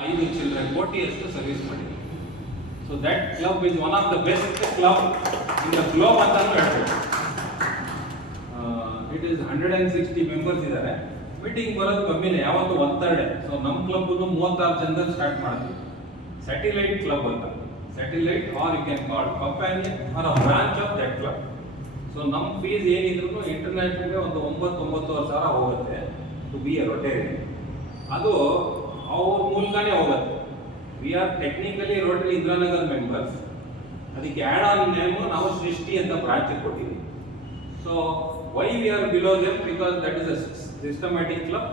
5 children ಕೋಟಿಯಷ್ಟು service ಮಾಡಿದೆ. So that club is one of the best club in the globe ಅಂತಾನು ಹೇಳ್ಬೋದು. It is 160 members ಇದ್ದಾರೆ. Meeting ಬರೋದು ಕಮ್ಮಿನೇ, ಯಾವತ್ತು 1/3. ಸೊ ನಮ್ಮ ಕ್ಲಬ್ನು 36 ಜನದಲ್ಲಿ ಸ್ಟಾರ್ಟ್ ಮಾಡ್ತೀವಿ. ಸ್ಯಾಟಿಲೈಟ್ ಕ್ಲಬ್ ಅಂತ, satellite or you can call companion or a branch of that club. So ನಮ್ಮ ಫೀಸ್ ಏನಿದ್ರು ಇಂಟರ್ನ್ಯಾಷನಲ್ಗೆ ಒಂದು 9-9.5 ಸಾವಿರ ಹೋಗುತ್ತೆ ಟು ಬಿ ಎ ರೊಟೇರಿಯನ್. ಅದು ಅವ್ರ ಮೂಲಕನೇ ಹೋಗುತ್ತೆ. We are technically Rotary Indiranagar members. ಅದಕ್ಕೆ ಆ್ಯಡ್ ಆನ್ ನೇಮು ನಾವು ಸೃಷ್ಟಿ ಅಂತ ಬ್ರಾಂಚ್ ಕೊಟ್ಟಿದ್ದೀವಿ. So why we are below them? Because that is a systematic club.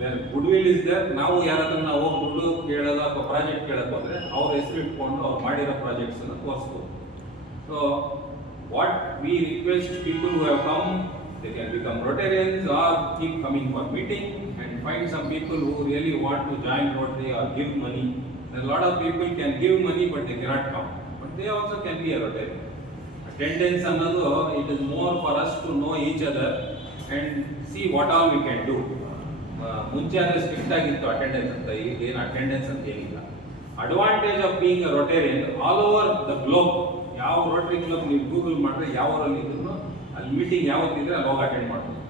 There good will is there. ನಾವು ಯಾರಾದ್ರೂ ನಾವು ದುಡ್ಡು ಕೇಳೋದು ಅಥವಾ ಪ್ರಾಜೆಕ್ಟ್ ಕೇಳೋಕೆ ಹೋದರೆ ಅವ್ರ ಹೆಸರು ಇಟ್ಕೊಂಡು ಅವ್ರು ಮಾಡಿರೋ ಪ್ರಾಜೆಕ್ಟ್ಸನ್ನು ತೋರಿಸ್ಬೋದು. So what we request people who have come, they can become Rotarians or keep coming for meeting, and find some people who really want to join Rotary or give money. A lot of people can give money but they cannot come, but they also can be a Rotarian. Attendance another, it is more for us to know each other and see what all we can do. ಮುಂಚೆ ಆದರೆ strict ಆಗಿತ್ತು attendance ಅಂತ, ಈಗ ಏನು attendance ಅಂತ ಏನಿಲ್ಲ. Advantage of being a Rotarian all over the globe. ಯಾವ Rotary club ನೀವು ಗೂಗಲ್ ಮಾಡಿದ್ರೆ ಯಾವ ಊರಲ್ಲಿ ಇದ್ರು ಅಲ್ಲಿ ಮೀಟಿಂಗ್ ಯಾವತ್ತಿದ್ರೆ ಅಲ್ಲಿ ಹೋಗಿ ಅಟೆಂಡ್ ಮಾಡ್ಬೋದು.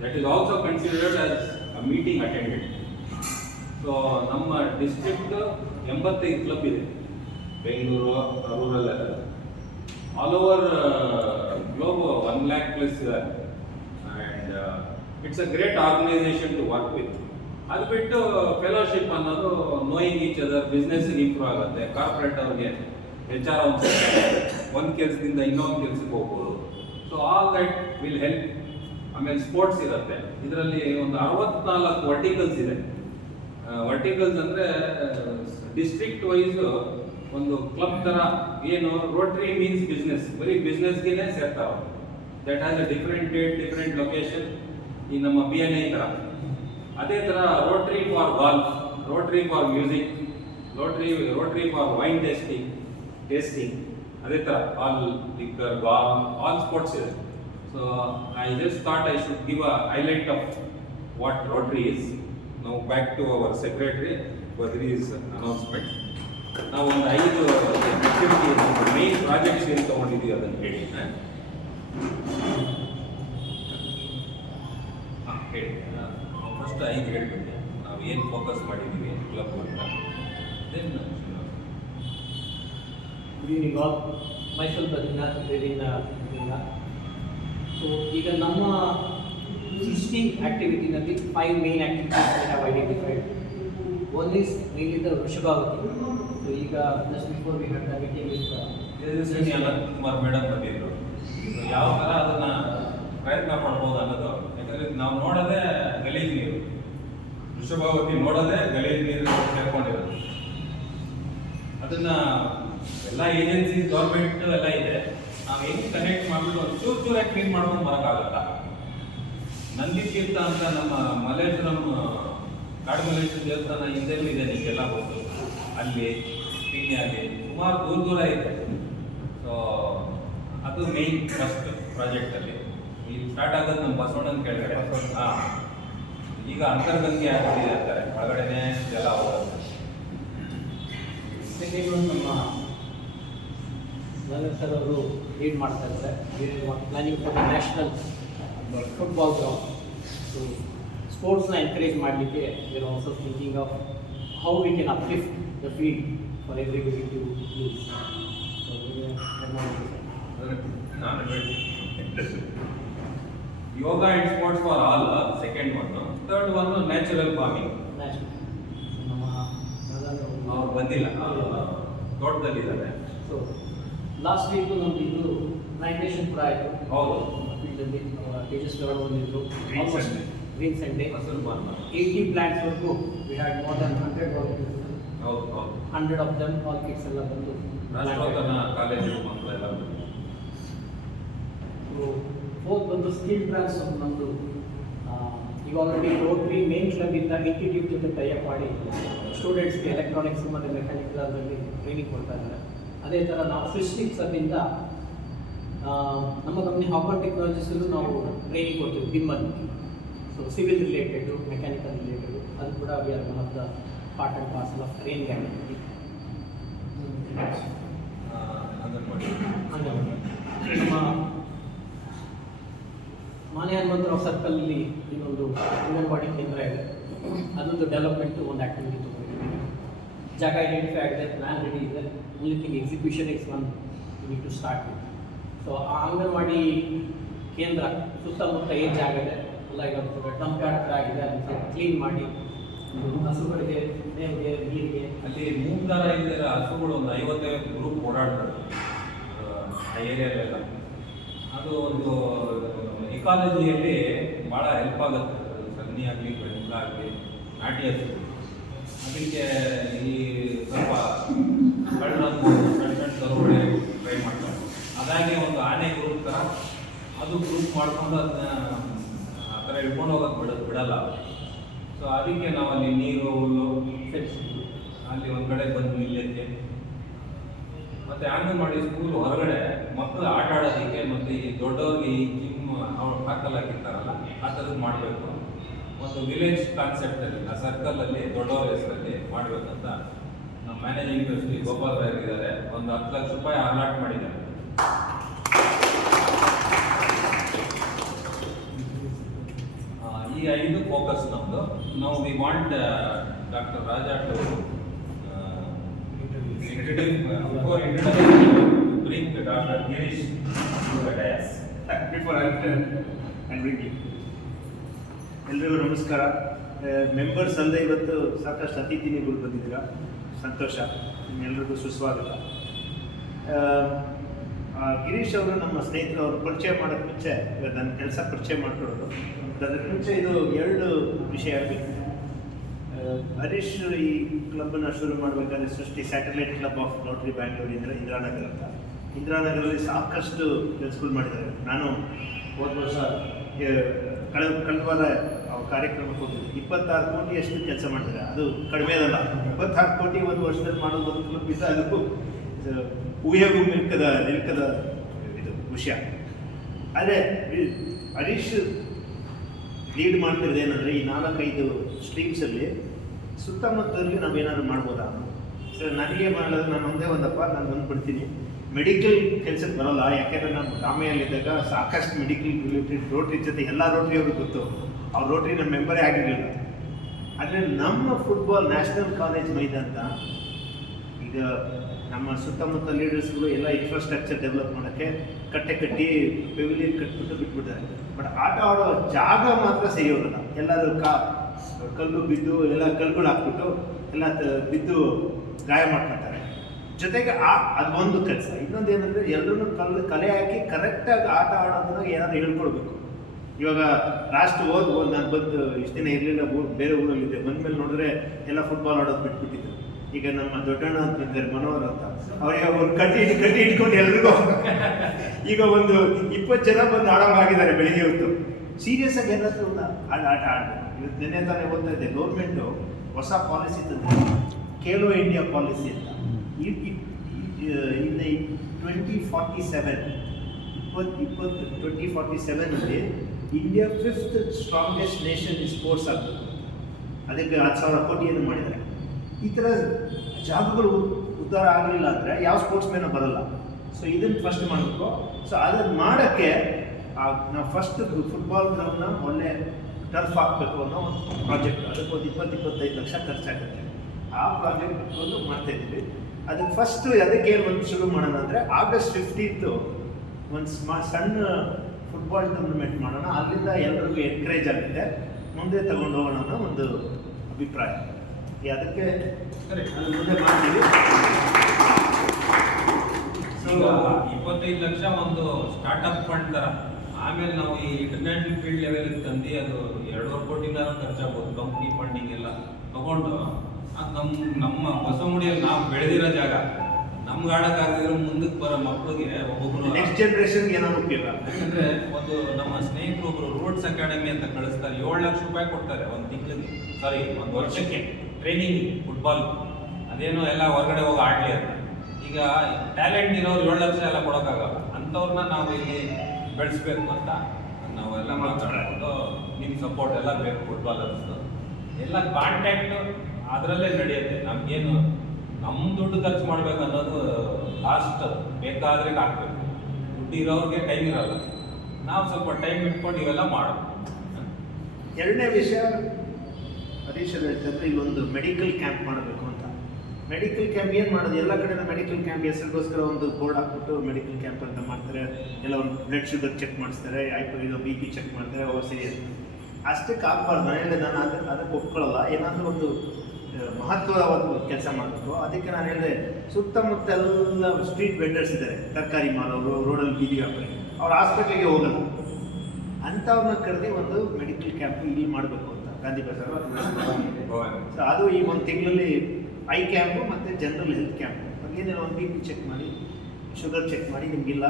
That is also considered as a meeting attended. So ನಮ್ಮ ಡಿಸ್ಟ್ರಿಕ್ಟ್ 85 ಕ್ಲಬ್ ಇದೆ, Bengaluru rural all over globe 1 lakh plus ಇದೆ. And it's a great organisation to work with. ಅದು ಬಿಟ್ಟು ಫೆಲೋಶಿಪ್ ಅನ್ನೋದು ನೋಯಿಂಗ್ ಈಚ್ ಅದರ್, ಬಿಸ್ನೆಸ್ಸಿಗೆ ಇಂಪ್ರೂವ್ ಆಗುತ್ತೆ. Corporate ಅವ್ರಿಗೆ HR ಒಂದು ಕೆಲಸದಿಂದ ಇನ್ನೊಂದು ಕೆಲಸಕ್ಕೆ ಹೋಗ್ಬೋದು. So all that will help. ಆಮೇಲೆ ಸ್ಪೋರ್ಟ್ಸ್ ಇರುತ್ತೆ. ಇದರಲ್ಲಿ ಒಂದು 64 ವರ್ಟಿಕಲ್ಸ್ ಇದೆ. ವರ್ಟಿಕಲ್ಸ್ ಅಂದರೆ ಡಿಸ್ಟ್ರಿಕ್ಟ್ ವೈಸ್ ಒಂದು ಕ್ಲಬ್ ಥರ. ಏನು ರೋಟರಿ ಮೀನ್ಸ್ ಬಿಸ್ನೆಸ್, ಬರೀ ಬಿಸ್ನೆಸ್ಗೆ ಸೇರ್ತಾವೆ. That has a different date, different location. ಈ ನಮ್ಮ BNI ಥರ. ಅದೇ ಥರ Rotary for golf, Rotary for music, Rotary for wine tasting, ಅದೇ ಥರ all liquor, golf, all sports ಇದೆ. So I just thought I should give a highlight of what Rotary is. ನಾವು back to our secretary Badri's announcement. ನಾವು ಒಂದು 5 activity main projects ಏನು ತೊಗೊಂಡಿದ್ದೀವಿ ಅದನ್ನು ಹೇಳಿ. ಹೇಳಿ ಫಸ್ಟ್ 5 ಹೇಳ್ಬಿಟ್ಟು ನಾವು ಏನು ಫೋಕಸ್ ಮಾಡಿದ್ದೀವಿ ಕ್ಲಬ್ ಅಂತ. Then good evening all. Myself Badrinath ದೇವಿನ. ಸೊ ಈಗ ನಮ್ಮ ಸೃಷ್ಟಿ ಆ್ಯಕ್ಟಿವಿಟಿನಲ್ಲಿ 5 main activities we have identified. One is mainly the Vrishabhavathi. So ಈಗ just before we had the meeting with Ananthkumar madam ಬಂದಿದ್ರು. ಯಾವ ಥರ ಅದನ್ನು ಪ್ರಯತ್ನ ಪಡ್ಬೋದು ಅನ್ನೋದು. ಯಾಕಂದರೆ ನಾವು ನೋಡೋದೇ ಗಲೀಜು ನೀರು, ವೃಷಭಾವತಿ ನೋಡೋದೇ ಗಲೀಜು ನೀರು ಸೇರ್ಕೊಂಡಿರೋದು. ಅದನ್ನು ಎಲ್ಲ ಏಜೆನ್ಸೀಸ್, ಗೌರ್ಮೆಂಟ್ ಎಲ್ಲ ಇದೆ. ನಾವು ಹೆಂಗೆ ಕನೆಕ್ಟ್ ಮಾಡಿಬಿಟ್ಟು ಒಂದು ಚೂರಾಗಿ ಕ್ಲೀನ್ ಮಾಡ್ಕೊಂಡು ಬರೋಕ್ಕಾಗತ್ತಾ? ನಂದಿ ತೀರ್ಥ ಅಂತ ನಮ್ಮ ಮಲ್ಲೇಶ್ವರಂ ಕಾಡುಮಲ್ಲೇಶ್ವರ ದೇವಸ್ಥಾನ ಹಿಂದೆಲ್ಲೂ ಇದೆ, ನಿಮಗೆಲ್ಲ ಗೊತ್ತು. ಅಲ್ಲಿ ಪಿಣ್ಯಾಗಿ ಸುಮಾರು ದೂರ ಇದೆ. ಸೊ ಅದು ಮೇನ್ ಫಸ್ಟ್ ಪ್ರಾಜೆಕ್ಟಲ್ಲಿ. ಈಗ ಸ್ಟಾರ್ಟ್ ಆಗೋದು ನಮ್ಮ ಬಸವಣ್ಣನ ಕೆಳಗಡೆ. ಹಾಂ, ಈಗ ಅಂತರ್ಗಂಗೆ ಆಗ್ತಿದೆ ಅಂತಾರೆ, ಒಳಗಡೆನೇ ಜಲ ಹೋಗುತ್ತೆ. ಸೆಕೆಂಡ್ ನಮ್ಮ ಲಲಿತ್ ಸರ್ ಅವರು ಲೀಡ್ ಮಾಡ್ತಾ ಇದ್ದಾರೆ. Planning for national football ground. So ಸ್ಪೋರ್ಟ್ಸ್ನ ಎನ್ಕರೇಜ್ ಮಾಡಲಿಕ್ಕೆ we are also thinking of how we can uplift the field for everybody to use. Yoga and sports for all, second one. Third one natural farming. ಅವ್ರು ಬಂದಿಲ್ಲ, ತೋಟದಲ್ಲಿದ್ದಾರೆ. So last week ನಮ್ದು ಇದು plantation ಕೂಡ ಆಯಿತು. ಹೌದು, ಫೀಲ್ಡಲ್ಲಿ ಟೀಚರ್ಸ್ ಅವರು ಬಂದಿದ್ರು. ಗ್ರೀನ್ ಸಂಡೇ ಹಸಿರು ಬಾರ್ನ 80 ಪ್ಲಾಂಟ್ಸ್ವರೆಗೂ we had more than 100 volunteers. ಹೌದು ಹೌದು, 100 ಆಫ್ ದಮ್ ಆಲ್ ಕಿಡ್ಸ್ ಎಲ್ಲ ಬಂದು ರಾಷ್ಟ್ರೋತ್ತನ ಕಾಲೇಜು ಮಕ್ಕಳೆಲ್ಲ ಬಂದು. ಸೊ ಫೋರ್ತ್ ಬಂದು ಸ್ಕಿಲ್ ಪ್ಲಾನ್ಸ್ ನಮ್ಮದು. ಈಗ ಆಲ್ರೆಡಿ ರೋಟರಿ ಮೇನ್ ಕ್ಲಬ್ಬಿಂದ ಇನ್ಸ್ಟಿಟ್ಯೂಟ್ ಜೊತೆ ಟೈಅಪ್ ಮಾಡಿ ಸ್ಟೂಡೆಂಟ್ಸ್ಗೆ ಎಲೆಕ್ಟ್ರಾನಿಕ್ಸ್ ಮತ್ತು ಮೆಕ್ಯಾನಿಕಲ್ ಅದರಲ್ಲಿ ಟ್ರೈನಿಂಗ್ ಕೊಡ್ತಾ ಇದ್ದಾರೆ. ಅದೇ ಥರ ನಾವು ಸೃಷ್ಟಿ ಕ್ಲಬ್ಬಿಂದ ನಮ್ಮ ಕಂಪ್ನಿ ಹಾಕಾನ್ ಟೆಕ್ನಾಲಜೀಸಲ್ಲೂ ನಾವು ಟ್ರೈನಿಂಗ್ ಕೊಡ್ತೀವಿ ಬಿಮ್ಮಲ್ಲಿ. So civil related, mechanical related, ಅದು ಕೂಡ we are one of the part and parcel of training activity. Anganwadi ನಮ್ಮ ಮಾನೆ ಹನುಮಂತರಾವ್ ಸರ್ಕಲಲ್ಲಿ ಇನ್ನೊಂದು ಅಂಗನವಾಡಿ ಕೇಂದ್ರ ಇದೆ, ಅದೊಂದು ಡೆವಲಪ್ಮೆಂಟ್ ಒಂದು ಆ್ಯಕ್ಟಿವಿಟಿ ತೊಗೊಂಡಿದ್ದೀವಿ. ಜಾಗ ಐಡೆಂಟಿಫೈ ಆಗಿದೆ, ಪ್ಲ್ಯಾನ್ ರೆಡಿ ಇದೆ, only execution is one we to start with. So ಆ ಅಂಗನವಾಡಿ ಕೇಂದ್ರ ಸುತ್ತಮುತ್ತ ಏನು ಜಾಗ ಇದೆ ಎಲ್ಲ ಈಗ ಡಂಪ್ ಯಾರ್ಡ್ ಥರ ಆಗಿದೆ, ಅದಕ್ಕೆ ಕ್ಲೀನ್ ಮಾಡಿ ಹಸುಗಳಿಗೆ ಮೇವಿಗೆ ನೀರಿಗೆ ಅಲ್ಲಿ ಮೂಗ್ದಾರ ಇಲ್ಲದಿರೋ ಹಸುಗಳು ಒಂದು 50 ಗ್ರೂಪ್ ಓಡಾಡ್ತಾರೆ ಆ ಏರಿಯಾಲೆಲ್ಲ. ಅದು ಒಂದು ಇಕಾಲಜಿಯಲ್ಲಿ ಭಾಳ ಹೆಲ್ಪ್ ಆಗುತ್ತೆ. ಸಗಣಿ ಆಗಲಿ ಬೆಳೆಲ್ಲ ಆಗಲಿ ನಾಟಿ ಹಸು, ಅದಕ್ಕೆ ಈ ಸ್ವಲ್ಪ ಕಳ್ಳನ್ನು ಸಣ್ಣ ಸಣ್ಣ ಕರುಗಳೆ ಟ್ರೈ ಮಾಡ್ತಾರೆ. ಅದಾಗೆ ಒಂದು ಆನೆ ಗ್ರೂಪ್ ಥರ ಅದು ಗ್ರೂಪ್ ಮಾಡಿಕೊಂಡು ಅದನ್ನ ಆ ಥರ ಹಿಡ್ಕೊಂಡು ಹೋಗೋಕೆ ಬಿಡಲ್ಲ. ಸೊ ಅದಕ್ಕೆ ನಾವು ಅಲ್ಲಿ ನೀರು ಹುಲ್ಲು ಅಲ್ಲಿ ಒಂದು ಕಡೆ ಬಂದು ನಿಲ್ಲಕ್ಕೆ, ಮತ್ತು ಅಂಗನವಾಡಿ ಸ್ಕೂಲ್ ಹೊರಗಡೆ ಮಕ್ಕಳು ಆಟ ಆಡೋದಕ್ಕೆ ಮತ್ತು ಈ ದೊಡ್ಡವ್ರಿಗೆ ಈ ಜಿಮ್ ಅವ್ರು ಹಾಕಲ್ ಹಾಕಿರ್ತಾರಲ್ಲ ಆ ಥರದ್ದು ಮಾಡಬೇಕು. ಒಂದು ವಿಲೇಜ್ ಕಾನ್ಸೆಪ್ಟಲ್ಲಿ ಆ ಸರ್ಕಲಲ್ಲಿ ದೊಡ್ಡವ್ರ ಹೆಸರಲ್ಲಿ ಮಾಡಬೇಕಂತ ನಮ್ಮ ಮ್ಯಾನೇಜಿಂಗ್ ಟ್ರಸ್ಟಿ ಗೋಪಾಲ್ ರಾಯ್ ಇದ್ದಾರೆ. ಒಂದು 10 ಲಕ್ಷ ರೂಪಾಯಿ ಅಲಾಟ್ ಮಾಡಿದ್ದಾರೆ. ಈ 5 ಫೋಕಸ್ ನಮ್ಮದು. ನಾವು we want doctor Raja to bring Dr. Girish to the dais. Before I turn and bring you. ಎಲ್ರಿಗೂ ನಮಸ್ಕಾರ. ಮೆಂಬರ್ಸ್ ಅಲ್ಲದೆ ಇವತ್ತು ಸಾಕಷ್ಟು ಅತಿಥಿಗಳು ಬಂದಿದ್ದೀರಾ, ಸಂತೋಷ. ನಿಮ್ಮೆಲ್ಲರಿಗೂ ಸುಸ್ವಾಗತ. ಗಿರೀಶ್ ಅವರು ನಮ್ಮ ಸ್ನೇಹಿತರು, ಅವರು ಪರಿಚಯ ಮಾಡೋಕ್ಕೆ ಮುಂಚೆ ನನ್ನ ಕೆಲಸ ಪರಿಚಯ ಮಾಡ್ಕೊಳ್ಳೋದು. ಅದಕ್ಕೆ ಮುಂಚೆ ಇದು 2 ವಿಷಯ ಆಗಬೇಕು. ಹರೀಶ್ ಈ ಕ್ಲಬ್ಬನ್ನು ಶುರು ಮಾಡಬೇಕಾದ್ರೆ Srishti satellite club of Rotary ಬ್ಯಾಂಗ್ಳೂರಿಂದ ಇಂದಿರಾನಗರ ಅಂತ, ಇಂದಿರಾನಗರಲ್ಲಿ ಸಾಕಷ್ಟು ಕೆಲಸಗಳು ಮಾಡಿದ್ದಾರೆ. ನಾನು ಹೋದ ವರ್ಷ ಕಳೆದ ವಾರ ಕಾರ್ಯಕ್ರಮಕ್ಕೆ ಹೋಗಿದ್ದೆ. 26 ಕೋಟಿಯಷ್ಟು ಕೆಲಸ ಮಾಡಿದ್ದಾರೆ. ಅದು ಕಡಿಮೆದಲ್ಲ. 26 ಕೋಟಿ ಒಂದು ವರ್ಷದಲ್ಲಿ ಮಾಡೋದು ಒಂದು ಕ್ಲಬ್ ಇದ್ದ, ಅದಕ್ಕೂ ಊಹೆಗೂ ನಿಲ್ಕದ ಇದು ವಿಷಯ. ಆದರೆ ಹರೀಶ್ ಲೀಡ್ ಮಾಡ್ತಿರೋದು ಏನಂದರೆ ಈ 4-5 ಸ್ಟ್ರೀಮ್ಸಲ್ಲಿ ಸುತ್ತಮುತ್ತದಲ್ಲಿ ನಾವೇನಾದ್ರು ಮಾಡ್ಬೋದಾ. ಸರ್ ನನಗೆ ಮಾಡೋದು ನಾನು ಒಂದೇ ಒಂದಪ್ಪ, ನಾನು ಬಂದುಬಿಡ್ತೀನಿ. ಮೆಡಿಕಲ್ ಕೆಲಸಕ್ಕೆ ಬರೋಲ್ಲ, ಯಾಕೆಂದರೆ ನಾನು ಗ್ರಾಮೆಯಲ್ಲಿದ್ದಾಗ ಸಾಕಷ್ಟು ಮೆಡಿಕಲ್ ರಿಲೇಟೆಡ್ ರೋಟ್ರಿ ಜೊತೆ ಎಲ್ಲ ರೋಟ್ರಿಯವ್ರಿಗೆ ಗೊತ್ತು. ಅವ್ರು ರೋಟ್ರಿ ನನ್ನ ಮೆಂಬರೇ ಆಗಿರಲಿಲ್ಲ. ಆದರೆ ನಮ್ಮ ಫುಟ್ಬಾಲ್ ನ್ಯಾಷನಲ್ ಕಾಲೇಜ್ ಮೈದಾನ ಈಗ ನಮ್ಮ ಸುತ್ತಮುತ್ತ ಲೀಡರ್ಸ್ಗಳು ಎಲ್ಲ ಇನ್ಫ್ರಾಸ್ಟ್ರಕ್ಚರ್ ಡೆವಲಪ್ ಮಾಡೋಕ್ಕೆ ಕಟ್ಟಿ ಪೆವಿಲಿಯನ್ ಕಟ್ಬಿಟ್ಟು ಬಿಟ್ಬಿಡ್ತಾರೆ. ಬಟ್ ಆಟ ಆಡೋ ಜಾಗ ಮಾತ್ರ ಸರಿ ಹೋಗಲ್ಲ. ಎಲ್ಲರೂ ಕಲ್ಲು ಬಿದ್ದು ಎಲ್ಲ ಕಲ್ಗಳು ಹಾಕ್ಬಿಟ್ಟು ಎಲ್ಲ ಬಿದ್ದು ಗಾಯ ಮಾಡ್ಕೊತಾರೆ. ಜೊತೆಗೆ ಅದೊಂದು ಕೆಲಸ. ಇನ್ನೊಂದು ಏನಂದರೆ ಎಲ್ಲರೂ ಕಲೆ ಹಾಕಿ ಕರೆಕ್ಟಾಗಿ ಆಟ ಆಡೋದನ್ನ ಏನಾದ್ರು ಹೇಳ್ಕೊಡ್ಬೇಕು. ಇವಾಗ ಲಾಸ್ಟ್ ನಾನು ಬಂದು ಇಷ್ಟು ದಿನ ಇರಲಿಲ್ಲ, ಬೇರೆ ಊರಲ್ಲಿದ್ದೆ. ಬಂದಮೇಲೆ ನೋಡಿದ್ರೆ ಎಲ್ಲ ಫುಟ್ಬಾಲ್ ಆಡೋದು ಬಿಟ್ಬಿಟ್ಟಿದ್ರು. ಈಗ ನಮ್ಮ ದೊಡ್ಡಣ್ಣ ಅಂತ ಇದ್ದಾರೆ, ಮನೋಹರ್ ಅಂತ, ಅವರಿಗೆ ಒಂದು ಕಟ್ಟಿ ಇಟ್ಕೊಂಡು ಎಲ್ರಿಗೂ ಈಗ ಒಂದು 20 ಜನ ಬಂದು ಆಡೋವಾಗಿದ್ದಾರೆ ಬೆಳಿಗ್ಗೆ ಹೊತ್ತು. ಸೀರಿಯಸ್ ಆಗಿ ಏನಾದರೂ ಒಂದು ಆಟ ಆಡಬೇಕು. ಇವತ್ತು ನಿನ್ನೆ ತಾನೇ ಓದ್ತಾ ಇದ್ದೆ, ಗೌರ್ಮೆಂಟು ಹೊಸ ಪಾಲಿಸಿ ತಂದಿದೆ, ಖೇಲೋ ಇಂಡಿಯಾ ಪಾಲಿಸಿ ಅಂತ. ಇನ್ನು 2047 India 5th strongest nation in sports ಆಗಬೇಕು. ಅದಕ್ಕೆ 10,000 ಕೋಟಿಯನ್ನು ಮಾಡಿದ್ದಾರೆ. ಈ ಥರ ಜಾಗಗಳು ಉದ್ಧಾರ ಆಗಲಿಲ್ಲ ಅಂದರೆ ಯಾವ ಸ್ಪೋರ್ಟ್ಸ್ ಮ್ಯಾನು ಬರಲ್ಲ. ಸೊ ಇದನ್ನು ಫಸ್ಟ್ ಮಾಡಬೇಕು. ಸೊ ಅದನ್ನು ಮಾಡೋಕ್ಕೆ ನಾವು ಫಸ್ಟ್ ಫುಟ್ಬಾಲ್ ಗ್ರೌಂಡ್ನ ಒಳ್ಳೆ ಟರ್ಫ್ ಹಾಕಬೇಕು ಅನ್ನೋ ಒಂದು ಪ್ರಾಜೆಕ್ಟ್. ಅದಕ್ಕೊಂದು 20-25 ಲಕ್ಷ ಖರ್ಚಾಗುತ್ತೆ. ಆ ಪ್ರಾಜೆಕ್ಟ್ ಒಂದು ಮಾಡ್ತಾಯಿದ್ದೀವಿ. ಅದಕ್ಕೆ ಫಸ್ಟು ಅದಕ್ಕೆ ಒಂದು ಶುರು ಮಾಡೋಣ ಅಂದರೆ August 15th ಒಂದು ಸಣ್ಣ ಫುಟ್ಬಾಲ್ ಟೂರ್ನಮೆಂಟ್ ಮಾಡೋಣ. ಅಲ್ಲಿಂದ ಎಲ್ಲರಿಗೂ ಎನ್ಕರೇಜ್ ಆಗುತ್ತೆ, ಮುಂದೆ ತಗೊಂಡು ಹೋಗೋಣ ಅನ್ನೋ ಒಂದು ಅಭಿಪ್ರಾಯ. ಅದಕ್ಕೆ ಅದು ಮುಂದೆ ಮಾಡ್ತೀವಿ. ಸೊ 25 ಲಕ್ಷ ಒಂದು ಸ್ಟಾರ್ಟಪ್ ಫಂಡ್ ಥರ. ಆಮೇಲೆ ನಾವು ಈ ಇಂಟರ್ನ್ಯಾಷನಲ್ ಫೀಲ್ಡ್ ಲೆವೆಲ್ಗೆ ತಂದು ಅದು 2.5 ಕೋಟಿನಾರ ಖರ್ಚಾಗ್ಬೋದು. ಕಂಪ್ನಿ ಫಂಡಿಂಗ್ ಎಲ್ಲ ತಗೊಂಡು ಅದು ನಮ್ಮ ಹೊಸಮುಡಿಯಲ್ಲಿ ನಾವು ಬೆಳೆದಿರೋ ಜಾಗ ನಮ್ಗೆ ಆಡೋಕ್ಕಾಗದಿರೋ ಮುಂದಕ್ಕೆ ಬರೋ ಮಕ್ಕಳಿಗೆ ಒಬ್ಬೊಬ್ಬರು ನೆಕ್ಸ್ಟ್ ಜನರೇಷನ್ಗೆ ಏನಾದ್ರು ಉಪಯೋಗ. ಯಾಕಂದರೆ ಒಂದು ನಮ್ಮ ಸ್ನೇಹಿತರು ಒಬ್ಬರು ರೂಟ್ಸ್ ಅಕಾಡೆಮಿ ಅಂತ ಕಳಿಸ್ತಾರೆ. 7 ಲಕ್ಷ ರೂಪಾಯಿ ಕೊಡ್ತಾರೆ ಒಂದು ತಿಂಗಳಿಗೆ, ಒಂದು ವರ್ಷಕ್ಕೆ ಟ್ರೈನಿಂಗ್ ಫುಟ್ಬಾಲ್. ಅದೇನೋ ಎಲ್ಲ ಹೊರಗಡೆ ಹೋಗಿ ಆಡಲಿ ಅಂತ. ಈಗ ಟ್ಯಾಲೆಂಟ್ ಇರೋರು 7 ಲಕ್ಷ ಎಲ್ಲ ಕೊಡೋಕ್ಕಾಗಲ್ಲ. ಅಂಥವ್ರನ್ನ ನಾವು ಇಲ್ಲಿ ಬೆಳೆಸ್ಬೇಕು ಅಂತ ನಾವೆಲ್ಲ ಮಾತಾಡ್ಕೊಂಡು ನಿಮ್ಮ ಸಪೋರ್ಟ್ ಎಲ್ಲ ಬೇಕು. ಫುಟ್ಬಾಲರ್ಸ್ ಎಲ್ಲ ಕಾಂಟ್ಯಾಕ್ಟ್ ಅದರಲ್ಲೇ ನಡೆಯುತ್ತೆ. ನಮಗೇನು ನಮ್ಮ ದುಡ್ಡು ಖರ್ಚು ಮಾಡ್ಬೇಕು ಅನ್ನೋದು ಲಾಸ್ಟ್, ಬೇಕಾದ್ರೆ ಹಾಕ್ಬೇಕು. ದುಡ್ಡು ಇರೋರಿಗೆ ಟೈಮ್ ಇರಲ್ಲ, ನಾವು ಸ್ವಲ್ಪ ಟೈಮ್ ಇಟ್ಕೊಂಡು ಇವೆಲ್ಲ ಮಾಡೋದು. ಎರಡನೇ ವಿಷಯ ಹರೀಶ್ ಹೇಳ್ತಾರೆ, ಇಲ್ಲೊಂದು ಮೆಡಿಕಲ್ ಕ್ಯಾಂಪ್ ಮಾಡಬೇಕು ಅಂತ. ಮೆಡಿಕಲ್ ಕ್ಯಾಂಪ್ ಏನು ಮಾಡೋದು, ಎಲ್ಲ ಕಡೆ ಮೆಡಿಕಲ್ ಕ್ಯಾಂಪ್ ಹೆಸರಿಗೋಸ್ಕರ ಒಂದು ಬೋರ್ಡ್ ಹಾಕ್ಬಿಟ್ಟು ಮೆಡಿಕಲ್ ಕ್ಯಾಂಪ್ ಅಂತ ಮಾಡ್ತಾರೆ. ಎಲ್ಲ ಒಂದು ಬ್ಲಡ್ ಶುಗರ್ ಚೆಕ್ ಮಾಡಿಸ್ತಾರೆ, ಇದು ಬಿ ಪಿ ಚೆಕ್ ಮಾಡ್ತಾರೆ, ಸರಿ ಅಷ್ಟಕ್ಕೆ ಆಗಬಾರ್ದು. ನಾನು ಅದಕ್ಕೆ ಒಪ್ಕೊಳ್ಳಲ್ಲ. ಏನಾದರೂ ಒಂದು ಮಹತ್ವವಾದ ಕೆಲಸ ಮಾಡಬೇಕು. ಅದಕ್ಕೆ ನಾನು ಹೇಳಿದೆ, ಸುತ್ತಮುತ್ತ ಎಲ್ಲ ಸ್ಟ್ರೀಟ್ ವೆಂಡರ್ಸ್ ಇದ್ದಾರೆ, ತರಕಾರಿ ಮಾರೋರು, ರೋಡಲ್ಲಿ ಬೀದಿ ವ್ಯಾಪಾರಿ, ಅವ್ರು ಹಾಸ್ಪಿಟ್ಲಿಗೆ ಹೋಗಲ್ಲ. ಅಂಥವ್ರನ್ನ ಕರೆದು ಒಂದು ಮೆಡಿಕಲ್ ಕ್ಯಾಂಪ್ ಇಲ್ಲಿ ಮಾಡಬೇಕು ಅಂತ ಗಾಂಧಿ ಬಜಾರ್. ಸೊ ಅದು ಈ ಒಂದು ತಿಂಗಳಲ್ಲಿ ಐ ಕ್ಯಾಂಪು ಮತ್ತು ಜನರಲ್ ಹೆಲ್ತ್ ಕ್ಯಾಂಪು. ಅದೇನೇನೋ ಒಂದು ಬಿ ಪಿ ಚೆಕ್ ಮಾಡಿ, ಶುಗರ್ ಚೆಕ್ ಮಾಡಿ, ನಿಮಗಿಲ್ಲ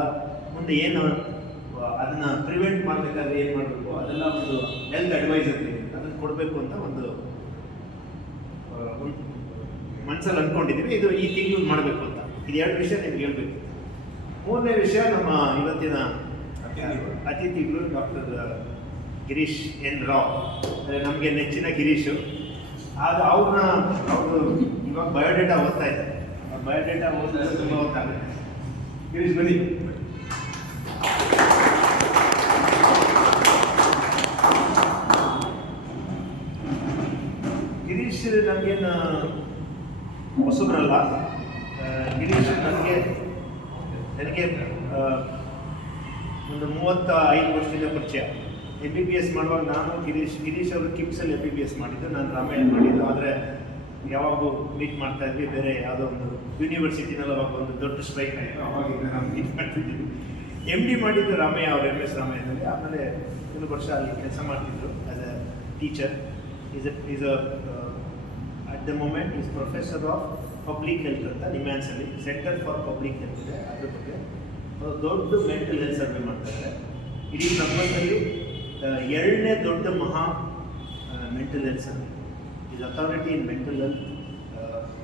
ಮುಂದೆ ಏನು ಅದನ್ನು ಪ್ರಿವೆಂಟ್ ಮಾಡಬೇಕಾದ್ರೆ ಏನು ಮಾಡಬೇಕು ಅದೆಲ್ಲ ಒಂದು ಹೆಲ್ತ್ ಅಡ್ವೈಸರ್ ಅದನ್ನು ಕೊಡಬೇಕು ಅಂತ ಒಂದು ಮನಸ್ಸಲ್ಲಿ ಅಂದ್ಕೊಂಡಿದ್ದೀವಿ. ಇದು ಈ ತಿಂಗಳು ಮಾಡಬೇಕು ಅಂತ. ಇದು ಎರಡು ವಿಷಯ ನಿಮ್ಗೆ ಹೇಳ್ಬೇಕು. ಮೂರನೇ ವಿಷಯ, ನಮ್ಮ ಇವತ್ತಿನ ಅತಿಥಿಗಳು ಡಾಕ್ಟರ್ ಗಿರೀಶ್ ಎನ್ ರಾವ್, ಅಂದರೆ ನಮಗೆ ನೆಚ್ಚಿನ ಗಿರೀಶು. ಅದು ಅವರು ಇವಾಗ ಬಯೋಡೇಟಾ ಓದ್ತಾ ಇದ್ದಾರೆ. ಬಯೋಡೇಟಾ ಓದಿದ್ರೆ ತುಂಬ ಓದ್ತಾಗುತ್ತೆ. ಗಿರೀಶ್ ಬನ್ನಿ. ಗಿರೀಶ್ ನಮಗೇನು ಹೊಸಬ್ರಲ್ಲ. ಗಿರೀಶ್ ನನಗೆ ಒಂದು 35 ವರ್ಷದಿಂದ ಪರಿಚಯ. MBBS ಮಾಡುವಾಗ ನಾನು ಗಿರೀಶ್ ಅವರು ಕಿಮ್ಸಲ್ಲಿ MBBS ಮಾಡಿದ್ದು, ನಾನು ರಾಮಾಯಣ ಮಾಡಿದ್ದು. ಆದರೆ ಯಾವಾಗೂ ಮೀಟ್ ಮಾಡ್ತಾ ಇದ್ವಿ. ಬೇರೆ ಯಾವುದೋ ಒಂದು ಯೂನಿವರ್ಸಿಟಿನಲ್ಲಿ ಅವಾಗ ಒಂದು ದೊಡ್ಡ ಸ್ಟ್ರೈಕ್ ಆಯಿತು, ಅವಾಗಿಂದ ನಾವು ಮೀಟ್ ಮಾಡ್ತಿದ್ದೀವಿ. MD ಮಾಡಿದ್ದು ರಾಮಯ್ಯ ಅವರು, MS ರಾಮಯ್ಯನಲ್ಲಿ. ಆಮೇಲೆ 1 ವರ್ಷ ಅಲ್ಲಿ ಕೆಲಸ ಮಾಡ್ತಿದ್ರು as a teacher. Is at the moment is professor of public health ಅಂತ ನಿಮ್ಯಾನ್ಸಲ್ಲಿ ಸೆಂಟರ್ ಫಾರ್ ಪಬ್ಲಿಕ್ ಹೆಲ್ತ್ ಇದೆ. ಅದ್ರ ಬಗ್ಗೆ ದೊಡ್ಡ ಮೆಂಟಲ್ ಹೆಲ್ತ್ ಸರ್ವೆ ಮಾಡ್ತಾರೆ. ಇಡೀ ಪ್ರಪಂಚದಲ್ಲಿ 2ನೇ ದೊಡ್ಡ mental health survey. Is authority in mental health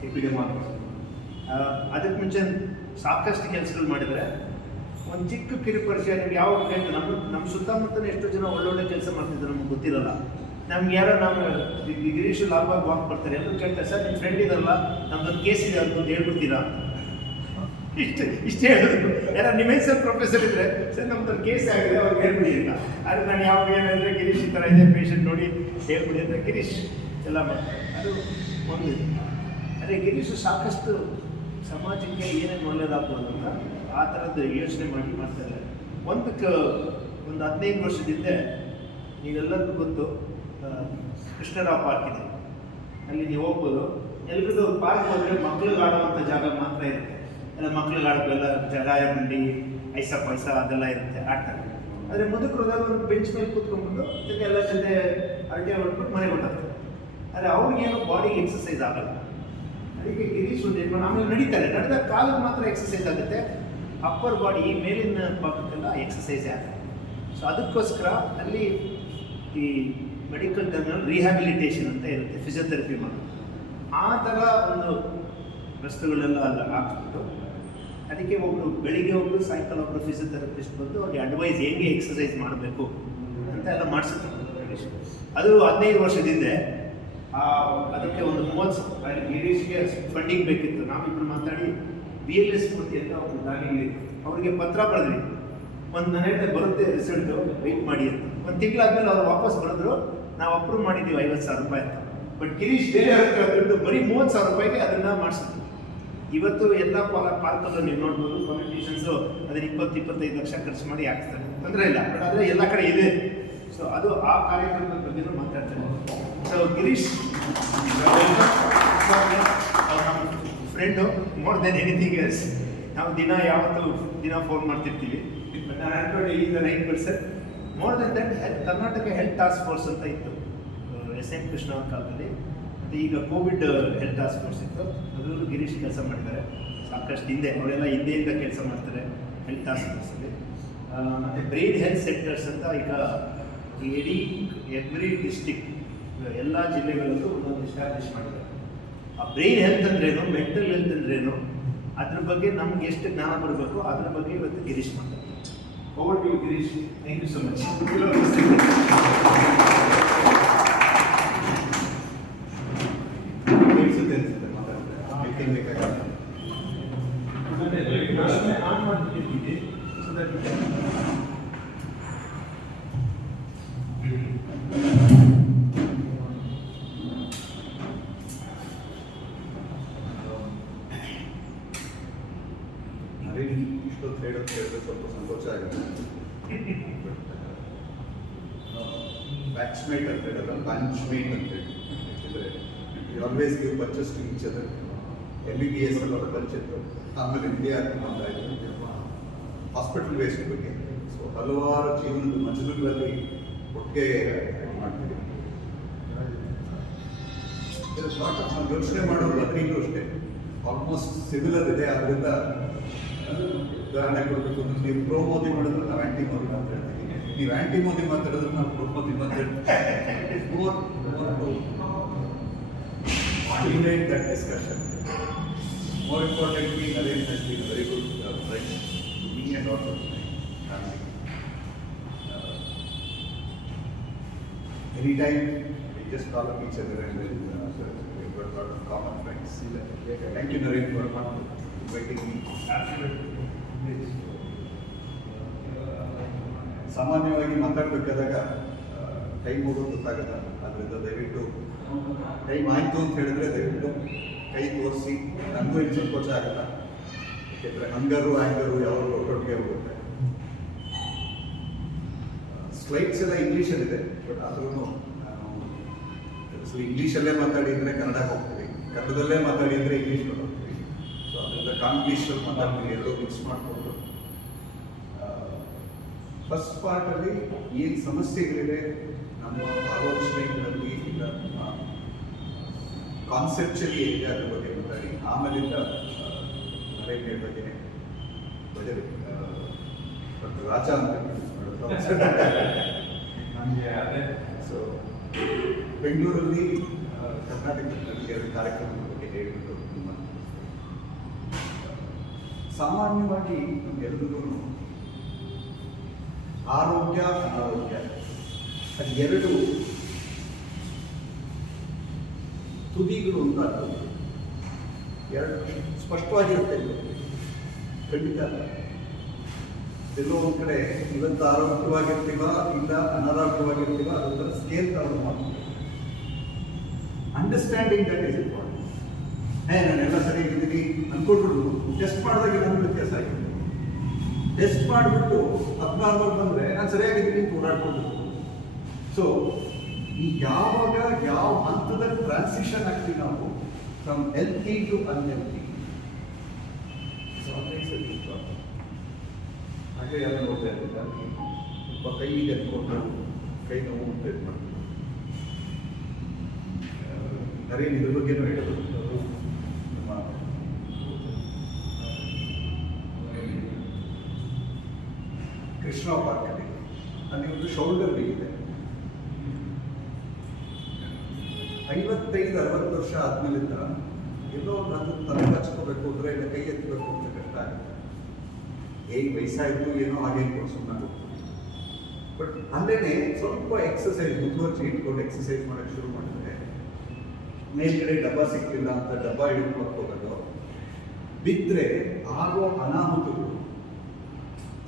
epidemiology. ಅದಕ್ಕೆ ಮುಂಚೆ ಸಾಕಷ್ಟು ಕೆಲಸಗಳು ಮಾಡಿದರೆ. ಒಂದು ಚಿಕ್ಕ ಕಿರುಪರಿಚಯ ನಿಮ್ಗೆ ಯಾವ ಕೇಳ್ತಾರೆ, ನಮ್ಮ ಸುತ್ತಮುತ್ತಲೇ ಎಷ್ಟೋ ಜನ ಒಳ್ಳೊಳ್ಳೆ ಕೆಲಸ ಮಾಡ್ತಿದ್ರು, ನಮ್ಗೆ ಗೊತ್ತಿರಲ್ಲ. ನಮ್ಗೆ ಯಾರೋ ನಾವು ಗಿರೀಶ್ ಲಾಲ್ಬಾಗ್ ವಾಕ್ ಬರ್ತಾರೆ, ಎಲ್ಲರೂ ಕೇಳ್ತಾರೆ, ಸರ್ ನಿಮ್ಮ ಫ್ರೆಂಡ್ ಇದಲ್ಲ, ನಮ್ದೊಂದು ಕೇಸ್ ಇದೆ ಅಂತ ಹೇಳ್ಬಿಡ್ತೀರಾ? ಇಷ್ಟೇ ಹೇಳೋದು. ಯಾರೋ ನಿಮ್ಮ ಸರ್ ಪ್ರೊಫೆಸರ್ ಇದ್ದರೆ, ಸರ್ ನಮ್ದೊಂದು ಕೇಸ್ ಆಗಿದೆ ಅವ್ರಿಗೆ ಹೇಳ್ಬಿಡಿ ಅಂತ. ಆದರೆ ನಾನು ಯಾವಾಗ ಏನಂದರೆ, ಗಿರೀಶ್ ಈ ಥರ ಇದೆ ಪೇಷಂಟ್ ನೋಡಿ ಹೇಳ್ಬಿಡಿ ಅಂದರೆ ಗಿರೀಶ್ ಎಲ್ಲ ಮಾಡ್ತಾರೆ. ಅದು ಒಂದು. ಅದೇ ಗಿರೀಶ್ ಸಾಕಷ್ಟು ಸಮಾಜಕ್ಕೆ ಏನೇನು ಒಳ್ಳೆಯದಾಗ್ಬೋದು ಅಂತ ಆ ಥರದ್ದು ಯೋಚನೆ ಮಾಡಿ ಮಾಡ್ತಾರೆ. ಒಂದು 15 ವರ್ಷದಿಂದ ನೀವೆಲ್ಲರಿಗೂ ಗೊತ್ತು, ಕೃಷ್ಣರಾವ್ ಪಾರ್ಕ್ ಇದೆ. ಅಲ್ಲಿ ನೀವು ಹೋಗ್ಬೋದು. ಎಲ್ರಿಗೂ ಪಾರ್ಕ್ ಹೋದರೆ ಮಕ್ಳಿಗೆ ಆಡುವಂಥ ಜಾಗ ಮಾತ್ರ ಇರುತ್ತೆ. ಎಲ್ಲ ಮಕ್ಳಿಗೆ ಆಡೋಕ್ಕೆಲ್ಲ ಜಗಾಯ ಬಂಡಿ, ಐಸ ಪೈಸ ಅದೆಲ್ಲ ಇರುತ್ತೆ, ಆಡ್ತಾರೆ. ಆದರೆ ಮುದುಕರು ಒಂದು ಬೆಂಚ್ ಮೇಲೆ ಕೂತ್ಕೊಂಡ್ಬಿಟ್ಟು ಜೊತೆ ಎಲ್ಲ ಜೊತೆ ಅರಟೆ ಹೊಡ್ಬಿಟ್ಟು ಮನೆಗೆ ಹೊಂಟಾಗ್ತಾರೆ. ಆದರೆ ಅವ್ರಿಗೇನು ಬಾಡಿಗೆ ಎಕ್ಸಸೈಸ್ ಆಗಲ್ಲ. ಅದಕ್ಕೆ ಗಿರೀಶ್ ಒಂದು ಏನು ಆಮೇಲೆ ನಡೀತಾರೆ. ನಡೆದ ಕಾಲಿಗೆ ಮಾತ್ರ ಎಕ್ಸಸೈಸ್ ಆಗುತ್ತೆ, ಅಪ್ಪರ್ ಬಾಡಿ ಮೇಲಿನ ಭಾಗಕ್ಕೆಲ್ಲ ಎಕ್ಸಸೈಸೇ ಆಗುತ್ತೆ. ಸೊ ಅದಕ್ಕೋಸ್ಕರ ಅಲ್ಲಿ ಈ ಮೆಡಿಕಲ್ ಟರ್ಮಿನಲ್ ರಿಹ್ಯಾಬಿಲಿಟೇಷನ್ ಅಂತ ಇರುತ್ತೆ, ಫಿಸಿಯೋಥೆರಪಿ ಮಾಡೋದು. ಆ ಥರ ಒಂದು ವಸ್ತುಗಳೆಲ್ಲ ಅಲ್ಲಿ ಹಾಕ್ಬಿಟ್ಟು ಅದಕ್ಕೆ ಬೆಳಿಗ್ಗೆ ಒಬ್ಬರು ಸಾಯಂಕಾಲ ಒಬ್ಬರು ಫಿಸಿಯೋಥೆರಪಿಸ್ಟ್ ಬಂದು ಅವ್ರಿಗೆ ಅಡ್ವೈಸ್ ಹೆಂಗೆ ಎಕ್ಸಸೈಸ್ ಮಾಡಬೇಕು ಅಂತ ಎಲ್ಲ ಮಾಡಿಸುತ್ತೆ. ಅದು 15 ವರ್ಷದಿಂದ. ಅದಕ್ಕೆ ಒಂದು 30 ಗಿರೀಶ್ಗೆ ಫಂಡಿಂಗ್ ಬೇಕಿತ್ತು. ನಾವಿಬ್ಬರು ಮಾತಾಡಿ BLS ಸ್ಫೂರ್ತಿ ಅಂತ ಒಂದು ದಾನಿಗಳು ಅವ್ರಿಗೆ ಪತ್ರ ಬರೆದ್ವಿ. ಒಂದು ನನಗೆ ಬರುತ್ತೆ ರಿಸಲ್ಟು, ವೆಯ್ಟ್ ಮಾಡಿ ಅಂತ. ಒಂದು ತಿಂಗಳಾದ್ಮೇಲೆ ಅವ್ರು ವಾಪಸ್ ಬರೆದ್ರು, ನಾವು ಅಪ್ರೂವ್ ಮಾಡಿದ್ದೀವಿ 50,000 ರೂಪಾಯಿ ಅಂತ. ಬಟ್ ಗಿರೀಶ್ ಬೇರೆ ದುಡ್ಡು ಬರೀ 30,000 ರೂಪಾಯಿಗೆ ಅದನ್ನು ಮಾಡಿಸಿದ್ರು. ಇವತ್ತು ಎಲ್ಲ ಪಾರ್ಕಲ್ಲೂ ನೀವು ನೋಡ್ಬೋದು, ಪೊಲಿಟಿಷಿಯನ್ಸು ಅದನ್ನು 20-25 ಲಕ್ಷ ಖರ್ಚು ಮಾಡಿ ಹಾಕ್ತಾರೆ, ತೊಂದರೆ ಇಲ್ಲ. ಬಟ್ ಆದರೆ ಎಲ್ಲ ಕಡೆ ಇದೆ. ಸೊ ಅದು ಆ ಕಾರ್ಯಕ್ರಮದ ಬಗ್ಗೆನೂ ಮಾತಾಡ್ತಾರೆ. ಸೊ ಗಿರೀಶ್ ನಮ್ಮ friend, more than anything else. ನಾವು ದಿನ ಫೋನ್ ಮಾಡ್ತಿರ್ತೀವಿ. ಬಟ್ ನಾನು ಅನ್ಕೊಂಡು ಈಗ 9%. More than that Karnataka health task force ಅಂತ ಇತ್ತು SM ಕೃಷ್ಣ ಕಾಲದಲ್ಲಿ. ಮತ್ತು ಈಗ ಕೋವಿಡ್ ಹೆಲ್ತ್ ಟಾಸ್ಕ್ ಫೋರ್ಸ್ ಇತ್ತು, ಅದರಲ್ಲೂ ಗಿರೀಶ್ ಕೆಲಸ ಮಾಡಿದ್ದಾರೆ ಸಾಕಷ್ಟು ಹಿಂದೆ. ಅವರೆಲ್ಲ ಹಿಂದೆಯಿಂದ ಕೆಲಸ ಮಾಡ್ತಾರೆ ಹೆಲ್ತ್ ಟಾಸ್ಕ್ ಫೋರ್ಸಲ್ಲಿ. ಮತ್ತು ಬ್ರೈನ್ ಹೆಲ್ತ್ ಸೆಂಟರ್ಸ್ ಅಂತ ಈಗ ಎವ್ರಿ ಡಿಸ್ಟಿಕ್ ಎಲ್ಲ ಜಿಲ್ಲೆಗಳಲ್ಲೂ ಒಂದೊಂದು ಎಸ್ಟಾಬ್ಲಿಷ್ ಮಾಡಿದ್ದಾರೆ. ಆ ಬ್ರೈನ್ ಹೆಲ್ತ್ ಅಂದ್ರೇನು, ಮೆಂಟಲ್ ಹೆಲ್ತ್ ಅಂದ್ರೇನು, ಅದ್ರ ಬಗ್ಗೆ ನಮ್ಗೆ ಎಷ್ಟು ಜ್ಞಾನ ಬರಬೇಕು ಅದ್ರ ಬಗ್ಗೆ ಇವತ್ತು ಗಿರೀಶ್ ಮಾಡ್ತಾರೆ. Over to you Girish. Thank you so much. Lighting ಬೇಕಾಗಲ್ಲ. ಆನ್ ಮಾಡ್ಬಿಟ್ಟಿದ್ದೀವಿ ಸೊ ದಟ್ ನರೇನ್ ಇಷ್ಟೊತ್ತು ಹೇಳೋದು ಕೇಳಿದ್ರೆ ಸ್ವಲ್ಪ ಸಂಕೋಚ ಆಗುತ್ತೆ. ಬ್ಯಾಚ್ಮೇಟ್ ಅಂತ ಹೇಳಲ್ಲ, ಬಂಚ್ಮೇಟ್ ಅಂತ ಹೇಳಿ. ಯಾಕೆಂದರೆ you always give bunches to each other. MBBS ಅಲ್ಲಿ ಅವರ ಬಂಚ್ ಇತ್ತು, ಆಮೇಲೆ ಇಂಡಿಯಾ ಬಂದಾಯಿತು ಹಾಸ್ಪಿಟಲ್ ವೇಸ್ಟ್ ಬಗ್ಗೆ. ಸೊ ಹಲವಾರು ಜೀವನದ ಮಜಲುಗಳಲ್ಲಿ ಒಟ್ಟಿಗೆ ಮಾಡ್ತೀವಿ. ನಾವು ಯೋಚನೆ ಮಾಡೋದು ಅದರಿಗೂ ಅಷ್ಟೇ ಆಲ್ಮೋಸ್ಟ್ ಸಿಮಿಲರ್ ಇದೆ. ಆದ್ದರಿಂದ ಉದಾಹರಣೆ ಕೊಡಬೇಕು ಅಂದ್ರೆ, ನೀವು ಪ್ರೋ ಮೋದಿ ಮಾಡಿದ್ರೆ ನಾವು ಆ್ಯಂಟಿ ಮೋದಿ ಮಾತಾಡ್ತೀವಿ, ನೀವು ಆ್ಯಂಟಿ ಮೋದಿ ಮಾತಾಡಿದ್ರೆ ನಾವು ಪ್ರೋ ಮೋದಿ ಮಾತಾಡ್ತೀವಿ. More to stimulate that discussion. More importantly, Naren has been a very good friend to me and also to my family. Anytime we just call up each other and then we've got a lot of common friends. Thank you, Naren, for inviting me. ಸಾಮಾನ್ಯವಾಗಿ ಮಾತಾಡಬೇಕಾದಾಗ time ಹೋಗೋದು ಗೊತ್ತಾಗಲ್ಲ. ಅದರಿಂದ ದಯವಿಟ್ಟು time ಆಯಿತು ಅಂತ ಹೇಳಿದ್ರೆ ದಯವಿಟ್ಟು ಕೈ ತೋರಿಸಿ. ನನಗೂ ಇಲ್ಲಿ ಸಂಕೋಚ ಆಗಲ್ಲ, ಯಾಕೆಂದರೆ ಹಂಗರು ಆ್ಯಂಗರು ಯಾವಾಗಲೂ ಒಟ್ಟೊಟ್ಟಿಗೆ ಹೋಗುತ್ತೆ. ಸ್ಲೈಡ್ಸ್ ಎಲ್ಲ ಇಂಗ್ಲೀಷಲ್ಲಿದೆ, ಬಟ್ ಆದ್ರೂ ನಾನು ಇಂಗ್ಲೀಷಲ್ಲೇ ಮಾತಾಡಿ ಅಂದರೆ ಕನ್ನಡಕ್ಕೆ ಹೋಗ್ತೀವಿ, ಕನ್ನಡದಲ್ಲೇ ಮಾತಾಡಿ ಅಂದರೆ ಇಂಗ್ಲೀಷ್ಗೆ ಹೋಗ್ತೀವಿ. ಸೊ ಅದರಿಂದ ಕಾಂಗ್ಲೀಷಲ್ಲಿ ಮಾತಾಡ್ತೀವಿ, ಎರಡೂ ಮಿಕ್ಸ್ ಮಾಡಿಕೊಂಡು. ಫಸ್ಟ್ ಪಾರ್ಟಲ್ಲಿ ಏನು ಸಮಸ್ಯೆಗಳಿದೆ ನಮ್ಮ ಆಲೋಚನೆಗಳಲ್ಲಿ, ಇಲ್ಲ ನಮ್ಮ ಕಾನ್ಸೆಪ್ಚುಲಿ ಏನಿದೆ ಅದ್ರ ಬಗ್ಗೆ ಮಾತಾಡಿ. ಆಮೇಲಿಂದ ನರೇಂದ್ರ ಬಗ್ಗೆ ಬಜೆಟ್ ಮತ್ತು ರಾಜ ಅಂತ ನನಗೆ ಅದೇ. ಸೊ ಬೆಂಗಳೂರಲ್ಲಿ ಕರ್ನಾಟಕದಲ್ಲಿ ಎರಡು ಕಾರ್ಯಕ್ರಮದ ಬಗ್ಗೆ ಹೇಳಿಬಿಟ್ಟು ತುಂಬ ಸಾಮಾನ್ಯವಾಗಿ ನಮಗೆಲ್ಲರಿಗೂ ಆರೋಗ್ಯ ಅನಾರೋಗ್ಯ ಅದು ಎರಡು ತುದಿಗಳು ಅಂತ ಎರಡು ಸ್ಪಷ್ಟವಾಗಿರುತ್ತೆ. ಖಂಡಿತ ಎಲ್ಲೋ ಒಂದು ಕಡೆ ಇವತ್ತು ಆರೋಗ್ಯವಾಗಿರ್ತೀವ ಇಲ್ಲ ಅನಾರೋಗ್ಯವಾಗಿರ್ತೀವ, ಅದೊಂಥರ ಸ್ಕೇಲ್ ತಗೊಂಡು ಮಾಡ್ತೀವಿ. Understanding that is important. ನಾನೆಲ್ಲ ಸರಿಯಾಗಿದ್ದೀನಿ ಅಂದ್ಕೊಳ್ಬಿಟ್ಟು ಟೆಸ್ಟ್ ಮಾಡಿದಾಗ ನಮ್ಗೆ ವ್ಯತ್ಯಾಸ ಆಗಿದೆ. ಟೆಸ್ಟ್ ಮಾಡಿಬಿಟ್ಟು ಅಬ್ನಾರ್ಮಲ್ ಬಂದರೆ ನಾನು ಸರಿಯಾಗಿದ್ದೀನಿ ಅಂತ ಓಡಾಡ್ಕೊಂಡು. ಸೊ ಈ ಯಾವಾಗ ಯಾವ ಹಂತದ ಟ್ರಾನ್ಸಿಷನ್ ಆಗ್ತೀವಿ ನಾವು ಫ್ರಮ್ ಹೆಲ್ತಿ ಟು ಅನ್ಹೆಲ್ತಿ, ಹಾಗೆ ಯಾರು ನೋಡ್ತಾ ಇರ್ತಾರೆ ಸ್ವಲ್ಪ ಕೈ ಎತ್ಕೊಂಡು ಕೈ ನೋವು ಅಂತ ಇದು ಮಾಡ್ತೀವಿ. ನರೇನ್ ಇದ್ರ ಬಗ್ಗೆನೂ ಹೇಳೋದು ನಮ್ಮ ಕೃಷ್ಣ ಪಾರ್ಕಲ್ಲಿ ಅಲ್ಲಿ ಒಂದು ಶೋಲ್ಡರ್ ವೀಲ್ ಇದೆ. 55-60 ವರ್ಷ ಆದ್ಮೇಲಿಂದ ಎಲ್ಲೋ ನಾನು ತಲೆ ಹಚ್ಕೋಬೇಕು ಅಂದರೆ ಇಲ್ಲ ಕೈ ಎತ್ತಬೇಕು ಅಂತ ಕಷ್ಟ ಆಗುತ್ತೆ. ಹೇಗೆ ವಯಸ್ಸಾಯಿತು ಏನೋ ಹಾಗೆ ಸುಮ್ಮನೆ ಬಟ್ ಅಲ್ಲೇ ಸ್ವಲ್ಪ ಎಕ್ಸಸೈಸ್ ಮುತುವರ್ಜಿ ಇಟ್ಕೊಂಡು ಎಕ್ಸಸೈಸ್ ಮಾಡೋಕ್ಕೆ ಶುರು ಮಾಡಿದ್ರೆ ಮೇಲ್ಗಡೆ ಡಬ್ಬ ಸಿಕ್ಕಿಲ್ಲ ಅಂತ ಡಬ್ಬ ಹಿಡಿದು ಹೋಗೋದು, ಬಿದ್ದರೆ ಆಗೋ ಅನಾಹುತಗಳು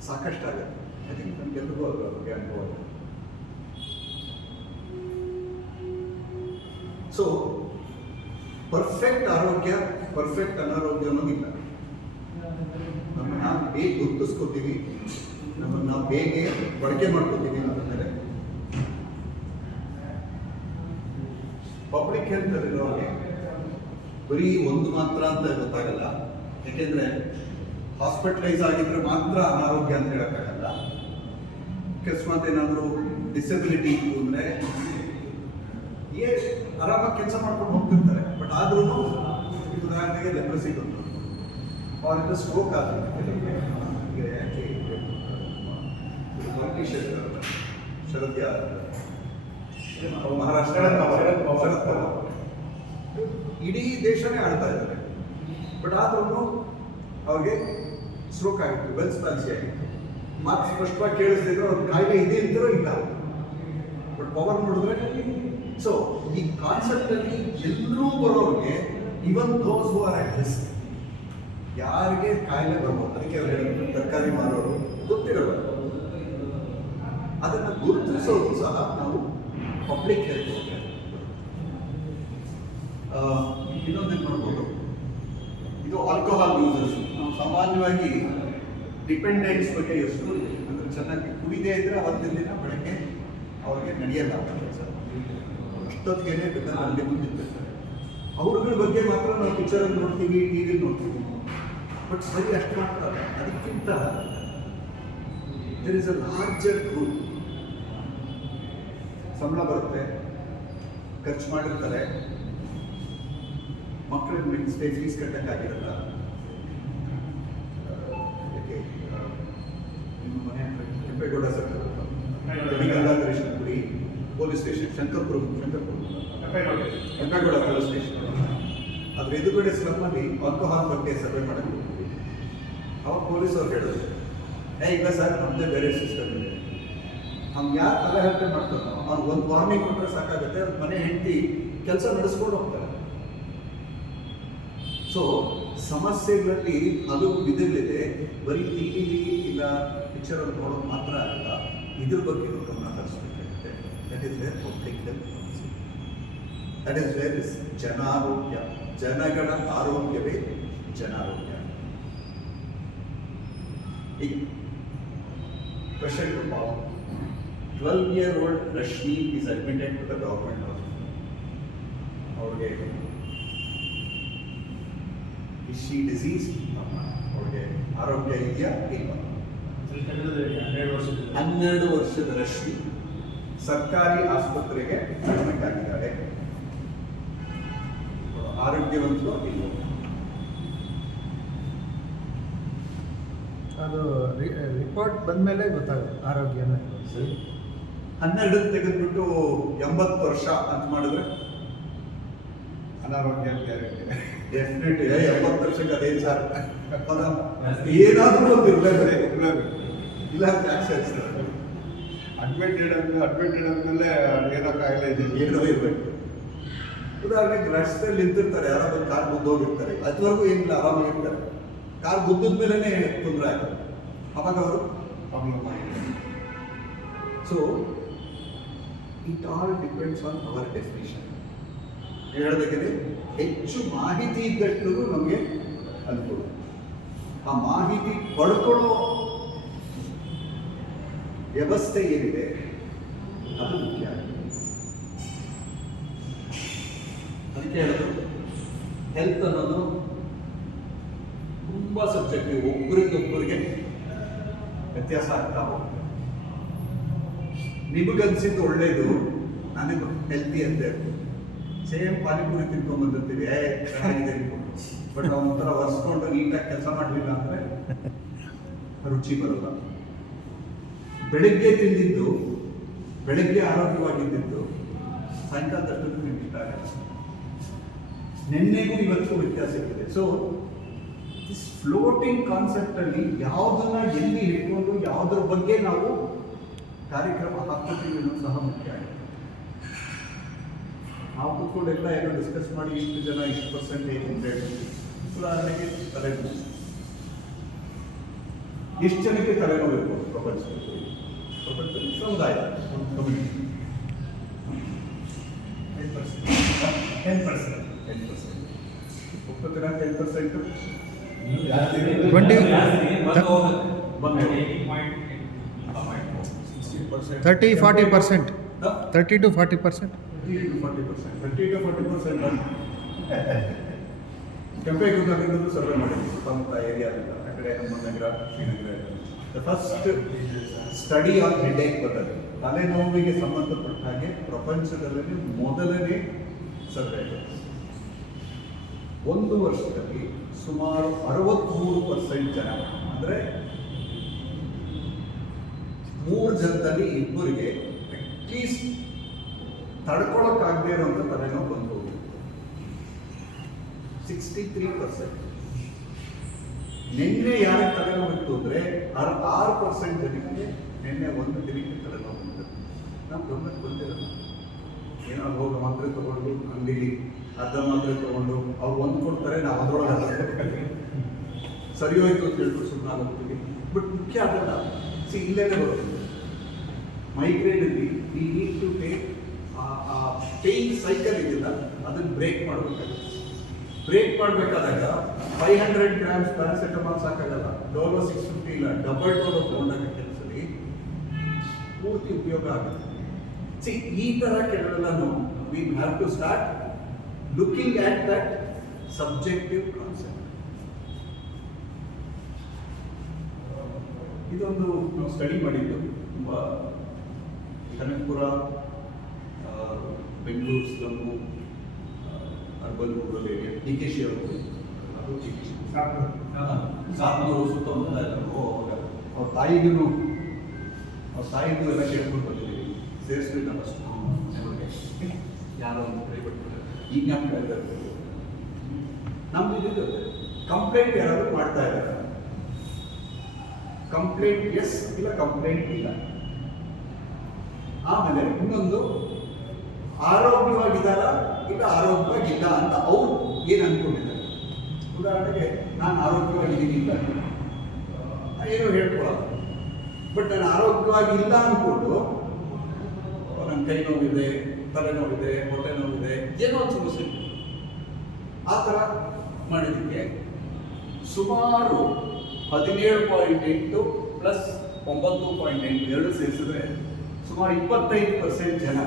ಸಾಕಷ್ಟಾಗುತ್ತೆ. ಐ ಥಿಂಕ್ ನಮಗೆಲ್ಲರಿಗೂ ಅದ್ರ ಬಗ್ಗೆ ಅನುಭವ. ಸೊ ಪರ್ಫೆಕ್ಟ್ ಆರೋಗ್ಯ ಪರ್ಫೆಕ್ಟ್ ಅನಾರೋಗ್ಯ ಅನ್ನೋದಿಲ್ಲ. ನಮ್ಮನ್ನು ನಾವು ಬೇಗ ಗುರುತಿಸ್ಕೋತೀವಿ, ನಮ್ಮನ್ನು ನಾವು ಬೇಗ ಬಳಕೆ ಮಾಡ್ಕೋತೀವಿ ಅನ್ನೋದ್ರ ಮೇಲೆ. ಪಬ್ಲಿಕ್ ಹೆಲ್ತ್ ಅಲ್ಲಿರೋರಿಗೆ ಬರೀ ಒಂದು ಮಾತ್ರ ಅಂತ ಗೊತ್ತಾಗಲ್ಲ. ಯಾಕೆಂದರೆ ಹಾಸ್ಪಿಟಲೈಸ್ ಆಗಿದ್ರೆ ಮಾತ್ರ ಅನಾರೋಗ್ಯ ಅಂತ ಹೇಳೋಕ್ಕಾಗಲ್ಲ. ಅಕಸ್ಮಾತ್ ಏನಾದರೂ ಡಿಸಬಿಲಿಟಿ ಇತ್ತು ಅಂದರೆ ಆರಾಮಾಗಿ ಕೆಲಸ ಮಾಡ್ಕೊಂಡು ಹೋಗ್ತಿರ್ತಾರೆ. ಬಟ್ ಆದ್ರೂ ಉದಾಹರಣೆಗೆ ಲೆಪ್ರಸಿ ಬಂತು, ಅವರಿಂದ ಸ್ಟ್ರೋಕ್ ಆಗುತ್ತೆ. ಶರದ್ ಮಹಾರಾಷ್ಟ್ರ ಶರದ್ ಪವಾರ್ ಇಡೀ ದೇಶನೇ ಆಳ್ತಾ ಇದ್ದಾರೆ. ಬಟ್ ಆದ್ರೂ ಅವ್ರಿಗೆ ಸ್ಟ್ರೋಕ್ ಆಗಿತ್ತು, ವೆಲ್ಸ್ ಪಾಲ್ಸಿ ಆಗಿತ್ತು. ಮಾತು ಸ್ಪಷ್ಟವಾಗಿ ಕೇಳಿಸ್ತಿದ್ರು, ಅವ್ರ ಕಾಯಿಲೆ ಇದೆ ಅಂತಾರೋ ಇಲ್ಲ. ಬಟ್ ಪವರ್ ನೋಡಿದ್ರೆ ಸೊ ಈ ಕಾನ್ಸೆಪ್ಟಲ್ಲಿ ಎಲ್ಲರೂ ಬರೋರಿಗೆ ಇವನ್ ದೋಸ್ ಹೂ ಆರ್ ಅಟ್ ರಿಸ್ಕ್, ಯಾರಿಗೆ ಕಾಯಿಲೆ ಬರ್ಬೋದು, ಅದಕ್ಕೆ ಅವ್ರು ಹೇಳಿದ್ರು ತರಕಾರಿ ಮಾರೋರು ಗೊತ್ತಿರಲ್ಲ, ಅದನ್ನು ಗುರುತಿಸೋದು ಸಹ ನಾವು ಪಬ್ಲಿಕ್ ಹೆಲ್ತ್. ಇನ್ನೊಂದು ನೋಡ್ಬೋದು, ಇದು ಆಲ್ಕೋಹಾಲ್ ಯೂಸರ್ಸ್. ನಾವು ಸಾಮಾನ್ಯವಾಗಿ ಡಿಪೆಂಡೆನ್ಸ್ ಬಗ್ಗೆ ಎಷ್ಟು ಅಂದರೆ ಚೆನ್ನಾಗಿ ಕುಡಿದೇ ಇದ್ರೆ ಅವತ್ತಿನ ದಿನ ಬೆಳಗ್ಗೆ ಅವ್ರಿಗೆ ನಡೆಯಲ್ಲ ಕೆಲಸ, ಅಷ್ಟೊತ್ತಿಗೆ ಬೇಕಾದ್ರೆ ಅಲ್ಲಿ ಮುಂದಿರ್ತಾರೆ. ಅವ್ರಗಳ ಬಗ್ಗೆ ಮಾತ್ರ ನಾವು ಪಿಕ್ಚರಲ್ಲಿ ನೋಡ್ತೀವಿ, ಟಿವಿಲಿ ನೋಡ್ತೀವಿ, ಬಟ್ ಸರಿ ಅಷ್ಟು ಮಾತ್ರ ಅಲ್ಲ. ಅದಕ್ಕಿಂತ there is a larger group. ಸಂಬಳ ಬರುತ್ತೆ, ಖರ್ಚು ಮಾಡಿರ್ತಾರೆ, ಮಕ್ಕಳಿಗೆ ನೆಕ್ಸ್ಟ್ ಡೇ ಫೀಸ್ ಕಟ್ಟಕ್ಕಾಗಿರಲ್ಲ. ನಿಮ್ಮ ಮನೆ ಹತ್ರ Kempegowda circle Gangadhareshwari police station, Kempegowda police station, ಅದ್ರ ಎದುರುಗಡೆ ಸ್ಲಮ್ಮಲ್ಲಿ ಆಲ್ಕೋಹಾಲ್ ಬಗ್ಗೆ ಸರ್ವೆ ಮಾಡಕ್ಕೆ ಹೋಗ್ತೀವಿ. ಅವಾಗ ಪೊಲೀಸವ್ರು ಹೇಳಿದ್ರು, ಇಲ್ಲ ಸರ್ ನಮ್ಮದೇ ಬೇರೆ ಸಿಸ್ಟಮ್ ಇದೆ. ಅವ್ನು ಯಾರು ತಲೆ ಹರಟೆ ಮಾಡ್ತಾರೋ ಅವ್ನು ಒಂದು ವಾರ್ನಿಂಗ್ ಕೊಟ್ಟರೆ ಸಾಕಾಗುತ್ತೆ, ಅವ್ರ ಮನೆ ಹೆಂಡತಿ ಕೆಲಸ ನಡೆಸ್ಕೊಂಡು ಹೋಗ್ತಾರೆ. ಸೊ ಸಮಸ್ಯೆಗಳಲ್ಲಿ ಹಲವು ವಿಧಗಳಿದೆ, ಬರೀ ಟಿವಿಲಿ ಇಲ್ಲ ಪಿಕ್ಚರಲ್ಲಿ ನೋಡೋದು ಮಾತ್ರ ಅಲ್ಲ, ಇದ್ರ ಬಗ್ಗೆ ಗಮನ ಹರಿಸಬೇಕಾಗುತ್ತೆ. That is where public health policy, that is where is ಜನಾರೋಗ್ಯ. ಜನಗಳ ಆರೋಗ್ಯವೇ ಜನಾರೋಗ್ಯ. ಈಗ question to pop. 12-year-old Rashmi is admitted to the government hospital. ಅವ್ರಿಗೆ is she diseased? ಅವ್ರಿಗೆ ಆರೋಗ್ಯ ಇದೆಯಾ ಇಲ್ವಾ? 12 ವರ್ಷದ ರಶ್ಮಿ ಸರ್ಕಾರಿ ಆಸ್ಪತ್ರೆಗೆ ಅಡ್ಮಿಟ್ ಆಗಿದ್ದಾಳೆ. ಆರೋಗ್ಯವಂತರು ಇಲ್ವೋ? ಅದು ರಿಪೋರ್ಟ್ ಬಂದಮೇಲೆ ಗೊತ್ತಾಗುತ್ತೆ ಆರೋಗ್ಯನ. 12 ತೆಗೆದ್ಬಿಟ್ಟು 80 ವರ್ಷ ಅಂತ ಮಾಡಿದ್ರೆ ಅನಾರೋಗ್ಯ ಗ್ಯಾರಂಟಿ. ಡೆಫಿನೆಟ್ 70 ವರ್ಷಕ್ಕೆ ಅದೇನು ಸರ್, ಏನಾದರೂ ಒಂದು ಇರಲೇಬೇಕು, ಇಲ್ಲ ಟ್ಯಾಕ್ಸ್ ಹಾಕ್ಸ್ತಾರೆ. ಅಡ್ಮಿಟೆಡ್ ಆದ್ಮೇಲೆ ಏನೋ ಕಾಯಿಲೆ ಇದೆ, ಏನೋ ಇರಬೇಕು. ಉದಾಹರಣೆಗೆ ರಸ್ತೆಯಲ್ಲಿ ನಿಂತಿರ್ತಾರೆ, ಯಾರೋ ಒಂದು ಕಾರ್ ಹೋಗಿರ್ತಾರೆ, ಅದುವರೆಗೂ ಏನಿಲ್ಲ, ಆರಾಮಾಗಿರ್ತಾರೆ. ಕಾರ್ ಗುದ್ದದ ಮೇಲೇ ತೊಂದರೆ ಆಗುತ್ತೆ, ಅವಾಗ ಅವರು ಪ್ರಾಬ್ಲಮ್ ಆಗಿದೆ. So it all depends on our definition. ಹೇಳೋದಕ್ಕೆ ಹೆಚ್ಚು ಮಾಹಿತಿ ಇದ್ದಷ್ಟು ನಮಗೆ ಅನುಕೂಲ. ಆ ಮಾಹಿತಿ ಪಡ್ಕೊಳ್ಳೋ ವ್ಯವಸ್ಥೆ ಏನಿದೆ ಅದು ಮುಖ್ಯ. ಅದಕ್ಕೆ ಹೇಳೋದು ಹೆಲ್ತ್ ಅನ್ನೋದು ತುಂಬಾ ಸಬ್ಜೆಕ್ಟಿವ್, ಒಬ್ಬರಿಗೊಬ್ಬರಿಗೆ ವ್ಯತ್ಯಾಸ ಆಗ್ತಾ ಹೋಗುತ್ತೆ. ನಿಮಗನ್ಸಿದ್ದು ಒಳ್ಳೇದು, ನನಗೆ ಹೆಲ್ತಿ ಅಂತ ಹೇಳ್ಬೋದು. ಸೇಮ್ ಪಾನಿಪುರಿ ತಿನ್ಕೊಂಡ್ಬಂದಿರ್ತೀವಿ, ಚೆನ್ನಾಗಿದೆ ಬಟ್ ಒಂಥರ ಒರೆಸ್ಕೊಂಡು ನೀಟಾಗಿ ಕೆಲಸ ಮಾಡಲಿಲ್ಲ ಅಂದರೆ ರುಚಿ ಬರಲ್ಲ. ಬೆಳಗ್ಗೆ ತಿಂದಿದ್ದು, ಬೆಳಗ್ಗೆ ಆರೋಗ್ಯವಾಗಿದ್ದು ಸಾಯಂಕಾಲದಷ್ಟು ನಿಮ್ಗೆ ಇಷ್ಟ ಆಗಲ್ಲ. ನಿನ್ನೆಗೂ ಇವತ್ತು ವ್ಯತ್ಯಾಸ ಇದೆ. ಸೊ ದಿಸ್ ಫ್ಲೋಟಿಂಗ್ ಕಾನ್ಸೆಪ್ಟ್ ಅಲ್ಲಿ ಯಾವುದನ್ನ ಎಲ್ಲಿ ಇಟ್ಕೊಂಡು ಯಾವುದ್ರ ಬಗ್ಗೆ ನಾವು ಕಾರ್ಯಕ್ರಮ ಹಾಕ್ತೀವಿ ಅನ್ನೋದು ಸಹ ಮುಖ್ಯ ಆಗುತ್ತೆ. ನಾವು ಕೂತ್ಕೊಂಡು ಎಲ್ಲ ಏನೋ ಡಿಸ್ಕಸ್ ಮಾಡಿ ಇಷ್ಟು ಜನ ಇಷ್ಟು ಪರ್ಸೆಂಟೇಜ್ ಅಂತ ಹೇಳ್ತೀವಿ. ಉದಾಹರಣೆಗೆ ತಲೆನೋವು, ಎಷ್ಟು ಜನಕ್ಕೆ ತಲೆನೋವು ಇರ್ಬೋದು ಪ್ರಪಂಚದಲ್ಲಿ? ಸಮುದಾಯ ಒಂದು ಕಮ್ಯುನಿಟಿ 10%. ಒಪ್ಪತ್ತರ 10% 30-40%. 30 to 40%. 30-40%. ಕೆಂಪೇಗೌಡರು ಸರ್ವೆ ಮಾಡಿದ್ವಿ ಸುತ್ತಮುತ್ತ ಏರಿಯಾದಿಂದ, ಆ ಕಡೆ ನಮ್ಮ ನಗರ, Srinagar. The first study on headache ಬರ್ತದೆ, ತಲೆನೋವಿಗೆ ಸಂಬಂಧಪಟ್ಟ ಹಾಗೆ ಪ್ರಪಂಚದಲ್ಲಿ ಮೊದಲನೇ ಸರ್ವೆ. 1 ವರ್ಷದಲ್ಲಿ ಸುಮಾರು 63% ಜನ, ಅಂದರೆ 3 ಜನದಲ್ಲಿ 2 ಅಟ್ಲೀಸ್ಟ್ ತಡ್ಕೊಳಕ್ಕಾಗದೇ ಇರುವಂಥ ತಲೆನೋವು ಬಂದು 63%. ನಿನ್ನೆ ಯಾರಿಗೆ ತಲೆನೋವು ಇತ್ತು ಅಂದರೆ 6% ಜನಕ್ಕೆ ನಿನ್ನೆ 1 ದಿನಕ್ಕೆ ತಲೆನೋವು ಬಂತು. ನಾವು ಗಮನಕ್ಕೆ ಬಂದಿರಲ್ಲ, ಏನೋ ಹೋಗಿ ಮಾತ್ರೆ ತಗೊಂಡು ಅಂಗಡಿಲಿ ಅರ್ಧ ಮಾತ್ರೆ ತಗೊಂಡು ಅವ್ರು ಒಂದು ಕೊಡ್ತಾರೆ, ನಾವು ಅದರೊಳಗೆ ಸರಿ ಹೋಯ್ತು ಅಂತ ಹೇಳ್ಬಿಟ್ಟು ಸುಮ್ಮನಾಗೋಗ್ತೀವಿ. ಬಟ್ ಮುಖ್ಯ ಆಗಲ್ಲ. ಇಲ್ಲೇನೆ ಬರುತ್ತೆ ಮೈಗ್ರೇನಲ್ಲಿ ವಿ ನೀಡ್ ಟು ಟೇಕ್ ಆ ಪೇನ್ ಸೈಕಲ್ ಇದೆಯಲ್ಲ ಅದನ್ನು ಬ್ರೇಕ್ ಮಾಡಬೇಕಾಗುತ್ತೆ. ಬ್ರೇಕ್ ಮಾಡಬೇಕಾದಾಗ 500 grams ಪ್ಯಾರಾಸಿಟಮಾಲ್ ಸಾಕಾಗಲ್ಲ, ಡೋಲೋ 650 ಇಲ್ಲ, ಡಬಲ್ ಡೋಲೋ ತಗೊಂಡಾಗ ಕೆಲಸದಲ್ಲಿ ಪೂರ್ತಿ ಉಪಯೋಗ ಆಗುತ್ತೆ. ಈ ಥರ ಕೆಲವೆಲ್ಲನೂ we have to start looking at that subjective concept. ಇದೊಂದು ನಾವು ಸ್ಟಡಿ ಮಾಡಿದ್ದು ತುಂಬ Kanakapura, Bengaluru slum, urban rural area, DKC ಅವರು ಅದು DKC ಸಾತ್ನೂರು ಸುತ್ತಮುತ್ತ ಎಲ್ಲರೂ ಅವ್ರ ತಾಯಿಗೂ ಎಲ್ಲ ಕೇಳ್ಕೊಂಡು ಬಂದಿದ್ದೀವಿ. ಸೇರಿಸ್ಬಿಟ್ಟು ಫಸ್ಟ್ ಯಾರೋ ಒಂದು ಕೈ ಬಿಟ್ಬಿಟ್ಟು ಈಗ ನಮ್ಮ ಕೈದಲ್ಲಿ ನಮ್ದು ಇದು ಕಂಪ್ಲೇಂಟ್ ಯಾರಾದರೂ ಮಾಡ್ತಾ ಇದ್ದಾರೆ, ಕಂಪ್ಲೇಂಟ್ ಎಸ್ ಇಲ್ಲ ಕಂಪ್ಲೇಂಟ್ ಇಲ್ಲ. ಆಮೇಲೆ ಇನ್ನೊಂದು ಆರೋಗ್ಯವಾಗಿದ್ದಾರ ಇಲ್ಲ ಆರೋಗ್ಯವಾಗಿಲ್ಲ ಅಂತ ಅವ್ರು ಏನು ಅನ್ಕೊಂಡಿದ್ದಾರೆ. ಉದಾಹರಣೆಗೆ ನಾನು ಆರೋಗ್ಯವಾಗಿದ್ದೀನಿ ಇಲ್ಲ ಏನೋ ಹೇಳ್ಕೊಳ್ಳೋದು, ಬಟ್ ನಾನು ಆರೋಗ್ಯವಾಗಿಲ್ಲ ಅಂದ್ಕೊಂಡು ನನ್ನ ಕೈ ನೋವಿದೆ, ತಲೆನೋವಿದೆ, ಹೊಟ್ಟೆ ನೋವಿದೆ, ಏನೋ ಒಂದು ಸಮಸ್ಯೆ ಆ ಥರ ಮಾಡಿದ್ದಕ್ಕೆ ಸುಮಾರು 17.8 ಪ್ಲಸ್ 9.8 ಎರಡು ಸೇರಿಸಿದ್ರೆ ಸುಮಾರು 25% ಜನ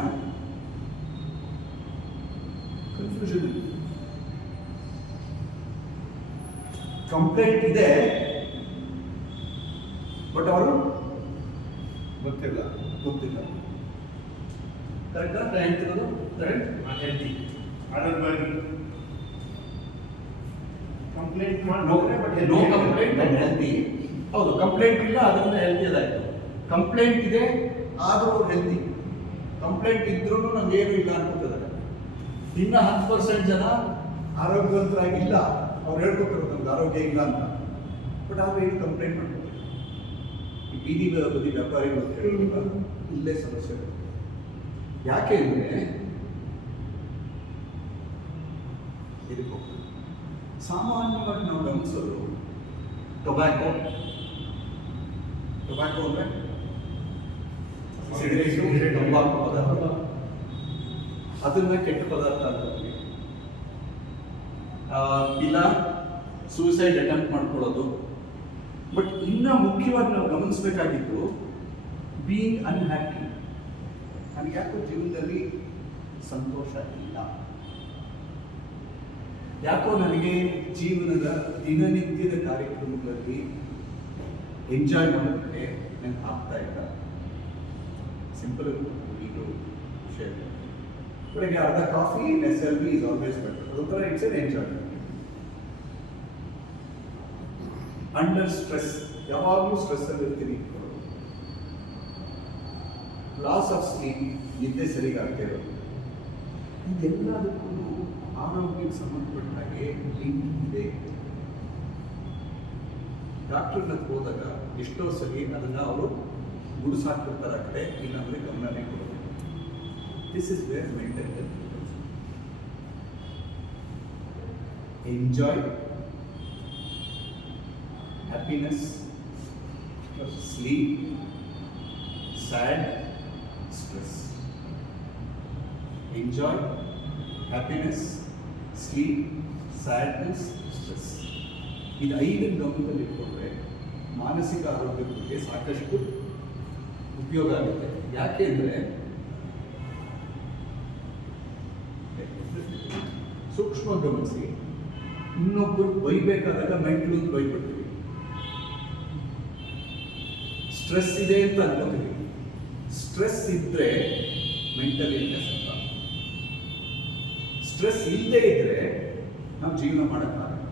ಕನ್ಫ್ಯೂಷನ್. ಕಂಪ್ಲೇಂಟ್ ಇದೆ ಬಟ್ ಅವರು ಗೊತ್ತಿಲ್ಲ. ಕರೆಕ್ಟಾ? ಹೇಳ್ತಿರೋದು ಕರೆಕ್ಟ್. ಹೆಲ್ತಿ ಅದರ ಬಗ್ಗೆ complaint no complaint and healthy. ಹೌದು, ಕಂಪ್ಲೇಂಟ್ ಇಲ್ಲ ಅದರಿಂದ ಹೆಲ್ತಿ ಅದಾಯ್ತು. ಕಂಪ್ಲೇಂಟ್ ಇದೆ ಆದರೂ ಹೆಲ್ತಿ. ಕಂಪ್ಲೇಂಟ್ ಇದ್ರೂ ನಮ್ಗೇನು ಇಲ್ಲ ಅನ್ಕೋತಿದ್ದಾರೆ. ಇನ್ನು 10% ಜನ ಆರೋಗ್ಯವಂತರಾಗಿಲ್ಲ, ಅವ್ರು ಹೇಳ್ಕೊತಿರೋದು ನಮ್ಗೆ ಆರೋಗ್ಯ ಇಲ್ಲ ಅಂತ, ಬಟ್ ಆದ್ರೆ ಏನು ಕಂಪ್ಲೇಂಟ್ ಮಾಡ್ಕೊತಾರೆ. ಈ ಬೀದಿ ಬದಿ ವ್ಯಾಪಾರಿಗಳು ಹೇಳಿಲ್ಲ, ಇಲ್ಲೇ ಸಮಸ್ಯೆ. ಯಾಕೆ ಅಂದರೆ ಇದಕ್ಕೆ ಸಾಮಾನ್ಯವಾಗಿ ನಾವು ಗಮನಿಸೋದು ಟೊಬ್ಯಾಕೋ ಅಂದರೆ ಸಿಗರೇಟು, ತಂಬಾಕು ಪದಾರ್ಥ, ಅದನ್ನ ಕೆಟ್ಟ ಪದಾರ್ಥ ಅಂತೀವಿ. ಇಲ್ಲ ಸೂಸೈಡ್ ಅಟೆಂಪ್ಟ್ ಮಾಡ್ಕೊಳ್ಳೋದು. ಬಟ್ ಇನ್ನ ಮುಖ್ಯವಾಗಿ ನಾವು ಗಮನಿಸಬೇಕಾಗಿದ್ದು ಬೀಯಿಂಗ್ ಅನ್ಹ್ಯಾಪಿ. ನನಗೆ ಯಾಕೋ ಜೀವನದಲ್ಲಿ ಸಂತೋಷ ಇಲ್ಲ, ಯಾಕೋ ನನಗೆ ಜೀವನದ ದಿನನಿತ್ಯದ ಕಾರ್ಯಕ್ರಮಗಳಲ್ಲಿ ಎಂಜಾಯ್ ಮಾಡೋದಕ್ಕೆ ನನಗೆ ಆಗ್ತಾ ಇಲ್ಲ. ಸಿಂಪಲ್ ಇದು ವಿಷಯ. ಬೆಳಗ್ಗೆ ಅರ್ಧ coffee SLB is always better. ಅದೊಂಥರ it's an enjoyment. Under stress, ಯಾವಾಗಲೂ ಸ್ಟ್ರೆಸ್ಸಲ್ಲಿ ಇರ್ತೀನಿ. ಲಾಸ್ ಆಫ್ ಸ್ಲೀಪ್, ನಿದ್ದೆ ಸರಿಗಾಗದೇ ಇರೋದು, ಇದೆಲ್ಲದಕ್ಕೂ ಆರೋಗ್ಯಕ್ಕೆ ಸಂಬಂಧಪಟ್ಟ ಹಾಗೆ ಲಿಂಕ್ ಇದೆ. ಡಾಕ್ಟರ್ನ ಹೋದಾಗ ಎಷ್ಟೋ ಸರಿ ಅದನ್ನು ಅವರು ಗುಡಿಸಾಕ್ಬಿಡ್ತಾರೆ ಆ ಕಡೆ, ಇಲ್ಲಾಂದರೆ ಗಮನನೇ ಕೊಡೋದು. This is where mental health. Enjoy, happiness, sleep, sad, stress. Enjoy, happiness, sleep, sadness, stress. ಇದು 5 ಗಮನದಲ್ಲಿ ಇಟ್ಕೊಂಡ್ರೆ ಮಾನಸಿಕ ಆರೋಗ್ಯದ ಬಗ್ಗೆ ಸಾಕಷ್ಟು ಉಪಯೋಗ ಆಗುತ್ತೆ. ಯಾಕೆ ಅಂದರೆ ಸೂಕ್ಷ್ಮ ಗಮನಿಸಿ, ಇನ್ನೊಬ್ಬರು ಬೈಬೇಕಾದಾಗ ಮೆಂಟಲು ಬೈಬಿಡ್ತೀವಿ, ಸ್ಟ್ರೆಸ್ ಇದೆ ಅಂತ ಅನ್ಕೋತೀವಿ. ಸ್ಟ್ರೆಸ್ ಇದ್ರೆ ಮೆಂಟಲ್ ಇಲ್ನೆಸ್ ಅಂತ. ಸ್ಟ್ರೆಸ್ ಇಲ್ಲದೆ ಇದ್ರೆ ನಾವು ಜೀವನ ಮಾಡೋಕ್ಕಾಗಲ್ಲ.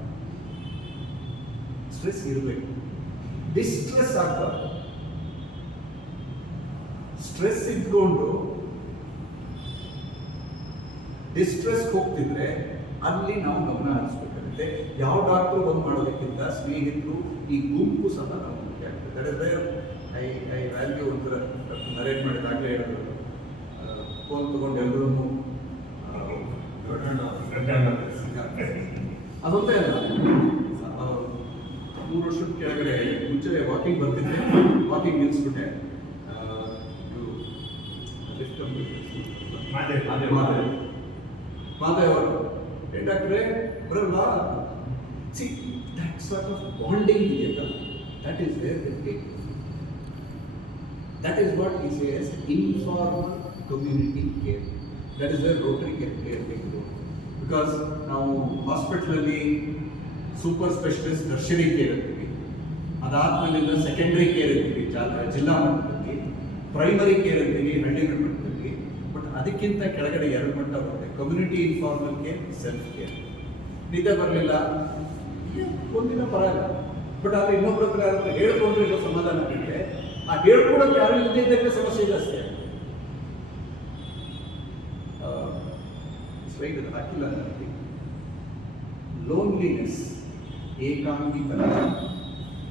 ಸ್ಟ್ರೆಸ್ ಇರಬೇಕು, ಡಿಸ್ಟ್ರೆಸ್ ಆಗ್ಬಾರ್ದು. ಸ್ಟ್ರೆಸ್ ಇದ್ಕೊಂಡು ಡಿಸ್ಟ್ರೆಸ್ ಹೋಗ್ತಿದ್ರೆ ಅಲ್ಲಿ ನಾವು ಗಮನ ಹರಿಸ್ಬೇಕಾಗುತ್ತೆ. ಯಾವ ಡಾಕ್ಟರ್ ಬಂದು ಮಾಡೋದಕ್ಕಿಂತ ಸ್ನೇಹಿತರು, ಈ ಗುಂಪು ಸಹ ನಾವು ಮುಖ್ಯ ಆಗ್ತದೆ. That is where I value ಒಂಥರ ನರೇಟ್ ಮಾಡಿದಾಗಲೇ ಹೇಳಿದ್ರು, ಫೋನ್ ತೊಗೊಂಡು ಎಲ್ಲರೂ ಅದೊಂದೇ ಅಲ್ಲ, 3 ವರ್ಷದ ಕೆಳಗಡೆ ಮುಂಚೆ ವಾಕಿಂಗ್ ಬರ್ತಿದ್ದೆ, ವಾಕಿಂಗ್ ನಿಲ್ಲಿಸ್ಬಿಟ್ಟೆ. ಮಾದೇವ್ ಅವರು ಡಾಕ್ಟ್ರೇ ಬರಲ್ಲ. See that sort of bonding ಇದೆಯಲ್ಲ, that is where that is what he says informal community care. That is where Rotary can play a big role, because ನಾವು ಹಾಸ್ಪಿಟಲಲ್ಲಿ ಸೂಪರ್ ಸ್ಪೆಷಲಿಸ್ಟ್ ಟರ್ಷರಿ ಕೇರ್ ಇರ್ತೀವಿ, ಅದಾದ್ಮೇಲಿಂದ secondary care ಇರ್ತೀವಿ ಜಿಲ್ಲಾ ಮಟ್ಟದಲ್ಲಿ, primary care ಇರ್ತೀವಿ ಹಳ್ಳಿಗಳ ಮಟ್ಟದಲ್ಲಿ. ಬಟ್ ಅದಕ್ಕಿಂತ ಕೆಳಗಡೆ 2 ಮಟ್ಟ ಬರುತ್ತೆ, community informal care, self care. ನಿದ್ದೆ ಬರಲಿಲ್ಲ, ಒಂದಿನ ಪರವಾಗಿಲ್ಲ, ಬಟ್ ಆದರೆ ಇನ್ನೊಬ್ಬರ ಹತ್ರ ಯಾರಾದ್ರೂ ಹೇಳ್ಕೊಂಡ್ರೆ ಇರೋ ಸಮಾಧಾನ ಆಗುತ್ತೆ. ಆ ಹೇಳ್ಕೊಡೋಕೆ ಯಾರು ಇಲ್ಲದೆ ಇದ್ದಕ್ಕೆ ಸಮಸ್ಯೆ ಇದೆ ಅಷ್ಟೇ. ಹಾಕಿಲ್ಲ ನನಗೆ ಲೋನ್ಲಿನೆಸ್, ಏಕಾಂಗಿತನ.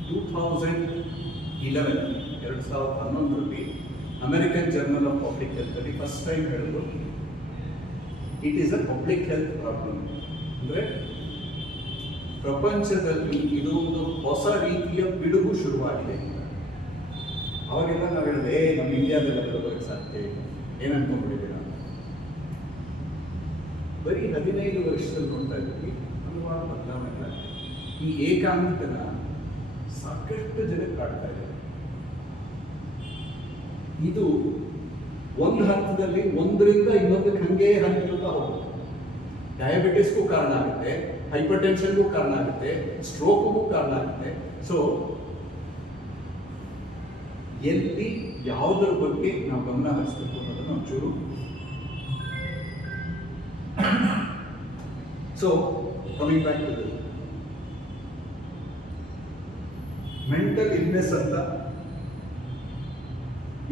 2011 American journal of public health ಅಲ್ಲಿ ಫಸ್ಟ್ ಟೈಮ್ ಹೇಳಿದ್ರು, it is a public health problem. ಅಂದರೆ ಪ್ರಪಂಚದಲ್ಲಿ ಇದು ಒಂದು ಹೊಸ ರೀತಿಯ ಪಿಡುಗು ಶುರುವಾಗಿದೆ. ಅವಾಗೆಲ್ಲ ನಾವು ಹೇಳಿದೆ ನಮ್ಮ ಇಂಡಿಯಾದಲ್ಲ ಬರೋದಕ್ಕೆ ಸಾಧ್ಯ ಇಲ್ಲ, ಏನು ಅನ್ಕೊಂಡ್ಬಿಟ್ಟಿದ್ದೀರ. ಬರೀ 15 ವರ್ಷದಲ್ಲಿ ನೋಡ್ತಾ ಇದ್ದೀವಿ ಹಲವಾರು ಬದಲಾವಣೆ. ಈ ಏಕಾಂಗಿತನ ಸಾಕಷ್ಟು ಜನಕ್ಕೆ ಕಾಡ್ತಾ ಇದೆ. ಇದು ಒಂದು ಹಂತದಲ್ಲಿ ಒಂದರಿಂದ ಇನ್ನೊಂದಕ್ಕೆ ಹಂಗೆ ಹಂಚ್ತಾ ಹೋಗುತ್ತೆ. ಡಯಾಬಿಟಿಸ್ಗೂ ಕಾರಣ ಆಗುತ್ತೆ, ಹೈಪರ್ ಟೆನ್ಷನ್ಗೂ ಕಾರಣ ಆಗುತ್ತೆ, ಸ್ಟ್ರೋಕ್ಗೂ ಕಾರಣ ಆಗುತ್ತೆ. ಸೊ ಎಲ್ಲಿ ಯಾವುದರ ಬಗ್ಗೆ ನಾವು ಗಮನ ಹರಿಸಬೇಕು ಅನ್ನೋದನ್ನು ಒಂಚೂರು. So coming back to mental illness ಅಂತ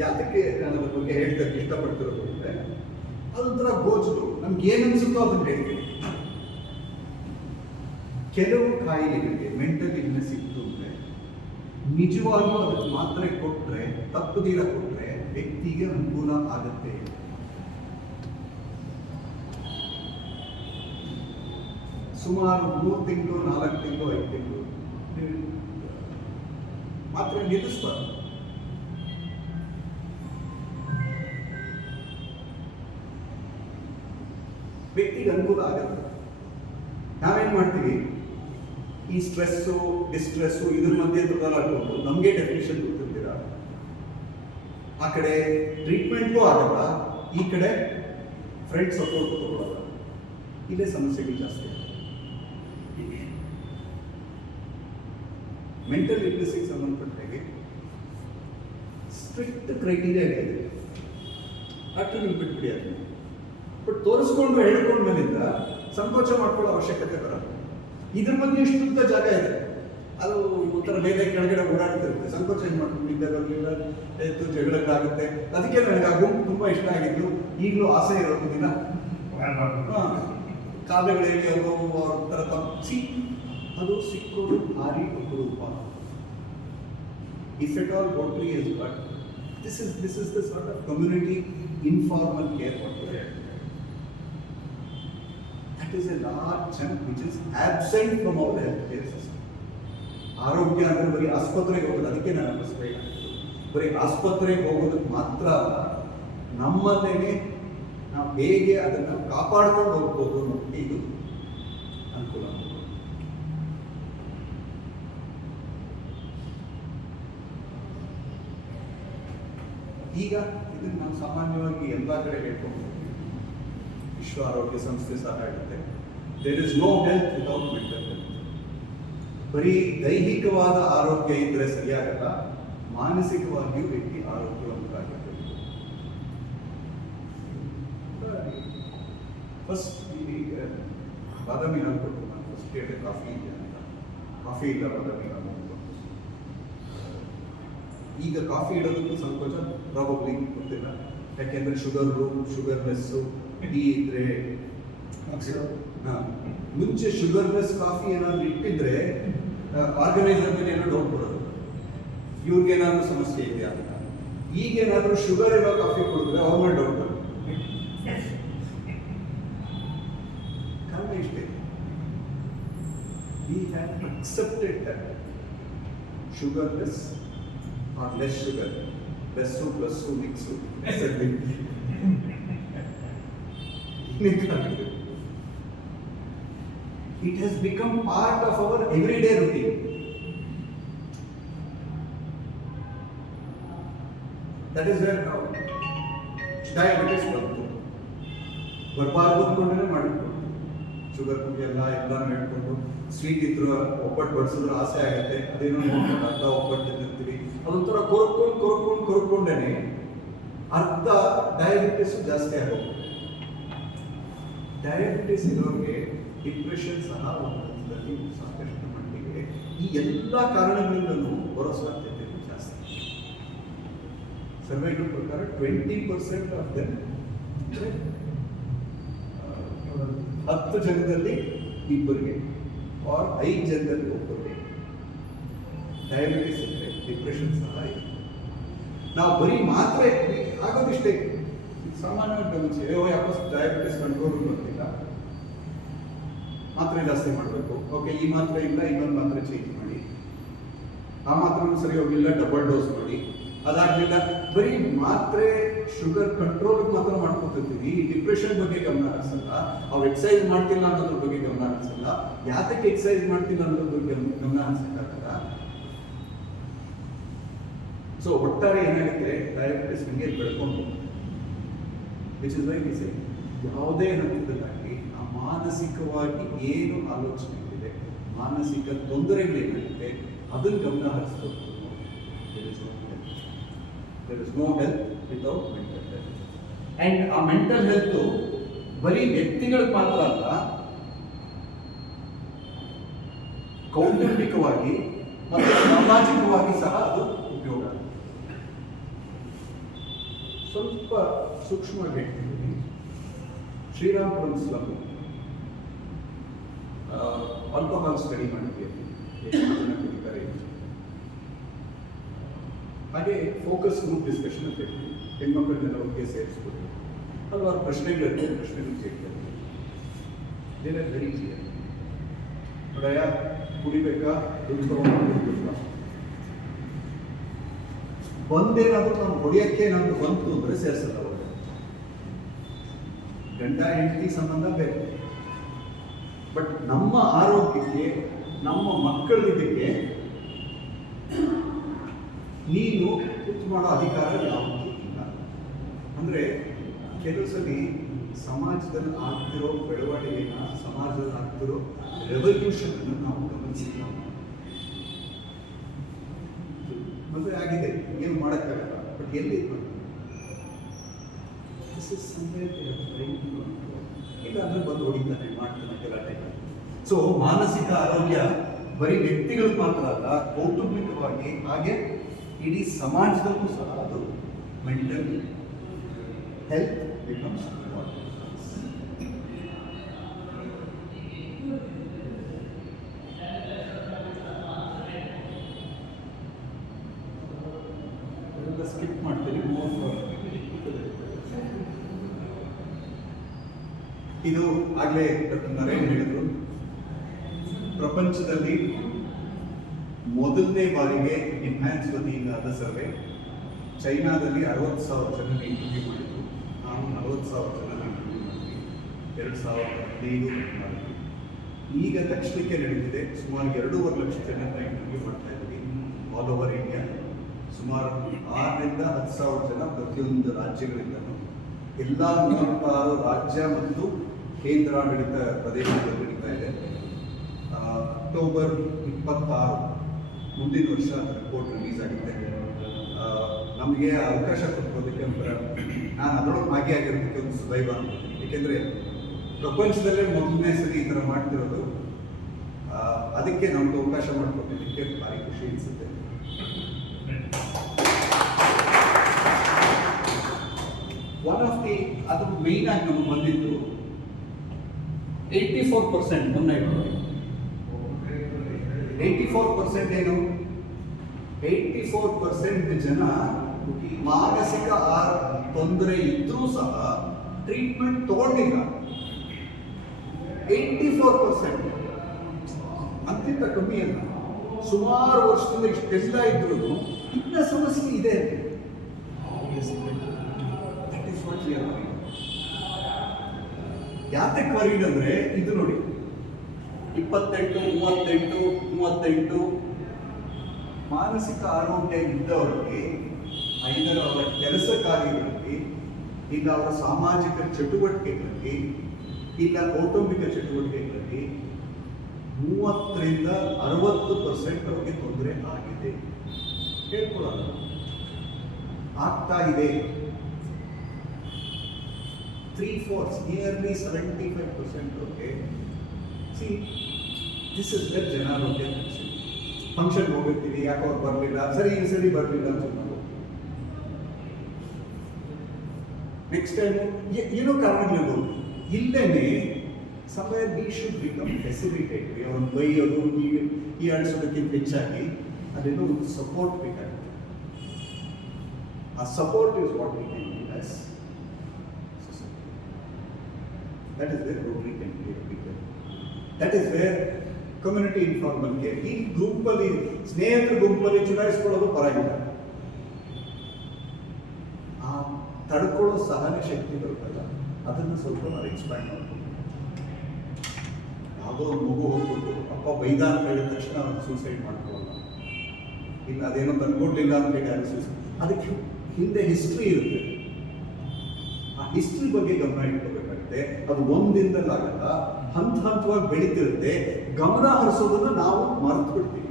ಯಾತಕ್ಕೆ ನಾನು ಅದ್ರ ಬಗ್ಗೆ ಹೇಳ್ತಕ್ಕೆ ಇಷ್ಟಪಡ್ತಿರೋದು ಅಂದರೆ, ಅದೊಂಥರ ಗೋಜಲು, ನಮ್ಗೆ ಏನು ಅನ್ಸುತ್ತೋ ಅದನ್ನು ಹೇಳ್ತೀನಿ. ಕೆಲವು ಕಾಯಿಲೆಗಳಿಗೆ ಮೆಂಟಲ್ ಇಲ್ನೆಸ್ ಇತ್ತು ಅಂದರೆ ನಿಜವಾಗ್ಲೂ ಅದಕ್ಕೆ ಮಾತ್ರೆ ಕೊಟ್ಟರೆ, ತಪ್ಪುದೀರ ಕೊಟ್ಟರೆ ವ್ಯಕ್ತಿಗೆ ಅನುಕೂಲ ಆಗುತ್ತೆ. ಸುಮಾರು 3 ತಿಂಗಳು, 4 ತಿಂಗಳು, 5 ತಿಂಗಳು ಮಾತ್ರೆ ನಿಲ್ಲಿಸ್ಬಾರ್ದು. ವ್ಯಕ್ತಿಗೆ ಅನುಕೂಲ ಆಗುತ್ತೆ. ನಾವೇನ್ ಮಾಡ್ತೀವಿ, ಈ ಸ್ಟ್ರೆಸ್ಸು ಡಿಸ್ಟ್ರೆಸ್ಸು ಇದ್ರ ಮಧ್ಯೆ ತೊಗೊಳಾಡ್ಕೊಂಡು ನಮಗೆ ಡೆಫಿನೇಷನ್ ಗೊತ್ತಿರ್ತೀರ. ಆ ಕಡೆ ಟ್ರೀಟ್ಮೆಂಟ್ಗೂ ಆಗಲ್ಲ, ಈ ಕಡೆ ಫ್ರೆಂಡ್ ಸಪೋರ್ಟ್ ತಗೊಳ್ಳಲ್ಲ. ಇಲ್ಲೇ ಸಮಸ್ಯೆಗಳು ಜಾಸ್ತಿ. ಮೆಂಟಲ್ ಇಲ್ನೆಸ್ಗೆ ಸಂಬಂಧಪಟ್ಟಾಗೆ ಸ್ಟ್ರಿಕ್ಟ್ ಕ್ರೈಟೀರಿಯಾ ಇದೆ. ಡಾಕ್ಟರ್ ನೀವು ಬಿಟ್ಬಿಡಿ ಅದು. ಬಟ್ ತೋರಿಸ್ಕೊಂಡು ಹೇಳ್ಕೊಂಡ ಮೇಲಿಂದ ಸಂಕೋಚ ಮಾಡ್ಕೊಳ್ಳೋ ಅವಶ್ಯಕತೆ ಬರಲ್ಲ. ಇದ್ರ ಮಧ್ಯೆ ಇಷ್ಟುದ್ದ ಜಾಗ ಇದೆ, ಅದು ಒಂಥರ ಮೇಲೆ ಕೆಳಗಡೆ ಓಡಾಡ್ತಿರುತ್ತೆ. ಸಂಕೋಚ ಏನು ಮಾಡ್ಕೊಂಡಿದ್ದೆ ಬರಲಿಲ್ಲ, ಜಗಳಾಗುತ್ತೆ. ಅದಕ್ಕೆ ನನಗೆ ಆ ಗುಂಪು ತುಂಬ ಇಷ್ಟ ಆಗಿದ್ದು, ಈಗಲೂ ಆಸೆ ಇರೋದು ದಿನ ಕಾವ್ಯಗಳಲ್ಲಿ ಅವರು ಅವ್ರ ಥರ ತಪ್ಪಿಸಿ ಅದು ಸಿಕ್ಕೋದು ಭಾರಿ ಅಪರೂಪ. If at all Rotary is but this is the sort of community informal care what we are. That is a large chunk which is absent from our healthcare system. ಆರೋಗ್ಯ ಅಂದರೆ ಬರೀ ಆಸ್ಪತ್ರೆಗೆ ಹೋಗೋದು. ಅದಕ್ಕೆ ನಾನು ಅನಿಸ್ಬೇಕು, ಬರೀ ಆಸ್ಪತ್ರೆಗೆ ಹೋಗೋದಕ್ಕೆ ಮಾತ್ರ ಅಲ್ಲ, ನಮ್ಮನ್ನೇ ನಾವು ಹೇಗೆ ಅದನ್ನು ಕಾಪಾಡ್ಕೊಂಡು ಹೋಗ್ಬೋದು ಅನ್ನೋದಕ್ಕೆ ಇದು ಅನುಕೂಲ. ಈಗ ಇದನ್ನು ನಾವು ಸಾಮಾನ್ಯವಾಗಿ ಎಲ್ಲ ಕಡೆ ಹೇಳ್ಕೊಂಡು ವಿಶ್ವ ಆರೋಗ್ಯ ಸಂಸ್ಥೆ ಸಹ ಹೇಳುತ್ತೆ, there is no health without mental health. ಬರೀ ದೈಹಿಕವಾದ ಆರೋಗ್ಯ ಇದ್ರೆ ಸರಿಯಾಗಲ್ಲ, ಮಾನಸಿಕವಾಗಿಯೂ ವ್ಯಕ್ತಿ ಆರೋಗ್ಯವಂತರಾಗಿರಬೇಕು. ಫಸ್ಟ್ ಈಗ ಬಾದಾಮಿ ಹಾಲು ಕೊಟ್ಟು ನಾನು ಫಸ್ಟ್ ಕೇಳಿದೆ ಕಾಫಿ ಇದೆ ಅಂತ. ಕಾಫಿ ಇಲ್ಲ, ಬಾದಾಮಿ ಹಾಲು. ಈಗ ಕಾಫಿ ಇಡೋದಕ್ಕೂ ಸಂಕೋಚ ಪ್ರಾಬಬ್ಲಿ ಗೊತ್ತಿಲ್ಲ, ಯಾಕೆಂದ್ರೆ ಶುಗರ್ಲೆಸ್ಸು ಟೀ ಇದ್ರೆ. ಮುಂಚೆ ಶುಗರ್ಲೆಸ್ ಕಾಫಿ ಏನಾದ್ರು ಇಟ್ಟಿದ್ರೆ ಆರ್ಗನೈಸರ್ ಮೇಲೆ ಏನೋ ಡೌಟ್ ಬರೋದು, ಇವ್ರಿಗೇನಾದ್ರೂ ಸಮಸ್ಯೆ ಇದೆಯಾ ಅಂತ. ಈಗೇನಾದ್ರೂ ಶುಗರ್ ಇರೋ ಕಾಫಿ ಕೊಡಿದ್ರೆ ಅವ್ರ ಮೇಲೆ ಡೌಟ್ ಬರೋದು. accepted that sugarless or less sugar, less plus mix. It has become part of our everyday routine. That is where now diabetes ಬಂತು. ಬರಬಾರ್ದು ಅಂದ್ಕೊಂಡ್ರೆ ಮಾಡಿಕೊಂಡು ಶುಗರ್ ಎಲ್ಲ ಇಟ್ಕೊಂಡು ಸ್ವೀಟ್ ಇದ್ರು ಒಬ್ಬಟ್ಟು ಬಡಿಸಿದ್ರೆ ಆಸೆ ಆಗುತ್ತೆ, ಅದೇನೋ ನೋಡ್ಕೊಂಡು ಅರ್ಧ ಒಬ್ಬಟ್ಟು ತಿಂತಿರ್ತೀವಿ, ಅದೊಂಥರ ಕೊರ್ಕೊಂಡೇನೆ ಅರ್ಧ ಡಯಾಬಿಟಿಸ್ ಜಾಸ್ತಿ ಆಗೋದು. ಡಯಾಬಿಟಿಸ್ ಇರೋರಿಗೆ ಡಿಪ್ರೆಷನ್ ಸಹ ಒಂದು ಹಂತದಲ್ಲಿ ಸಾಕಷ್ಟು ಮಟ್ಟಿಗೆ ಈ ಎಲ್ಲ ಕಾರಣಗಳಿಂದಲೂ ಬರೋ ಸಾಧ್ಯತೆ ಜಾಸ್ತಿ. ಸರ್ವೆಗಳ ಪ್ರಕಾರ 20% ಆಫ್ ದೆಮ್ 10 ಜನದಲ್ಲಿ ಇಬ್ಬರಿಗೆ ಆರ್ 5 ಜನದಲ್ಲಿ ಒಬ್ಬರಿಗೆ ಡಯಾಬಿಟಿಸ್ ಇದ್ರೆ ಡಿಪ್ರೆಷನ್ ಸಹ ಇದೆ. ನಾವು ಬರೀ ಮಾತ್ರೆ ಆಗೋದಿಷ್ಟೇ ಸಾಮಾನ್ಯವಾಗಿ ಗಮನಿಸಿ, ಯಾಕೋ ಡಯಾಬಿಟಿಸ್ ಕಂಟ್ರೋಲ್ ಬರ್ತಿಲ್ಲ, ಮಾತ್ರೆ ಜಾಸ್ತಿ ಮಾಡಬೇಕು, ಓಕೆ ಈ ಮಾತ್ರೆ ಇಲ್ಲ ಇನ್ನೊಂದು ಮಾತ್ರೆ ಚೇಂಜ್ ಮಾಡಿ, ಆ ಮಾತ್ರೆ ಸರಿ ಹೋಗಿಲ್ಲ ಡಬಲ್ ಡೋಸ್ ಮಾಡಿ, ಅದಾಗಲಿಲ್ಲ ಬರೀ ಮಾತ್ರೆ ಶುಗರ್ ಕಂಟ್ರೋಲ್ ಮಾತ್ರ ಮಾಡ್ಕೊತಿರ್ತೀವಿ. ಡಿಪ್ರೆಷನ್ ಬಗ್ಗೆ ಗಮನ ಹರಿಸಲ್ಲ, ಅವ್ರು ಎಕ್ಸಸೈಸ್ ಮಾಡ್ತಿಲ್ಲ ಅನ್ನೋದ್ರ ಬಗ್ಗೆ ಗಮನ ಹರಿಸಲ್ಲ, ಯಾತಕ್ಕೆ ಎಕ್ಸಸೈಸ್ ಮಾಡ್ತಿಲ್ಲ ಅನ್ನೋದ್ರ ಬಗ್ಗೆ ಗಮನ ಹರಿಸಕ್ಕಾಗಲ್ಲ. ಸೊ ಒಟ್ಟಾರೆ ಏನಾಗುತ್ತೆ, ಡಯಾಬಿಟಿಸ್ ಹಂಗೆ ಬೆಳ್ಕೊಂಡು which is why we say ಯಾವುದೇ ಹಂತದಲ್ಲಾಗಿ ಆ ಮಾನಸಿಕವಾಗಿ ಏನು ಆಲೋಚನೆ ಇದೆ, ಮಾನಸಿಕ ತೊಂದರೆಗಳೇನಾಗುತ್ತೆ ಅದನ್ನು ಗಮನ ಹರಿಸಬೇಕು. There is no health without mental health. And ಆ ಮೆಂಟಲ್ ಹೆಲ್ತ್ ಬರೀ ವ್ಯಕ್ತಿಗಳಿಗೆ ಮಾತ್ರ ಅಲ್ಲ, ಕೌಟುಂಬಿಕವಾಗಿ ಮತ್ತು ಸಾಮಾಜಿಕವಾಗಿ ಸಹ ಅದು ಉಪಯೋಗ. ಸ್ವಲ್ಪ ಸೂಕ್ಷ್ಮವಾಗಿ ಹೇಳ್ತಿದ್ದೀನಿ. ಶ್ರೀರಾಮಪುರಂ ಸ್ಲಮ್ ಆಲ್ಕೋಹಾಲ್ ಸ್ಟಡಿ ಮಾಡಿದ್ವಿ, ಕುಡಿತಾರೆ. ಹಾಗೆ ಫೋಕಸ್ ಗ್ರೂಪ್ ಡಿಸ್ಕಷನ್ ಅಂತ ಹೇಳ್ತೀವಿ, ಹೆಣ್ಮಕ್ಳನ್ನೆಲ್ಲ ಒಟ್ಟಿಗೆ ಸೇರಿಸ್ಬಿಟ್ಟು ಹಲವಾರು ಪ್ರಶ್ನೆಗಳು ಕೇಳ್ತಾರೆ. There are very clear. ನೋಡಯ್ಯ, ಕುಡಿಬೇಕಾ, ದುಡ್ಡು ತಗೊಂಡ್ಬೇಕಾ, ಬಂದೇನಾದ್ರೂ ನಾವು ಹೊಡೆಯಕ್ಕೆ ನಮ್ಗೆ ಬಂತು ಅಂದರೆ ಸೇರಿಸಲ್ಲ. ಅವರು ಗಂಡ ಹೆಂಡತಿ ಸಂಬಂಧ ಬೇರೆ, ಬಟ್ ನಮ್ಮ ಆರೋಗ್ಯಕ್ಕೆ ನಮ್ಮ ಮಕ್ಕಳಿಗೆ ನೀನು ಕುತ್ತು ಮಾಡೋ ಅಧಿಕಾರ ಯಾವುದು ಇಲ್ಲ. ಅಂದರೆ ಕೆಲವು ಸಲ ಸಮಾಜದಲ್ಲಿ ಆಗ್ತಿರೋ ಬೆಳವಣಿಗೆನ, ಸಮಾಜದಲ್ಲಿ ಆಗ್ತಿರೋ ರೆವಲ್ಯೂಷನ್ ಅನ್ನು ನಾವು ಗಮನಿಸಿಲ್ಲ. ಮದುವೆ ಆಗಿದೆ, ಏನು ಮಾಡೋಕ್ಕಾಗಲ್ಲ, ಬಟ್ ಎಲ್ಲಿ ಇಲ್ಲ ಅಂದ್ರೆ ಬಂದು ಹೊಡಿತಾನೆ, ಮಾಡ್ತಾನೆ ಗಲಾಟೆ. ಸೊ ಮಾನಸಿಕ ಆರೋಗ್ಯ ಬರೀ ವ್ಯಕ್ತಿಗಳಿಗೆ ಮಾತ್ರ ಅಲ್ಲ, ಕೌಟುಂಬಿಕವಾಗಿ ಹಾಗೆ ಇಡೀ ಸಮಾಜದಲ್ಲೂ ಸಹ ಅದು ಮೆಂಟಲ್ ಹೆಲ್ತ್ ಬಿಕಮ್ಸ್ ಸ್ಕಿಪ್ ಮಾಡ್ತೀವಿ. ಇದು ಆಗಲೇ ನರೇನ್ ಹೇಳಿದ್ರು, ಪ್ರಪಂಚದಲ್ಲಿ ಮೊದಲನೇ ಬಾರಿಗೆ ನಿಮ್ಹಾನ್ಸ್ ವತಿಯಿಂದ ಆದ ಸರ್ವೆ, ಚೈನಾದಲ್ಲಿ 60,000 ಜನ ಇಂಟರ್ವ್ಯೂ ಮಾಡಿದ್ರು, ನಾವು 40,000 ಜನ ಇಂಟರ್ವ್ಯೂ ಮಾಡಿದ್ವಿ 2015 ಮಾಡಿದ್ವಿ. ಈಗ ತಕ್ಷಣಕ್ಕೆ ನಡೀತಿದೆ, ಸುಮಾರು 2.5 ಲಕ್ಷ ಜನರನ್ನ ಇಂಟರ್ವ್ಯೂ ಮಾಡ್ತಾ ಇದ್ದೀವಿ ಆಲ್ ಓವರ್ ಇಂಡಿಯಾ. ಸುಮಾರು 6,000 to 10,000 ಜನ ಪ್ರತಿಯೊಂದು ರಾಜ್ಯಗಳಿಂದಲೂ, ಎಲ್ಲ 36 ರಾಜ್ಯ ಮತ್ತು ಕೇಂದ್ರಾಡಳಿತ ಪ್ರದೇಶದಲ್ಲಿ ನಡೀತಾ ಇದೆ. ಅಕ್ಟೋಬರ್ 26 ಮುಂದಿನ ವರ್ಷ ರಿಪೋರ್ಟ್ ರಿಲೀಸ್ ಆಗುತ್ತೆ. ನಮಗೆ ಅವಕಾಶ ಕೊಟ್ಟೋದಕ್ಕೆ ನಾನು ಅದರೊಳಗೆ ಭಾಗಿಯಾಗಿರೋದಕ್ಕೆ ಒಂದು ಸುದೈವ ಅನ್ಕೋತೀನಿ. ಏಕೆಂದರೆ ಪ್ರಪಂಚದಲ್ಲೇ ಮೊದಲನೇ ಸರಿ ಈ ಥರ ಮಾಡ್ತಿರೋದು, ಅದಕ್ಕೆ ನಮ್ಗೆ ಅವಕಾಶ ಮಾಡಿಕೊಟ್ಟಿದ್ದಕ್ಕೆ ಭಾರಿ ಖುಷಿ ಅನಿಸುತ್ತೆ. ಒನ್ ಆಫ್ ದಿ ಅದು ಮೇಯ್ನ್ ಆಗಿ ನಮಗೆ ಬಂದಿದ್ದು 84% ಮುನ್ನ ಇಟ್ಕೊಂಡು 84% ಏನು, 84% ಜನ ಮಾನಸಿಕ ತೊಂದರೆ ಇದ್ರೂ ಸಹ ಟ್ರೀಟ್ಮೆಂಟ್ ತಗೊಂಡಿಲ್ಲ. 84% ಅಂತ ಖಂಡಿತ ಕಮ್ಮಿ ಅಲ್ಲ. ಸುಮಾರು ವರ್ಷದಿಂದ ಇಷ್ಟೆಲ್ಲ ಇದ್ರೂ ಇನ್ನ ಸಮಸ್ಯೆ ಇದೆ. That is what we are worried. ಯಾತಕ್ಕೆ worried ಅಂದ್ರೆ ಇದು ನೋಡಿ, 28, 38 ಮಾನಸಿಕ ಆರೋಗ್ಯ ಇದ್ದವರಿಗೆ ಐದರ ಅವರ ಕೆಲಸ ಕಾರ್ಯಗಳಲ್ಲಿ, ಇಲ್ಲ ಅವರ ಸಾಮಾಜಿಕ ಚಟುವಟಿಕೆಗಳಲ್ಲಿ, ಇಲ್ಲ ಕೌಟುಂಬಿಕ ಚಟುವಟಿಕೆಗಳಲ್ಲಿ 30ರಿಂದ 60% ಅವರಿಗೆ ತೊಂದರೆ ಆಗಿದೆ. ಹೇಳ್ಕೊಳ್ಳೋಣ, ಆಗ್ತಾ ಇದೆ. 3/4, ನಿಯರ್ಲಿ 75% ಅವರಿಗೆ. ಸಿ, ದಿಸ್ ಇಸ್ ವೆರ್ ಜನ ಫಂಕ್ಷನ್ ಹೋಗಿರ್ತೀವಿ, ಯಾಕೋ ಅವ್ರು ಬರಲಿಲ್ಲ, ಈ ಸರಿ ಬರಲಿಲ್ಲ ಅಂತ ನಾವು ನೆಕ್ಸ್ಟ್ ಟೈಮ್ ಏನೋ ಕಾರಣಗಳಿರ್ಬೋದು. ಇಲ್ಲೇನೆ ಸಮಯ ವಿ ಶುಡ್ ಬಿಕಮ್ ಫೆಸಿಲಿಟೇಟರಿ. ಅವ್ರನ್ನ ಬೈಯೋದು ಈ ಆಡಿಸೋದಕ್ಕಿಂತ ಹೆಚ್ಚಾಗಿ ಅದೇನೋ ಒಂದು ಸಪೋರ್ಟ್ ಬೇಕಾಗುತ್ತೆ. ಆ support is what we can give as society. That is where Rotary can play a big role. That is where community informal care, ಈ ಗುಂಪಲ್ಲಿ ಸ್ನೇಹಿತರ ಗುಂಪಲ್ಲಿ ಚುನಾಯಿಸ್ಕೊಳ್ಳೋದು ಪರವಾಗಿಲ್ಲ. ಆ ತಡ್ಕೊಳ್ಳೋ ಸಹನ ಶಕ್ತಿ ಬರುತ್ತಲ್ಲ, ಅದನ್ನು ಸ್ವಲ್ಪ ನಾವು ಎಕ್ಸ್ಪ್ಯಾಂಡ್ ಮಾಡ್ಬೋದು. ಯಾವುದೋ ಒಂದು ಮಗು ಹೋಗ್ಬಿಟ್ಟು ಅಪ್ಪ ಬೈದ ಅಂತ ಹೇಳಿದ ತಕ್ಷಣ ಅವ್ರು ಸೂಸೈಡ್ ಮಾಡ್ಕೊಳ್ಳಲ್ಲ, ಇಲ್ಲ ಅದೇನೋ ತಂದ್ಕೊಟ್ಟಿಲ್ಲ ಅಂತ ಹೇಳಿ ಅದು ಸೂಸೈಡ್. ಅದಕ್ಕೆ ಹಿಂದೆ ಹಿಸ್ಟ್ರಿ ಇರುತ್ತೆ. ಆ ಹಿಸ್ಟ್ರಿ ಬಗ್ಗೆ ಗಮನ ಇಟ್ಕೋಬೇಕಾಗುತ್ತೆ. ಅದು ಒಂದಿನದಲ್ಲಾಗಲ್ಲ, ಹಂತವಾಗಿ ಬೆಳೀತಿರುತ್ತೆ. ಗಮನ ಹರಿಸೋದನ್ನ ನಾವು ಮರೆತು ಬಿಡ್ತೀವಿ.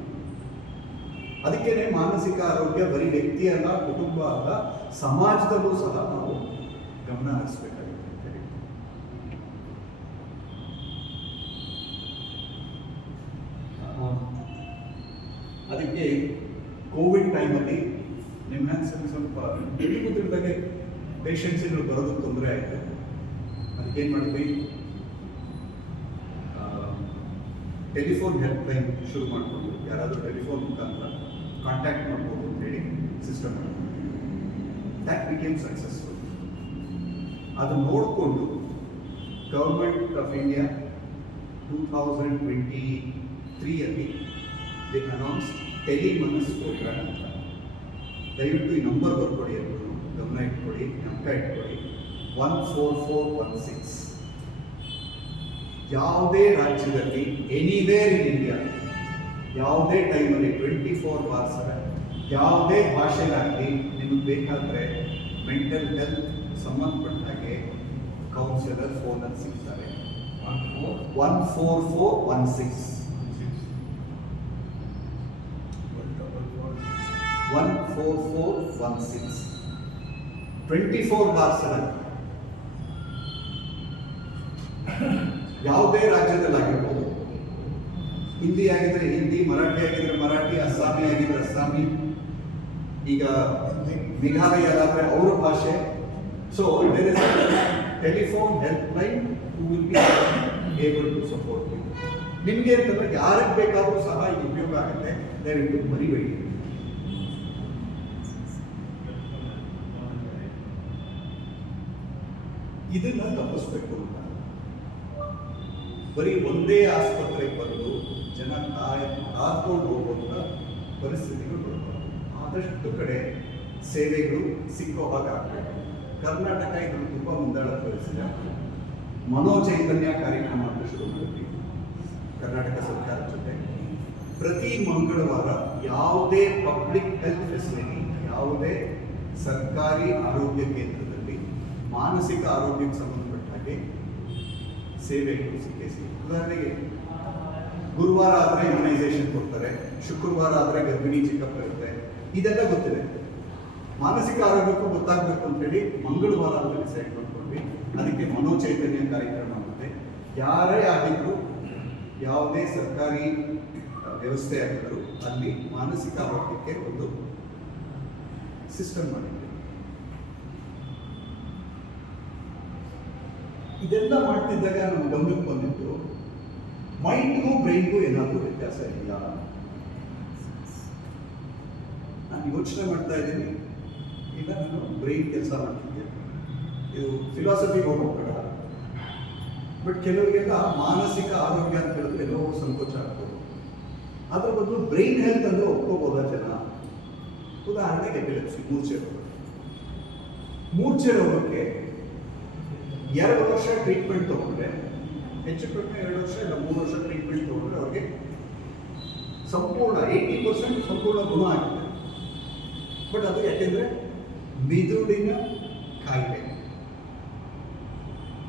ಅದಕ್ಕೇನೆ ಮಾನಸಿಕ ಆರೋಗ್ಯ ಬರೀ ವ್ಯಕ್ತಿ ಅಲ್ಲ, ಕುಟುಂಬ ಅಲ್ಲ, ಸಮಾಜದಲ್ಲೂ ಸಹ ನಾವು ಗಮನ ಹರಿಸಬೇಕಾಗುತ್ತೆ. ಅದಕ್ಕೆ ಕೋವಿಡ್ ಟೈಮಲ್ಲಿ ನಿಮ್ಮ ಸ್ವಲ್ಪ ತಿಳಿದಾಗೆ ಪೇಷಂಟ್ಸ್ಗಳು ಬರೋದಕ್ಕೆ ತೊಂದರೆ ಆಯಿತು. ಅದಕ್ಕೇನು ಮಾಡಿದ್ವಿ, ಟೆಲಿಫೋನ್ ಹೆಲ್ಪ್ ಲೈನ್ ಶುರು ಮಾಡಿಕೊಂಡು ಯಾರಾದರೂ ಟೆಲಿಫೋನ್ ಮುಖಾಂತರ ಕಾಂಟ್ಯಾಕ್ಟ್ ಮಾಡ್ಬೋದು ಅಂತ ಹೇಳಿ ಸಿಸ್ಟಮ್ ಮಾಡಿದ್ವಿ. That became successful. ಅದನ್ನು ನೋಡಿಕೊಂಡು government of India 2023 they announce Telemanas programme ಅಂತ. ದಯವಿಟ್ಟು ಈ ನಂಬರ್ ಬರ್ಕೊಡಿ, ಎಲ್ಲರೂ ಗಮನ ಇಟ್ಕೊಳ್ಳಿ, ಜ್ಞಾಪಕ ಇಟ್ಕೊಳ್ಳಿ. 14416. ಯಾವುದೇ ರಾಜ್ಯದಲ್ಲಿ, ಎನಿವೇರ್ ಇನ್ ಇಂಡಿಯಾ, ಯಾವುದೇ ಟೈಮಲ್ಲಿ 24/7 ಯಾವುದೇ ಭಾಷೆಗಾಗಲಿ ನಿಮಗೆ ಬೇಕಾದರೆ ಮೆಂಟಲ್ ಹೆಲ್ತ್ ಸಂಬಂಧಪಟ್ಟ ಹಾಗೆ ಕೌನ್ಸಿಲರ್ ಫೋನಲ್ಲಿ ಸಿಗ್ತಾರೆ. 14416 14416 24/7. ಯಾವುದೇ ರಾಜ್ಯದಲ್ಲಾಗಿರ್ಬೋದು. ಹಿಂದಿ ಆಗಿದ್ರೆ ಹಿಂದಿ, ಮರಾಠಿ ಆಗಿದ್ರೆ ಮರಾಠಿ, ಅಸ್ಸಾಮಿ ಆಗಿದ್ರೆ ಅಸ್ಸಾಮಿ, ಈಗ ಮೇಘಾಲಯದಾದ್ರೆ ಅವರ ಭಾಷೆ. So there is telephone help line who will be able to support you. ನಿಮಗೆ ಅಂತಂದ್ರೆ ಯಾರಿಗೆ ಬೇಕಾದರೂ ಸಹ ಇದು ಉಪಯೋಗ ಆಗುತ್ತೆ. ದಯವಿಟ್ಟು ಮರಿಬೇಡಿ. ಇದನ್ನ ತಪ್ಪಿಸ್ಬೇಕು ಅಂತ ಬರೀ ಒಂದೇ ಆಸ್ಪತ್ರೆಗೆ ಬಂದು ಜನ ಕಾದ್ಕೊಂಡು ಹೋಗುವಂಥ ಪರಿಸ್ಥಿತಿಗಳು ಬರ್ತವೆ. ಆದಷ್ಟು ಕಡೆ ಸೇವೆಗಳು ಸಿಕ್ಕೋ ಹಾಗೆ ಆಗಬೇಕು. ಕರ್ನಾಟಕ ಇದನ್ನು ತುಂಬ ಮುಂದಾಳ ತೋರಿಸಿದೆ. ಮನೋಚೈತನ್ಯ ಕಾರ್ಯಕ್ರಮ ಅಂತ ಶುರು ಮಾಡಿದ್ವಿ ಕರ್ನಾಟಕ ಸರ್ಕಾರದ ಜೊತೆ. ಪ್ರತಿ ಮಂಗಳವಾರ ಯಾವುದೇ ಪಬ್ಲಿಕ್ ಹೆಲ್ತ್ ಫೆಸಿಲಿಟಿ, ಯಾವುದೇ ಸರ್ಕಾರಿ ಆರೋಗ್ಯ ಕೇಂದ್ರದಲ್ಲಿ ಮಾನಸಿಕ ಆರೋಗ್ಯಕ್ಕೆ ಸಂಬಂಧಪಟ್ಟ ಹಾಗೆ ಸೇವೆಗಳು ಸಿಕ್ಕೇ ಸಿಗುತ್ತೆ. ಉದಾಹರಣೆಗೆ ಗುರುವಾರ ಆದರೆ ಇಮ್ಯುನೈಸೇಷನ್ ಕೊಡ್ತಾರೆ, ಶುಕ್ರವಾರ ಆದರೆ ಗರ್ಭಿಣಿ ಚೆಕಪ್ ಇರುತ್ತೆ. ಇದೆಲ್ಲ ಗೊತ್ತಿದೆ. ಮಾನಸಿಕ ಆರೋಗ್ಯಕ್ಕೂ ಗೊತ್ತಾಗಬೇಕು ಅಂತೇಳಿ ಮಂಗಳವಾರ ಅಂತ ಡಿಸೈಡ್ ಮಾಡ್ಕೊಂಡ್ವಿ. ಅದಕ್ಕೆ ಮನೋಚೈತನ್ಯ ಕಾರ್ಯಕ್ರಮ ಆಗುತ್ತೆ. ಯಾರೇ ಆಗಿದ್ರು, ಯಾವುದೇ ಸರ್ಕಾರಿ ವ್ಯವಸ್ಥೆ ಆಗಿದ್ರು, ಅಲ್ಲಿ ಮಾನಸಿಕ ಆರೋಗ್ಯಕ್ಕೆ ಒಂದು ಸಿಸ್ಟಮ್ ಮಾಡಿದ್ವಿ. ಇದೆಲ್ಲ ಮಾಡ್ತಿದ್ದಾಗ ನಮ್ಮ ಗಮನಕ್ಕೆ ಬಂದಿತ್ತು, ಮೈಂಡ್ಗೂ ಬ್ರೈನ್ಗೂ ಏನಾದರೂ ವ್ಯತ್ಯಾಸ ಇಲ್ಲ. ನಾನು ಯೋಚನೆ ಮಾಡ್ತಾ ಇದ್ದೀನಿ, ಇಲ್ಲ ನಾನು ಬ್ರೈನ್ ಕೆಲಸ ಮಾಡ್ತಿದ್ದೆ. ಇದು ಫಿಲಾಸಫಿಗೆ ಹೋಗೋಣ. ಬಟ್ ಕೆಲವರಿಗೆಲ್ಲ ಮಾನಸಿಕ ಆರೋಗ್ಯ ಅಂತ ಹೇಳಿದ್ರೆ ಎಲ್ಲೋ ಸಂಕೋಚ ಆಗ್ಬೋದು. ಅದ್ರ ಬದಲು ಬ್ರೈನ್ ಹೆಲ್ತ್ ಅಂದ್ರೆ ಒಪ್ಕೋಬೋದಾ ಜನ? ಉದಾಹರಣೆಗೆ ಎಪಿಲೆಪ್ಸಿ, ಮೂರ್ಛೆ ರೋಗಕ್ಕೆ 2 ವರ್ಷ ಟ್ರೀಟ್ಮೆಂಟ್ ತಗೊಂಡ್ರೆ, ಹೆಚ್ಚು ಕಡಿಮೆ 2 ವರ್ಷ ಇಲ್ಲ 3 ವರ್ಷ ಟ್ರೀಟ್ಮೆಂಟ್ ತಗೊಂಡ್ರೆ ಅವ್ರಿಗೆ ಸಂಪೂರ್ಣ 80% ಸಂಪೂರ್ಣ ಗುಣ ಆಗುತ್ತೆ. ಬಟ್ ಅದು ಯಾಕೆಂದ್ರೆ ಮಿದುಳಿನ ಕಾಯಿಲೆ.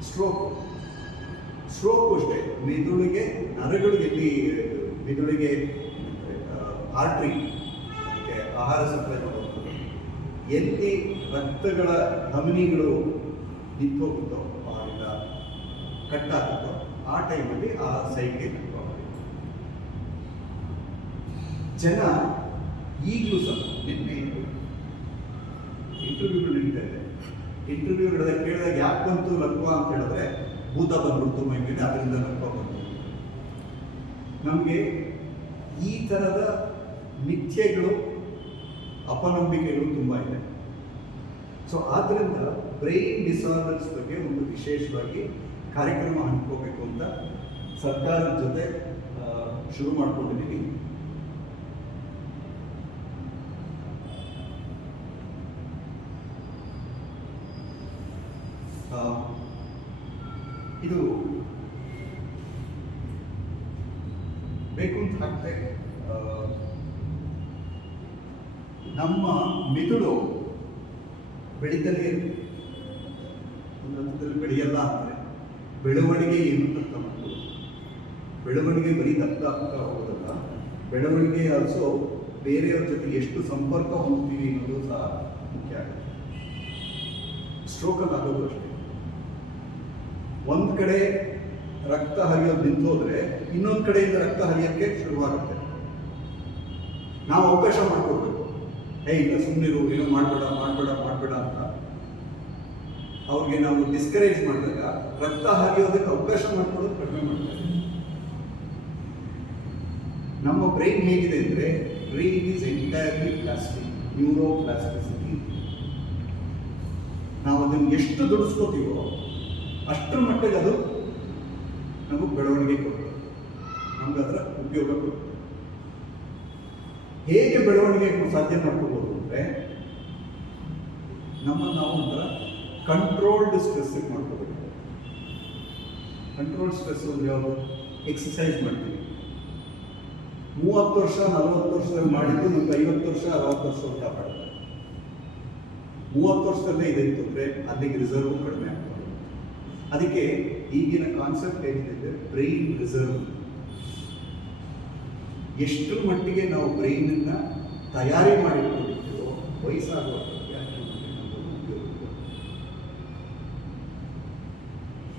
ಸ್ಟ್ರೋಕ್ ಅಷ್ಟೇ, ಮಿದುಳಿಗೆ ನರಗಳಿಗೆ ಮಿದುಳಿಗೆ ಆರ್ಟ್ರಿ, ಅದಕ್ಕೆ ಆಹಾರ ಸಪ್ಲೈ ಮಾಡೋದು, ಎಲ್ಲಿ ರಕ್ತಗಳ ಧಮನಿಗಳು ನಿಂತೋಗುತ್ತೋ ಇಲ್ಲ ಕಟ್ಟಾಗುತ್ತೋ ಆ ಟೈಮಲ್ಲಿ ಆ ಸೈಡ್ಗೆ ಜನ ಈಗಲೂ ಸಹ ನಿನ್ನೆ ಇಂಟರ್ವ್ಯೂಗಳು ನಡೀತಾ ಇದೆ. ಇಂಟರ್ವ್ಯೂ ಕೇಳಿದಾಗ ಯಾಕೆ ಬಂತು ಲಕ್ವ ಅಂತ ಹೇಳಿದ್ರೆ ಭೂತ ಬಂದ್ಬಿಡ್ತು ಮೈ ಮೇಲೆ, ಅದರಿಂದ ಲಕ್ವ ಬಂತು. ನಮಗೆ ಈ ಥರದ ಮಿಥ್ಯೆಗಳು, ಅಪನಂಬಿಕೆಗಳು ತುಂಬ ಇದೆ. ಸೊ ಆದ್ದರಿಂದ ಬ್ರೈನ್ ಡಿಸಾರ್ಡರ್ಸ್ ಬಗ್ಗೆ ಒಂದು ವಿಶೇಷವಾಗಿ ಕಾರ್ಯಕ್ರಮ ಹಮ್ಮಿಕೋಬೇಕು ಅಂತ ಸರ್ಕಾರದ ಜೊತೆ ಶುರು ಮಾಡ್ಕೊಂಡಿದ್ದೀವಿ. ಇದು ಬೇಕು ಅಂತ ಹಾಕ್ತೆ. ನಮ್ಮ ಮಿದುಳು ಬೆಳೀತಲೇ ಇರುತ್ತೆ. ಒಂದು ಹಂತದಲ್ಲಿ ಬೆಳೆಯಲ್ಲ ಅಂದರೆ ಬೆಳವಣಿಗೆ ಏನು ಅಂತ ಮಾಡ್ಬೋದು. ಬೆಳವಣಿಗೆ ಬರೀ ದಪ್ಪ ಆಗ್ತಾ ಹೋಗೋದಲ್ಲ, ಬೆಳವಣಿಗೆ ಆಲ್ಸೋ ಬೇರೆಯವ್ರ ಜೊತೆ ಎಷ್ಟು ಸಂಪರ್ಕ ಹೊಂದ್ತೀವಿ ಅನ್ನೋದು ಸಹ ಮುಖ್ಯ ಆಗುತ್ತೆ. ಸ್ಟ್ರೋಕಲ್ಲಿ ಆಗೋದು ಅಷ್ಟೇ. ಒಂದು ಕಡೆ ರಕ್ತ ಹರಿಯೋದು ನಿಂತೋದ್ರೆ ಇನ್ನೊಂದು ಕಡೆಯಿಂದ ರಕ್ತ ಹರಿಯೋಕ್ಕೆ ಶುರುವಾಗುತ್ತೆ. ನಾವು ಅವಕಾಶ ಮಾಡ್ಕೊಡ್ಬೇಕು. ಇಲ್ಲ ಸುಮ್ಮನಿರು, ಏನೋ ಮಾಡಬೇಡ ಅಂತ ಅವ್ರಿಗೆ ನಾವು ಡಿಸ್ಕರೇಜ್ ಮಾಡಿದಾಗ ರಕ್ತ ಹರಿಯೋದಕ್ಕೆ ಅವಕಾಶ ಮಾಡ್ಕೊಳ್ಳೋದು ಕಡಿಮೆ ಮಾಡ್ತಾರೆ. ನಮ್ಮ ಬ್ರೈನ್ ಹೇಗಿದೆ ಅಂದರೆ, brain is entirely plastic, neuroplasticity. ನಾವು ಅದನ್ನು ಎಷ್ಟು ದುಡಿಸ್ಕೋತೀವೋ ಅಷ್ಟರ ಮಟ್ಟಿಗೆ ಅದು ನಮಗೆ ಬೆಳವಣಿಗೆ ಕೊಡ್ತದೆ, ನಮ್ಗೆ ಅದರ ಉಪಯೋಗ ಕೊಡ್ತದೆ. ಹೇಗೆ ಬೆಳವಣಿಗೆ ಸಾಧ್ಯ ಮಾಡ್ಕೋಬೋದು ಅಂದರೆ, ನಮ್ಮನ್ನು ನಾವು ಒಂಥರ ಕಂಟ್ರೋಲ್ಡ್ ಸ್ಟ್ರೆಸ್ಸಿಗೆ ಮಾಡ್ಕೋಬೇಕು. ಕಂಟ್ರೋಲ್ಡ್ ಸ್ಟ್ರೆಸ್ ಅಂದರೆ ಯಾವುದು? ಎಕ್ಸಸೈಸ್ ಮಾಡ್ತೀವಿ. 30 ವರ್ಷ 40 ವರ್ಷದಲ್ಲಿ ಮಾಡಿದ್ದು ನಮ್ಗೆ 50 ವರ್ಷ 60 ವರ್ಷ ಕಾಪಾಡುತ್ತೆ. 30 ವರ್ಷದಲ್ಲೇ ಇದೆ ಅಂತಂದರೆ ಅಲ್ಲಿಗೆ ರಿಸರ್ವ್ ಕಡಿಮೆ ಆಗ್ತದೆ. ಅದಕ್ಕೆ ಈಗಿನ ಕಾನ್ಸೆಪ್ಟ್ ಏನಿದೆ, ಬ್ರೈನ್ ರಿಸರ್ವ್. ಎಷ್ಟು ಮಟ್ಟಿಗೆ ನಾವು ಬ್ರೈನನ್ನು ತಯಾರಿ ಮಾಡಿಕೊಂಡಿರ್ತೀವೋ ವಯಸ್ಸಾಗುವ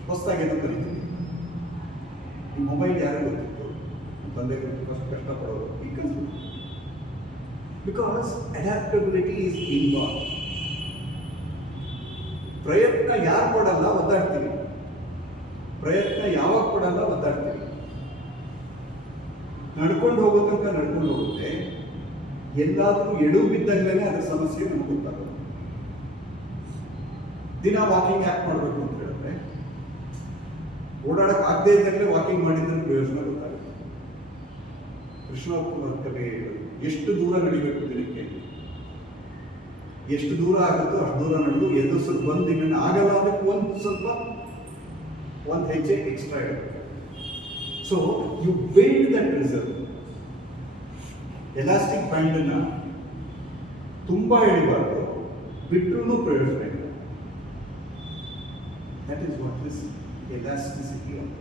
ಹೊಸದಾಗಿ ಏನೋ ಕಲಿತೀವಿ. ಈ ಮೊಬೈಲ್ ಯಾರು ಗೊತ್ತಿತ್ತು? ತಂದೆ ಫಸ್ಟ್ ಕಷ್ಟಪಡೋರು ಬಿಕಾಸ್ ಅಡ್ಯಾಪ್ಟಬಿಲಿಟಿ ಈಸ್ ಇನ್ವಾಲ್ವ್. ಪ್ರಯತ್ನ ಯಾರು ಕೊಡಲ್ಲ ಒದ್ದಾಡ್ತೀವಿ, ಪ್ರಯತ್ನ ಯಾವಾಗ ಕೊಡಲ್ಲ ಒದ್ದಾಡ್ತೀವಿ. ನಡ್ಕೊಂಡು ಹೋಗೋ ತನಕ ನಡ್ಕೊಂಡು ಹೋಗುತ್ತೆ. ಎಲ್ಲಾದರೂ ಎಡು ಬಿದ್ದಾಗಲೇ ಅದರ ಸಮಸ್ಯೆ ನಮ್ಗೆ ಗೊತ್ತಾಗುತ್ತೆ. ದಿನ ವಾಕಿಂಗ್ ಯಾಕೆ ಮಾಡಬೇಕು ಅಂತ ಹೇಳಿದ್ರೆ, ಓಡಾಡಕ್ಕೆ ಆಗದೆ ಇದ್ದಾಗಲೇ ವಾಕಿಂಗ್ ಮಾಡಿದ್ರೆ ಪ್ರಯೋಜನ ಗೊತ್ತಾಗುತ್ತೆ. ಕೃಷ್ಣಕುಮಾರ್ ಕವಿ ಎಷ್ಟು ದೂರ ನಡಿಬೇಕು ದಿನಕ್ಕೆ, ಎಷ್ಟು ದೂರ ಆಗುತ್ತೋ ಅಷ್ಟು ದೂರ ನಡೆದು ಎದ್ದು ಸ್ವಲ್ಪ ಬಂದು ಇನ್ನೇನು ಆಗಲ್ಲ ಅದಕ್ಕೆ ಒಂದು ಹೆಜ್ಜೆ ಎಕ್ಸ್ಟ್ರಾ ಇಡಬೇಕು. So you build that reserve. Elastic ಬ್ಯಾಂಡನ್ನು ತುಂಬ ಎಳಿಬಾರ್ದು, ಬಿಟ್ಟರೂ ಪ್ರಯೋಜನ ಇಲ್ಲ. That is what is elasticity ಅಂತ.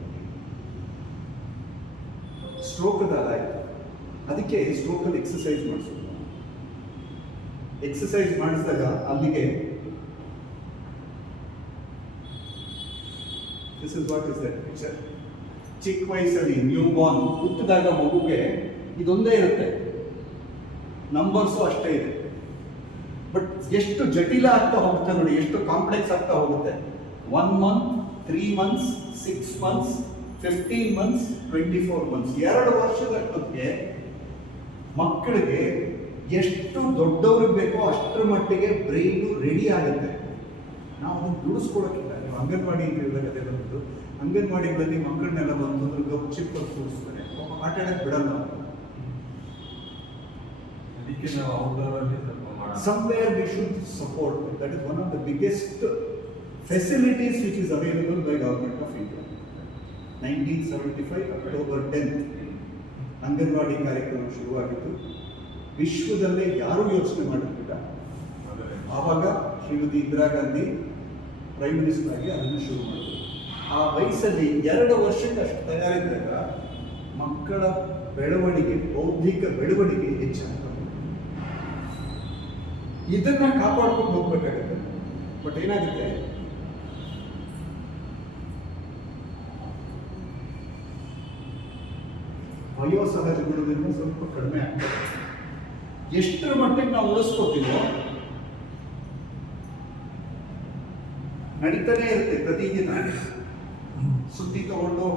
ಸ್ಟ್ರೋಕದ ಆಯಿತು, ಅದಕ್ಕೆ ಸ್ಟ್ರೋಕಲ್ಲಿ ಎಕ್ಸಸೈಸ್ ಮಾಡಿಸೋದು. ಎಕ್ಸಸೈಸ್ ಮಾಡಿಸಿದಾಗ ಅಲ್ಲಿಗೆ this is what is that picture. ಚಿಕ್ಕ ವಯಸ್ಸಲ್ಲಿ ನ್ಯೂ ಬಾರ್ನ್ ಹುಟ್ಟಿದಾಗ ಮಗುಗೆ ಇದೊಂದೇ ಇರುತ್ತೆ, ನಂಬರ್ಸು ಅಷ್ಟೇ ಇದೆ. ಬಟ್ ಎಷ್ಟು ಜಟಿಲ ಆಗ್ತಾ ಹೋಗುತ್ತೆ ನೋಡಿ, ಎಷ್ಟು ಕಾಂಪ್ಲೆಕ್ಸ್ ಆಗ್ತಾ ಹೋಗುತ್ತೆ. 1 month, 3 months, 6 months, 15 months, 24 months. 2 ವರ್ಷದಷ್ಟೊತ್ತಿಗೆ ಮಕ್ಕಳಿಗೆ ಎಷ್ಟು ದೊಡ್ಡವ್ರಿಗೆ ಬೇಕೋ ಅಷ್ಟರ ಮಟ್ಟಿಗೆ ಬ್ರೈನು ರೆಡಿ ಆಗುತ್ತೆ. ನಾವು ಅದನ್ನು ದುಡಿಸ್ಕೊಳಕ್ಕಿಲ್ಲ. ನೀವು ಅಂಗನವಾಡಿ ಅಂತ ಹೇಳಿದಾಗ ಅದೇ ಬಂದು ಅಂಗನವಾಡಿಗಳಲ್ಲಿ ಮಕ್ಕಳನ್ನೆಲ್ಲ ಬಂದು ಅಂದ್ರೆ ಚಿಪ್ಪಲ್ಲಿ ಕೂಡಿಸ್ತಾರೆ, ಆಟ ಆಡಕ್ಕೆ ಬಿಡಲ್ಲ. ಇದಕ್ಕೆ ನಾವು ಔಟ್ಡೋರ್ ಅಲ್ಲಿ ಸ್ವಲ್ಪ ಮಾಡೋಣ. somewhere we should support. That is one of the biggest facilities which is available by Government of India. 1975 October 10th anganwadi ಕಾರ್ಯಕ್ರಮ ಶುರುವಾಗಿತ್ತು. ವಿಶ್ವದಲ್ಲೇ ಯಾರೂ ಯೋಚನೆ ಮಾಡಿರಲಿಲ್ಲ. ಆವಾಗ ಶ್ರೀಮತಿ ಇಂದಿರಾ ಗಾಂಧಿ ಪ್ರೈಮ್ ಮಿನಿಸ್ಟರ್ ಆಗಿ ಅದನ್ನು ಶುರು ಮಾಡಿದ್ರು. ಆ ವಯಸ್ಸಲ್ಲಿ 2 ವರ್ಷಕ್ಕೆ ಅಷ್ಟು ತಯಾರಿದ್ದಾಗ ಮಕ್ಕಳ ಬೆಳವಣಿಗೆ, ಬೌದ್ಧಿಕ ಬೆಳವಣಿಗೆ ಹೆಚ್ಚಾಗ್ತದೆ. ಇದನ್ನ ಕಾಪಾಡ್ಕೊಂಡು ಹೋಗ್ಬೇಕಾಗುತ್ತೆ. ಬಟ್ ಏನಾಗುತ್ತೆ, ವಯೋಸಹಜ ಗುಣದಿಂದ ಸ್ವಲ್ಪ ಕಡಿಮೆ ಆಗ್ತದೆ. ಎಷ್ಟರ ಮಟ್ಟಿಗೆ ನಾವು ಉಳಿಸ್ಕೋತೀವೋ ನಡೀತಾನೆ ಇರುತ್ತೆ. ಪ್ರತಿದಿನ ಸುದ್ದಿ ತಗೊಂಡು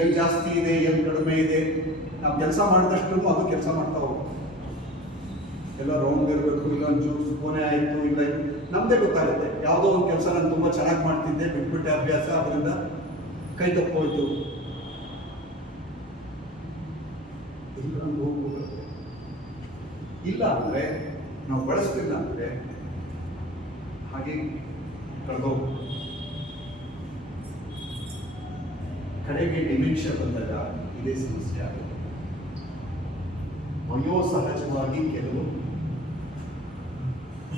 ಎಲ್ಲಿ ಜಾಸ್ತಿ ಇದೆ, ಎಲ್ಲಿ ಕಡಿಮೆ ಇದೆ, ನಾವು ಕೆಲಸ ಮಾಡಿದಷ್ಟು ಅದು ಕೆಲಸ ಮಾಡ್ತಾ ಹೋಗ್ತೀವಿ. ಎಲ್ಲ ರೌಂಡ್ ಇರಬೇಕು, ಇಲ್ಲ ಒಂಚೂರು ಕೊನೆ ಆಯಿತು, ಇಲ್ಲ ನಮ್ಮದೇ ಗೊತ್ತಾಗುತ್ತೆ. ಯಾವುದೋ ಒಂದು ಕೆಲಸ ನಾನು ತುಂಬ ಚೆನ್ನಾಗಿ ಮಾಡ್ತಿದ್ದೆ, ಬಿಟ್ಬಿಟ್ಟೆ ಅಭ್ಯಾಸ, ಅದರಿಂದ ಕೈ ತಪ್ಪೋಯ್ತು, ಇಲ್ಲ ಹೋಗ್ಬಿಡುತ್ತೆ. ಇಲ್ಲ ಅಂದರೆ ನಾವು ಬಳಸ್ತಿಲ್ಲ ಅಂದರೆ ಹಾಗೆ ಕಳೆದೋಗ್ಬೋದು. ಕಡೆಗೆ ಡಿಮೆನ್ಷಿಯಾ ಬಂದಾಗ ಇದೇ ಸಮಸ್ಯೆ ಆಗುತ್ತೆ. ವಯೋಸಹಜವಾಗಿ ಕೆಲವು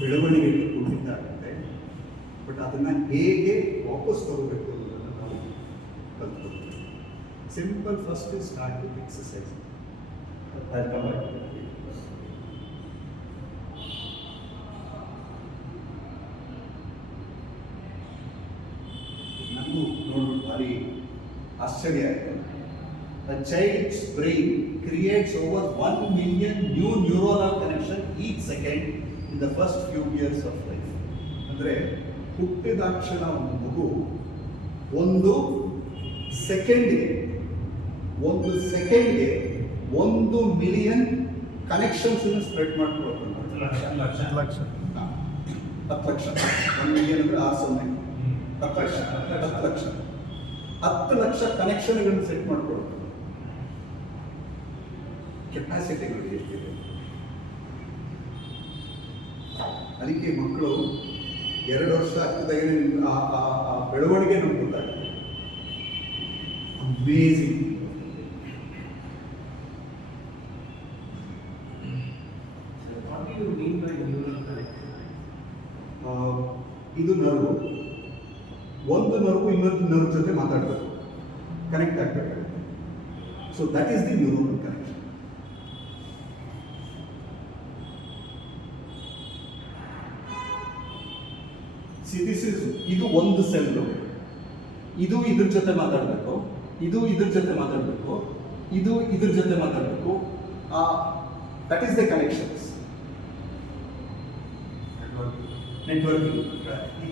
ಬೆಳವಣಿಗೆಗಳು ಕುಂಠಿತ ಆಗುತ್ತೆ. ಬಟ್ ಅದನ್ನು ಹೇಗೆ ವಾಪಸ್ ತಗೋಬೇಕು ಅನ್ನೋದನ್ನು ನಾವು ಕಲ್ತ್ಕೊಳ್ತೀವಿ. Simple first start with exercise. ನನಗೂ ನೋಡ್ಬಿಟ್ಟು ಭಾರಿ ಆಶ್ಚರ್ಯ ಆಯಿತು. A child's brain creates over 1 million new neuronal connections each second in the first few years of life. ಅಂದರೆ ಹುಟ್ಟಿದಾಕ್ಷಣ ಒಂದು ಮಗು ಒಂದು ಸೆಕೆಂಡ್ಗೆ 1 ಮಿಲಿಯನ್ ಕನೆಕ್ಷನ್ಸ್ ಸ್ಪ್ರೆಡ್ ಮಾಡ್ಕೊಳ್ತಾರೆ. 10 ಲಕ್ಷ 10 ಲಕ್ಷ 10 ಲಕ್ಷ 1 ಮಿಲಿಯನ್ ಅಂದರೆ 6 10 ಲಕ್ಷ 10 ಲಕ್ಷ 10 ಲಕ್ಷ ಕನೆಕ್ಷನ್ಗಳನ್ನು ಸೆಟ್ ಮಾಡ್ಕೊಳ್ತಾರೆ. ಕೆಪಾಸಿಟಿಗಳು ಎಷ್ಟಿದೆ. ಅದಕ್ಕೆ ಮಕ್ಕಳು 2 ವರ್ಷ ಆಗ್ತದಾಗೆ ಆ ಬೆಳವಣಿಗೆ ನಮ್ಗೆ ಗೊತ್ತಾಗುತ್ತೆ. Amazing. What do you mean by neural connection? ಇದು ನರ್ವು. ಒಂದು ನರ್ವು ಇನ್ನೊಂದು ನರ್ವ್ ಜೊತೆ ಮಾತಾಡಬೇಕು, ಕನೆಕ್ಟ್ ಆಗಬೇಕಾಗುತ್ತೆ. So that is the neuronal connection. ಇದು ಒಂದು ಸೆಲ್ಲು, ಇದು ಇದ್ರ ಜೊತೆ ಮಾತಾಡಬೇಕು, ಇದು ಇದ್ರ ಜೊತೆ ಮಾತಾಡಬೇಕು, ಇದು ಇದ್ರ ಜೊತೆ ಮಾತಾಡಬೇಕು. That is the connections. Networking.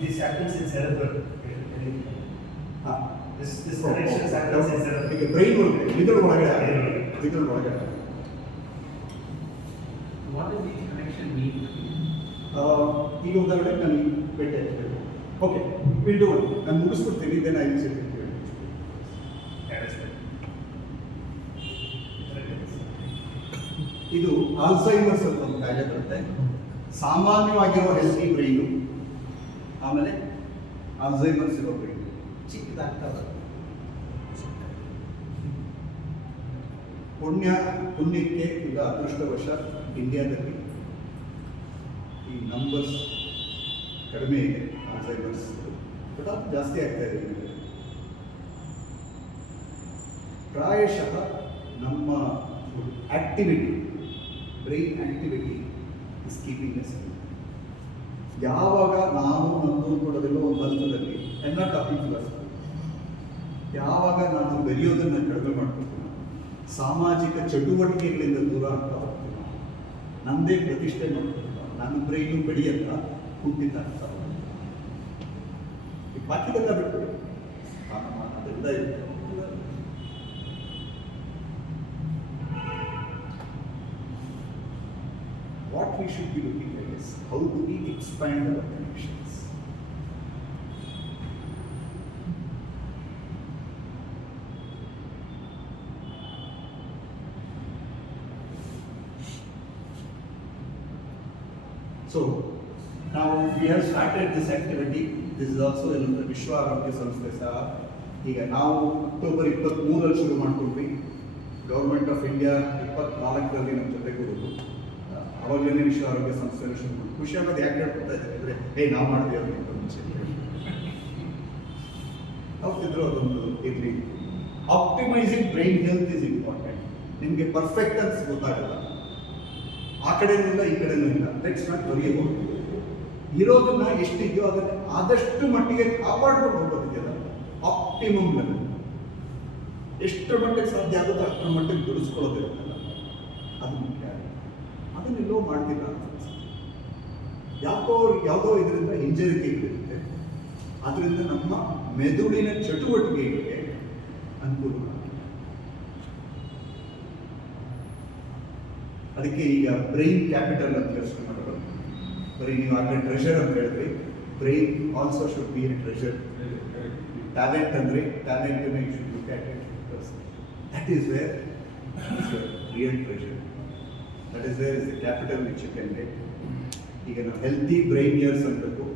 This happens in cerebral. This connections happens in cerebral. ಈಗ ಬ್ರೈನ್ ಒಳಗಡೆ, ಮಿದುಳು ಒಳಗಡೆ. What does the connection mean? ಈಗ ಉದಾಹರಣೆಗೆ ನಾನು ಭೇಟಿ ಆಗ್ತೇನೆ. Okay, will do one. ನಾನು ಮುಗಿಸ್ಬಿಡ್ತೀನಿ, then I will set it. ಇದು ಆಲ್ಝೈಮರ್ಸ್ ಅಂತ ಒಂದು ಕಾಯಿಲೆ ಬರುತ್ತೆ. ಸಾಮಾನ್ಯವಾಗಿರುವ ಹೆಲ್ತಿ ಬ್ರೈನು, ಆಮೇಲೆ ಆಲ್ಝೈಮರ್ಸ್ ಇರೋ ಬ್ರೈನು ಚಿಕ್ಕದಾಗ್ತಾ ಬರುತ್ತೆ. ಪುಣ್ಯಕ್ಕೆ ಈಗ ಅದೃಷ್ಟವಶ ಇಂಡಿಯಾದಲ್ಲಿ ಈ ನಂಬರ್ಸ್ ಕಡಿಮೆ ಇದೆ ಆಲ್ಝೈಮರ್ಸ್, ಬಟ್ ಅದು ಜಾಸ್ತಿ ಆಗ್ತಾ ಇದೆ. ಪ್ರಾಯಶಃ ನಮ್ಮ activity, brain activity is keeping us. ಯಾವಾಗ ನಾವು ನಮ್ಮದು ಕೊಡೋದಿಲ್ಲ ಒಂದು ಹಂತದಲ್ಲಿ ಎಲ್ಲ ಟಾಪಿಕ್ ಫಿಲಾಸಫಿ, ಯಾವಾಗ ನಾನು ಬೆರೆಯೋದನ್ನು ಕಡಿಮೆ ಮಾಡ್ಕೊಳ್ತೀನಿ, ಸಾಮಾಜಿಕ ಚಟುವಟಿಕೆಗಳಿಂದ ದೂರ ಆಗ್ತಾ ಹೋಗ್ತೀನಿ, ನಮ್ಮದೇ ಪ್ರತಿಷ್ಠೆ ಮಾಡ್ಕೊಳ್ತಾ, ನನ್ನ ಬ್ರೈನು ಬೆಳೆಯಲ್ಲ, ಕುಂಠಿತ ಆಗ್ತಾ ಹೋಗ್ತೀನಿ. ಬಾಕಿದೆಲ್ಲ ಬಿಟ್ಬಿಡಿ, ಅದೆಲ್ಲ ಇರುತ್ತೆ. What we should be looking at is how do we expand our connections. So ನಾವು we have started this activity. This is also ಏನಂದ್ರೆ ವಿಶ್ವ ಆರೋಗ್ಯ ಸಂಸ್ಥೆ ಸಹ ಈಗ ನಾವು ಅಕ್ಟೋಬರ್ 23ರಲ್ಲಿ ಶುರು ಮಾಡ್ಕೊಂಡ್ವಿ. ಗೌರ್ಮೆಂಟ್ ಆಫ್ ಇಂಡಿಯಾ 24ರಲ್ಲಿ ನಮ್ಮ ಜೊತೆ ಕೂರೋದು. ಅವಾಗಲೇ ವಿಶ್ವ ಆರೋಗ್ಯ ಸಂಸ್ಥೆನ ಶುರು ಮಾಡಿ ಖುಷಿ ಆಗೋದು ಯಾಕೆ ಹೇಳ್ಕೊತಾ ಇದ್ದಾರೆ ಅಂದರೆ ನಾವು ಮಾಡ್ತೀವಿ ಅದಕ್ಕಿಂತ ಮುಂಚೆ ಹೋಗ್ತಿದ್ರು ಅದೊಂದು ಇರಲಿ. ಆಪ್ಟಿಮೈಸಿಂಗ್ ಬ್ರೈನ್ ಹೆಲ್ತ್ ಇಸ್ ಇಂಪಾರ್ಟೆಂಟ್. ನಿಮಗೆ ಪರ್ಫೆಕ್ಟ್ ಅಂತ ಗೊತ್ತಾಗಲ್ಲ, ಆ ಕಡೆನೂ ಇಲ್ಲ ಈ ಕಡೆನೂ ಇಲ್ಲ. ಲೆಟ್ಸ್ ನಾಟ್ ವರಿ ಅಬೌಟ್ ಇರೋದನ್ನ ಎಷ್ಟಿದೆಯೋ ಅದನ್ನ ಆದಷ್ಟು ಮಟ್ಟಿಗೆ ಕಾಪಾಡ್ಕೊಂಡು ಹೋಗೋದಿದೆಯಲ್ಲ, ಆಪ್ಟಿಮಮ್ ಲೆವೆಲ್ ಎಷ್ಟು ಮಟ್ಟಿಗೆ ಸಾಧ್ಯ ಆಗುತ್ತೋ ಅಷ್ಟರ ಮಟ್ಟಿಗೆ ದುಡಿಸ್ಕೊಳ್ಳೋದಿರುತ್ತಲ್ಲ, ಅದು ಮುಖ್ಯ. ಅದನ್ನೆಲ್ಲೋ ಮಾಡ್ತಿಲ್ಲ ಅಂತ ಯಾವುದೋ ಇದರಿಂದ ಹಿಂಜರಿಕೆಗಳಿರುತ್ತೆ. ಅದರಿಂದ ನಮ್ಮ ಮೆದುಳಿನ ಚಟುವಟಿಕೆಗಳಿಗೆ ಅನುಕೂಲ. ಅದಕ್ಕೆ ಈಗ ಬ್ರೈನ್ ಕ್ಯಾಪಿಟಲ್ ಅಂತ ಯೋಚನೆ ಮಾಡೋದು. ಬರೀ ನೀವು ಆಗಲೇ ಟ್ರೆಷರ್ ಅಂತ ಹೇಳಿದ್ರಿ, brain also should be a treasure. Talent ಅಂದರೆ ಟ್ಯಾಲೆಂಟನ್ನು you should look at it because that is where real treasure. That is where is the capital which you can get. ಈಗ ನಾವು ಹೆಲ್ತಿ ಬ್ರೈನ್ ಇಯರ್ಸ್ ಅನ್ಬೇಕು.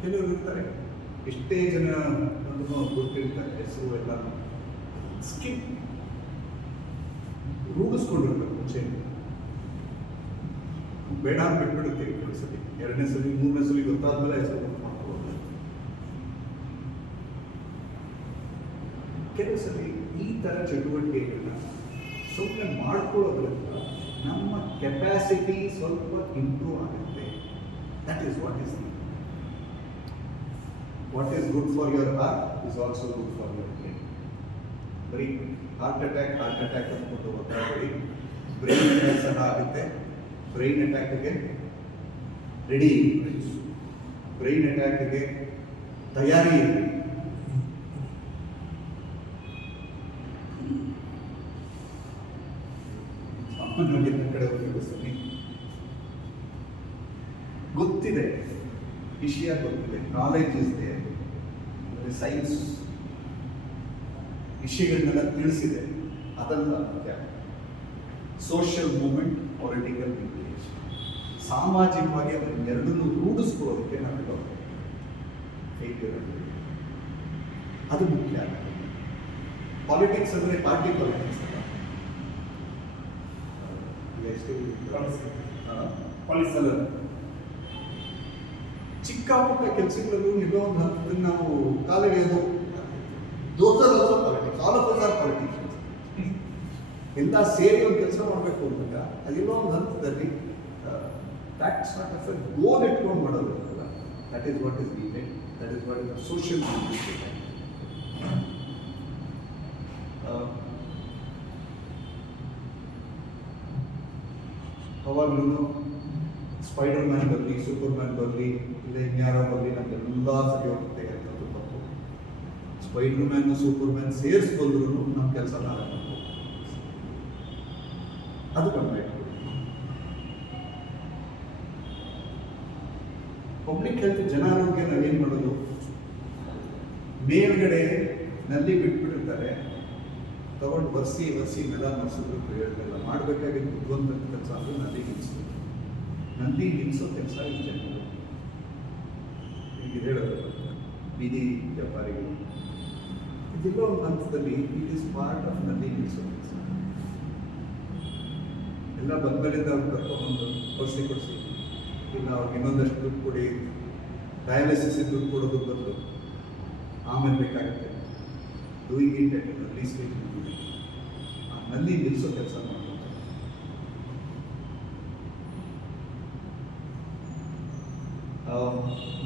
ಕೆಲವರು ಇರ್ತಾರೆ, ಎಷ್ಟೇ ಜನ ಗೊತ್ತಿರ್ತಾರೆ ಹೆಸರು ಎಲ್ಲ ಸ್ಕಿಪ್ ರೂಢಿಸ್ಕೊಂಡಿರ್ಬೇಕು. ಮುಂಚೆ ಬೇಡ ಅಂತ ಬಿಟ್ಬಿಡುತ್ತೆ ಕೆಲವು ಸಲ, ಎರಡನೇ ಸಲ ಮೂರನೇ ಸಲ ಗೊತ್ತಾದ್ಮೇಲೆ ಹೆಸರು ಮಾಡ್ಕೊಳ್ಳೋದು. ಕೆಲವು ಸಲ ಈ ಥರ ಚಟುವಟಿಕೆಗಳನ್ನ ಸುಮ್ಮನೆ ಮಾಡ್ಕೊಳ್ಳೋದ್ರಿಂದ ನಮ್ಮ ಕೆಪಾಸಿಟಿ ಸ್ವಲ್ಪ ಇಂಪ್ರೂವ್ ಆಗುತ್ತೆ. That is what is what is good for your heart is also good for your brain. ಬರೀ ಹಾರ್ಟ್ ಅಟ್ಯಾಕ್ ಅಂದ್ಕೊಂಡು ಗೊತ್ತಾಗಬೇಡಿ. ಬ್ರೈನ್ ಅಟ್ಯಾಕ್ ಸಹ ಆಗುತ್ತೆ. ಬ್ರೈನ್ ಅಟ್ಯಾಕ್ಗೆ ರೆಡಿ, ಬ್ರೈನ್ ಅಟ್ಯಾಕ್ಗೆ ತಯಾರಿ ಇರಲಿ. ಅಪ್ಪನಿಗೆ ಕಡೆ ಹೋಗಿ ಗೊತ್ತಿದೆ, ವಿಷಯ ಗೊತ್ತಿದೆ, ನಾಲೆಜ್ ಇಸ್ ದೇರ್, ಸೈನ್ಸ್ ವಿಷಯಗಳನ್ನೆಲ್ಲ ತಿಳಿಸಿದೆ. ಅದಲ್ಲ ಮುಖ್ಯ. ಸೋಷಿಯಲ್ ಮೂವ್ಮೆಂಟ್, ಪೊಲಿಟಿಕಲ್ ಇಂಪ್ಲಿಕೇಶನ್, ಸಾಮಾಜಿಕವಾಗಿ ಅದನ್ನೆರಡನ್ನೂ ರೂಢಿಸ್ಕೊಳ್ಳೋದಕ್ಕೆ ನಾವೆಲ್ಲ ಫೇಲ್ಯೂರ್ ಆಗಿದೆ. ಅದು ಮುಖ್ಯ. ಪಾಲಿಟಿಕ್ಸ್ ಅಂದರೆ ಪಾರ್ಟಿ ಪಾಲಿಟಿಕ್ಸ್ ಅಲ್ಲ, ಪಾಲಿಸಲ್ಲ. ಚಿಕ್ಕ ಪುಟ್ಟ ಕೆಲಸಗಳಲ್ಲೂ ಎಲ್ಲೋ ಒಂದು ಹಂತದಲ್ಲಿ ನಾವು ಕಾಲೆಳೆಯೋದು, those are also politics. All of us are politicians. ಎಲ್ಲ ಸೇರಿ ಒಂದು ಕೆಲಸ ಮಾಡಬೇಕು ಅಂದಾಗ ಅದೆಲ್ಲೋ ಒಂದು ಹಂತದಲ್ಲಿ that's not of a goal ಇಟ್ಕೊಂಡು ಮಾಡೋದು ಅಲ್ಲ. That is what is needed. That is what is social movement. ಅವಾಗಲೂ ಸ್ಪೈಡರ್ ಮ್ಯಾನ್ ಬರಲಿ, ಸೂಪರ್ ಮ್ಯಾನ್ ಬರಲಿ, ಇಲ್ಲ ಇನ್ಯಾರೋ ಬರಲಿ, ನಮಗೆಲ್ಲ ಸರಿ ಹೋಗುತ್ತೆ ಅನ್ನೋದು ತಪ್ಪು. ಸ್ಪೈಡರ್ ಮ್ಯಾನ್ ಸೂಪರ್ ಮ್ಯಾನ್ ಸೇರಿಸ್ಕೊಂಡ್ರು ನಮ್ಮ ಕೆಲಸ ಮಾಡಬೇಕು. ಅದು ಕಡಿಮೆ. ಪಬ್ಲಿಕ್ ಹೆಲ್ತ್, ಜನ ಆರೋಗ್ಯ ನಾವೇನು ಮಾಡೋದು, ಮೇಲ್ಗಡೆ ನಲ್ಲಿ ಬಿಟ್ಬಿಟ್ಟಿರ್ತಾರೆ, ತಗೊಂಡು ಒರೆಸಿ ನೆಲ ಮರ್ಸಿದ್ರು ಪ್ರಯೋಜನ ಇಲ್ಲ. ಮಾಡಬೇಕಾಗಿದ್ದು ಬುದ್ಧಿವಂತ ಕೆಲಸ ಅಂದರೆ ನಲ್ಲಿ ನಿಲ್ಲಿಸೋದು. ನಲ್ಲಿ ನಿಲ್ಲಿಸೋ ಕೆಲಸ ಈ ಜನರು ಈಗ ಹೇಳೋದು ಬೀದಿ ವ್ಯಾಪಾರಿಗಳು, ಇದೆಲ್ಲ ಒಂದು ಹಂತದಲ್ಲಿ ಇಟ್ ಈಸ್ ಪಾರ್ಟ್ ಆಫ್ ನಲ್ಲಿ ನಿಲ್ಲಿಸೋ ಕೆಲಸ. ಎಲ್ಲ ಬಂದ್ಮೇಲಿಂದ ಅವ್ರು ಕರ್ಕೊಂಡ್ಬಂದು ಕೊಡಿಸಿ ಇಲ್ಲ ಅವ್ರಿಗೆ ಇನ್ನೊಂದಷ್ಟು ದುಡ್ಡು ಕೊಡಿ, ಡಯಾಲಿಸಿಸ್ ದುಡ್ಡು ಕೊಡೋದು ಬದಲು ಆಮೇಲೆ ಬೇಕಾಗುತ್ತೆ. ಡೂಯಿಂಗ್ ಇಟ್ ಅಟ್ ನಲ್ಲಿ ಸ್ಟೇಜ್ ಆ ನಲ್ಲಿ ನಿಲ್ಲಿಸೋ ಕೆಲಸ ಮಾಡ್ತಾರೆ.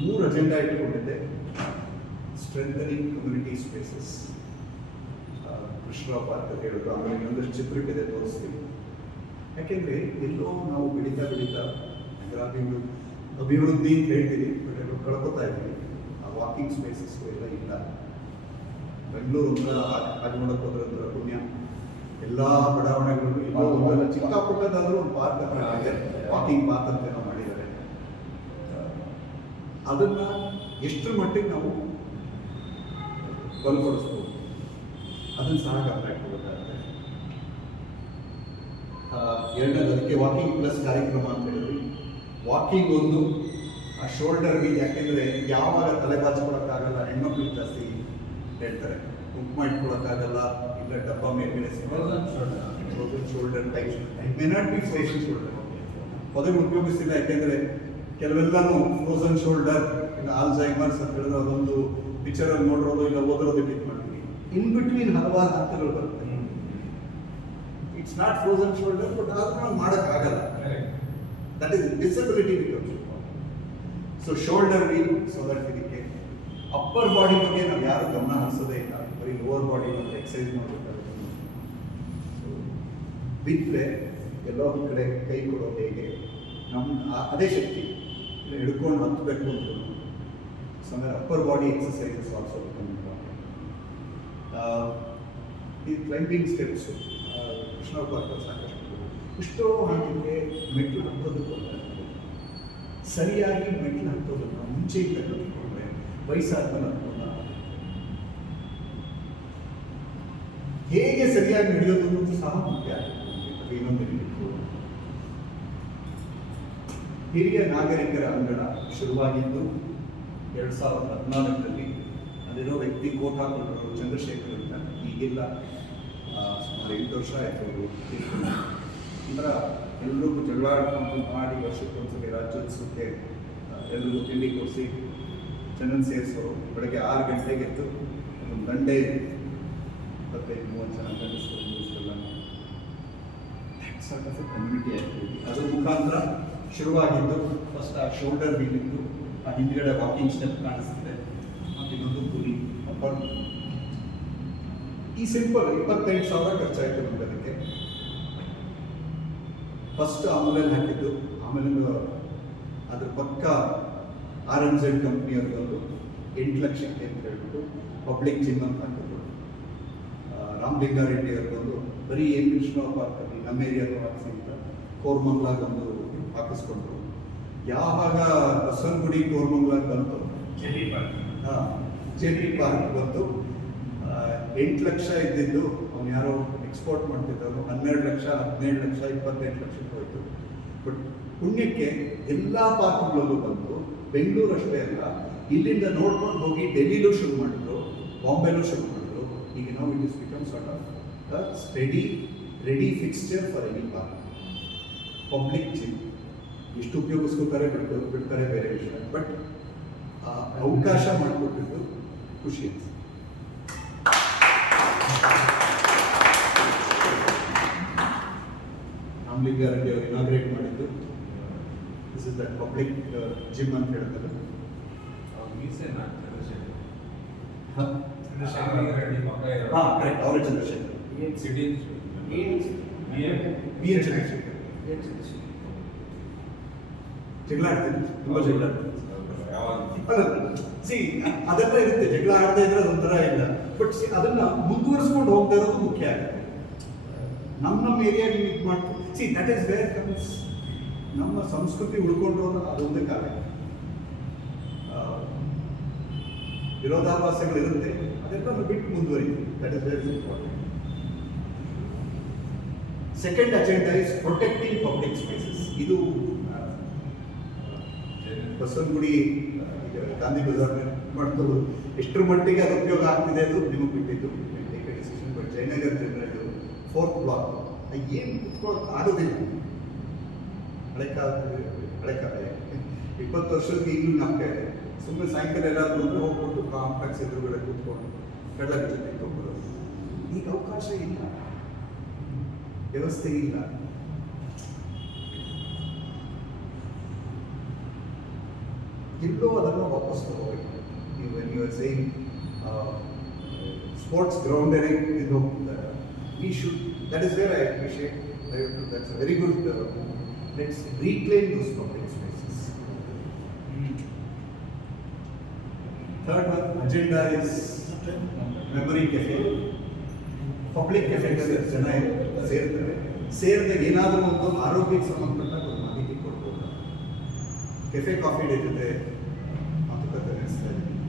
ಮೂರು ಅಜೆಂಡಾ ಇಟ್ಕೊಂಡಿದ್ದೆ. Strengthening community spaces, Krishnarao park ಅಂತ ಹೇಳೋದು. ಆಮೇಲೆ ಇನ್ನೊಂದಷ್ಟು ಚಿತ್ರಕ್ಕಿದೆ, ತೋರಿಸ್ತೀವಿ. ಯಾಕೆಂದರೆ ಎಲ್ಲೋ ನಾವು ಬೆಳೀತಾ ಅಭಿವೃದ್ಧಿ ಅಂತ ಹೇಳ್ತೀವಿ, ಬಟ್ ಎಲ್ಲೋ ಕಳ್ಕೊತಾ ಇದ್ದೀವಿ. ಆ ವಾಕಿಂಗ್ ಸ್ಪೇಸಸ್ ಎಲ್ಲ ಇಲ್ಲ. ಬೆಂಗಳೂರು ಹಾಗೆ ನೋಡೋಕೆ ಹೋದ್ರೆ ಪುಣ್ಯ, ಎಲ್ಲ ಬಡಾವಣೆಗಳಲ್ಲೂ ಎಲ್ಲೋ ಒಂದಲ್ಲ ಚಿಕ್ಕ ಪುಟ್ಟದಾದರೂ ಒಂದು ಪಾರ್ಕ್ ಇದೆ, ವಾಕಿಂಗ್ ಪಾರ್ಕ್ ಅಂತ ಏನೋ ಮಾಡಿದ್ದಾರೆ. ಅದನ್ನು ಎಷ್ಟರ ಮಟ್ಟಿಗೆ ನಾವು ಬಲಪಡಿಸ್ಬೋದು, ಅದನ್ನು ಸಹ ಗಮನ ಇಟ್ಕೋಬೇಕಾಗುತ್ತೆ. ಎರಡನೇದು ಅದಕ್ಕೆ ವಾಕಿಂಗ್ ಪ್ಲಸ್ ಕಾರ್ಯಕ್ರಮ ಅಂತ ಹೇಳಿದ್ವಿ. ವಾಕಿಂಗ್ ಒಂದು, ಆ ಶೋಲ್ಡರ್ ವೀಲ್, ಯಾಕೆಂದರೆ ಯಾವಾಗ ತಲೆ ಬಾಚ್ಕೊಳಕ್ಕಾಗಲ್ಲ, ಹೆಣ್ಮಕ್ಳಿಗೆ ಜಾಸ್ತಿ ಹೇಳ್ತಾರೆ, ಕುಂಕುಮ ಇಟ್ಕೊಳಕ್ಕಾಗಲ್ಲ, ಇಲ್ಲ ಡಬ್ಬ ಮೇಲ್ಗಡೆ shoulder type may not be frozen shoulder ಪದವಿ ಉಪಯೋಗಿಸ್ತಿಲ್ಲ. ಯಾಕೆಂದರೆ ಕೆಲವೆಲ್ಲನೂ ಫ್ರೋಸನ್ ಶೋಲ್ಡರ್, ಇಲ್ಲ ಆಲ್ಝೈಮರ್ಸ್ ಅಂತ ಹೇಳಿದ್ರೆ ಅದೊಂದು ಪಿಕ್ಚರಲ್ಲಿ ನೋಡಿರೋದು ಇಲ್ಲ ಓದಿರೋದು ಟಿಕ್ ಮಾಡ್ತೀವಿ. ಇನ್ ಬಿಟ್ವೀನ್ ಹಲವಾರು ಹಂತಗಳು ಬರುತ್ತೆ. It's not frozen shoulder, but ಆದ್ರೂ ನಾವು ಮಾಡೋಕ್ಕಾಗಲ್ಲ. That is disability becomes. So shoulder wheel, so that ಇದಕ್ಕೆ ಅಪ್ಪರ್ ಬಾಡಿ ಬಗ್ಗೆ ನಾವು ಯಾರು ಗಮನ ಹರಿಸೋದೇ ಇಲ್ಲ, ಬರೀ ಲೋವರ್ ಬಾಡಿ ಬಗ್ಗೆ ಎಕ್ಸಸೈಸ್ ಮಾಡಬೇಕಾಗುತ್ತೆ. ಸೊ ಬಿದ್ದರೆ ಎಲ್ಲೋ ಒಂದು ಕಡೆ ಕೈ ಕೊಡೋದು ಹೇಗೆ, ನಮ್ಮ ಅದೇ ಶಕ್ತಿ ಹಿಡ್ಕೊಂಡು ಹತ್ತಬೇಕು ಅಂತ ಸಮಯ ಅಪ್ಪರ್ ಬಾಡಿ ಎಕ್ಸಸೈಸಸ್ ಆಲ್ಸೋ ಈ ಕ್ಲೈಂಬಿಂಗ್ ಸ್ಟೆಪ್ಸು ಕೃಷ್ಣ ಪಾರ್ಕ ಸಾಕಷ್ಟು ಇಷ್ಟೋ ಹಂತಕ್ಕೆ ಮೆಟ್ಲು ಹತ್ತೋದಕ್ಕೂ ಸರಿಯಾಗಿ ಮೆಟ್ಲು ಹತ್ತೋದನ್ನು ಮುಂಚೆಯಿಂದ ಕಲಿತ್ಕೊಂಡ್ರೆ ವಯಸ್ಸಾದ್ಮೇಲೆ ಹತ್ತೋದ ಹೇಗೆ ಸರಿಯಾಗಿ ನಡೆಯೋದು ಸಹ ಮುಖ್ಯ ಆಗುತ್ತೆ. ಇನ್ನೊಂದು ಹಿರಿಯ ನಾಗರಿಕರ ಅಂಗಣ ಶುರುವಾಗಿದ್ದು 2014ರಲ್ಲಿ. ಅಲ್ಲಿರೋ ವ್ಯಕ್ತಿ ಕೋಟ್ ಹಾಕೊಂಡ್ರು ಚಂದ್ರಶೇಖರ್ ಅಂತ, ಈಗಿಲ್ಲ, ಸುಮಾರು 8 ವರ್ಷ ಆಯಿತು ಅವರು. ನಂತರ ಎಲ್ಲರಿಗೂ ಜಗಳ ಆಡ್ಕೊಂಡು ಮಾಡಿ ವರ್ಷಕ್ಕೊಂದ್ಸಲಿ ರಾಜ್ಯೋತ್ಸವಕ್ಕೆ ಎಲ್ರಿಗೂ ತಿಂಡಿ ಕೊಡಿಸಿ ಚೆನ್ನಾಗಿ ಸೇರಿಸೋರು. ಬೆಳಗ್ಗೆ 6 ಗಂಟೆಗೆ ಎದ್ದು ಒಂದು ಗಂಟೆ 25-30 ಜನ ಗಂಡಸರು ಕಮ್ಯುನಿಟಿ ಆಕ್ಟಿವಿಟಿ ಅದ್ರ ಮುಖಾಂತರ ಶುರುವಾಗಿದ್ದು. ಫಸ್ಟ್ ಆ ಶೋಲ್ಡರ್ ವೀಲ್ ಇದ್ದು, ಆ ಹಿಂದ್ಗಡೆ ವಾಕಿಂಗ್ ಸ್ಟೆಪ್ ಕಾಣಿಸ್ತಿದೆ, ಮತ್ತು ಇನ್ನೊಂದು ಪುಲಿ ಅಪ್ಪರ್. ಈ ಸಿಂಪಲ್ 25,000 ಖರ್ಚಾಯಿತು ನಮ್ಗೆ ಅದಕ್ಕೆ. ಫಸ್ಟ್ ಆಮೇಲೆ ಹಾಕಿದ್ದು, ಆಮೇಲೆ ಅದ್ರ ಪಕ್ಕ RMZ ಕಂಪ್ನಿಯವ್ರದ್ದು 8 ಲಕ್ಷಕ್ಕೆ ಅಂತ ಹೇಳ್ಬಿಟ್ಟು ಪಬ್ಲಿಕ್ ಜಿಮ್ ಅಂತ ಹಾಕಿದ್ರು. ರಾಮಲಿಂಗಾರೆಡ್ಡಿ ಅವ್ರಿಗೊಂದು ಬರೀ ಏನು ಕೃಷ್ಣ ಪಾರ್ಕಲ್ಲಿ ನಮ್ಮ ಏರಿಯಾದ ಹಾಕಿಸಿ ಅಂತ ಕೋರ್ಮಂಗ್ಲಾಗೊಂದು ಹಾಕಿಸ್ಕೊಂಡ್ರು. ಯಾವಾಗ ಬಸವನಗುಡಿ ಕೋರ್ಮಂಗ್ಲಾಗ್ ಬಂತು, JP ಪಾರ್ಕ್ ಬಂತು, 8 ಲಕ್ಷ ಇದ್ದಿದ್ದು ಅವ್ನು ಯಾರೋ ಎಕ್ಸ್ಪೋರ್ಟ್ ಮಾಡ್ತಿದ್ದವರು 12 ಲಕ್ಷ, 17 ಲಕ್ಷ, 28 ಲಕ್ಷಕ್ಕೆ ಹೋಯಿತು. ಬಟ್ ಪುಣ್ಯಕ್ಕೆ ಎಲ್ಲ ಪಾರ್ಕ್ಗಳಲ್ಲೂ ಬಂತು. ಬೆಂಗಳೂರು ಅಷ್ಟೇ ಅಲ್ಲ, ಇಲ್ಲಿಂದ ನೋಡ್ಕೊಂಡು ಹೋಗಿ ಡೆಲ್ಲಿಲೂ ಶುರು ಮಾಡಿದ್ರು, ಬಾಂಬೆಲೂ ಶುರು ಮಾಡಿದ್ರು. ಈಗ ನಾವು it is become sort of study ready fixture for any park. Public gym ಎಷ್ಟು ಉಪಯೋಗಿಸ್ಕೋತಾರೆ ಬಿಡ್ತಾರೆ ಬೇರೆ ವಿಷಯ, ಬಟ್ ಅವಕಾಶ ಮಾಡಿಕೊಟ್ಟಿದ್ದು ಖುಷಿ ಅನಿಸ್ತು. ರಾಮಲಿಂಗಾರೆಡ್ಡಿ ಅವರು ಇನಾಗ್ರೇಟ್ ಮಾಡಿದ್ದು this is that public gym ಅಂತ ಹೇಳ್ತಾರೆ. ಕರೆಕ್ಟ್, ಅವರೇ ಚಂದ್ರಶೇಖರ್, ಚಂದ್ರಶೇಖರ್. ಜಗಳ ಆಡ್ತೀನಿ, ತುಂಬ ಜಗಳ ಆಡ್ತೀನಿ. ಸಿ ಅದೆಲ್ಲ ಇರುತ್ತೆ, ಜಗಳ ಆಡದೇ ಇದ್ರೆ ಅದೊಂಥರ ಇಲ್ಲ. ಬಟ್ ಸಿ ಅದನ್ನ ಮುಂದುವರಿಸ್ಕೊಂಡು ಹೋಗ್ತಾ ಇರೋದು ಮುಖ್ಯ ಆಗುತ್ತೆ. ನಮ್ಮ ಏರಿಯಾಗೆ ಇದು ಮಾಡ್ತೀವಿ. See that is where comes ನಮ್ಮ ಸಂಸ್ಕೃತಿ ಉಳ್ಕೊಂಡಿರೋದು ಅದೊಂದೇ ಕಾರಣ. ವಿರೋಧಾಭಾಸಗಳಿರುತ್ತೆ, ಅದೆಲ್ಲ ಬಿಟ್ಟು ಮುಂದುವರಿತೀವಿ. That is very important. Second agenda is protecting public spaces. ಇದು ಬಸವನಗುಡಿ ಗಾಂಧಿ ಬಜಾರ್ ಮಾಡ್ತದ್ದು ಎಷ್ಟರ ಮಟ್ಟಿಗೆ ಅದು ಉಪಯೋಗ ಆಗ್ತಿದೆ ಅದು ನಿಮಗೆ ಬಿಟ್ಟಿದ್ದು decision. But Jayanagar general 4th block ಏನು ಕುತ್ಕೊಳ್ಳೋಕೆ ಆಗೋದಿಲ್ಲ. ಹಳೆಕಾಲ 20 ವರ್ಷಕ್ಕೆ ಇನ್ನೂ ನಮಗೆ ಸುಮ್ಮನೆ ಸಾಯಂಕಾಲ ಎಲ್ಲಾದ್ರೂ ಅಂದ್ರೆ ಹೋಗ್ಬಿಟ್ಟು ಕಾಂಪ್ಲೆಕ್ಸ್ ಎದುರುಗಡೆ ಕೂತ್ಕೊಂಡು ಕಡಲ ಜೊತೆ ಹೋಗ್ಬಿಡೋದು. ಈಗ ಅವಕಾಶ ಇಲ್ಲ, ವ್ಯವಸ್ಥೆ ಇಲ್ಲ. ಎಲ್ಲೋ ಅದನ್ನು ವಾಪಸ್ ತಗೋಬೇಕು. ನೀವು ಸೇಮ್ ಸ್ಪೋರ್ಟ್ಸ್ ಗ್ರೌಂಡೇ ಇದು ಹೋಗ್ತಿದ್ದಾರೆ. We should, that is where I appreciate. That's a very good. Let's reclaim those public spaces. Third one agenda is memory cafe. Public ಕೆಫೆಗೆ ಜನ ಸೇರ್ತಾರೆ. ಸೇರಿದಾಗ ಏನಾದರೂ ಒಂದು ಆರೋಗ್ಯಕ್ಕೆ ಸಂಬಂಧಪಟ್ಟ ಒಂದು ಮಾಹಿತಿ ಕೊಡ್ಬೋದು. ಕೆಫೆ ಕಾಫಿ ಡೇ ಜೊತೆ ಮಾತುಕತೆ ನಡೆಸ್ತಾ ಇದ್ದೀವಿ.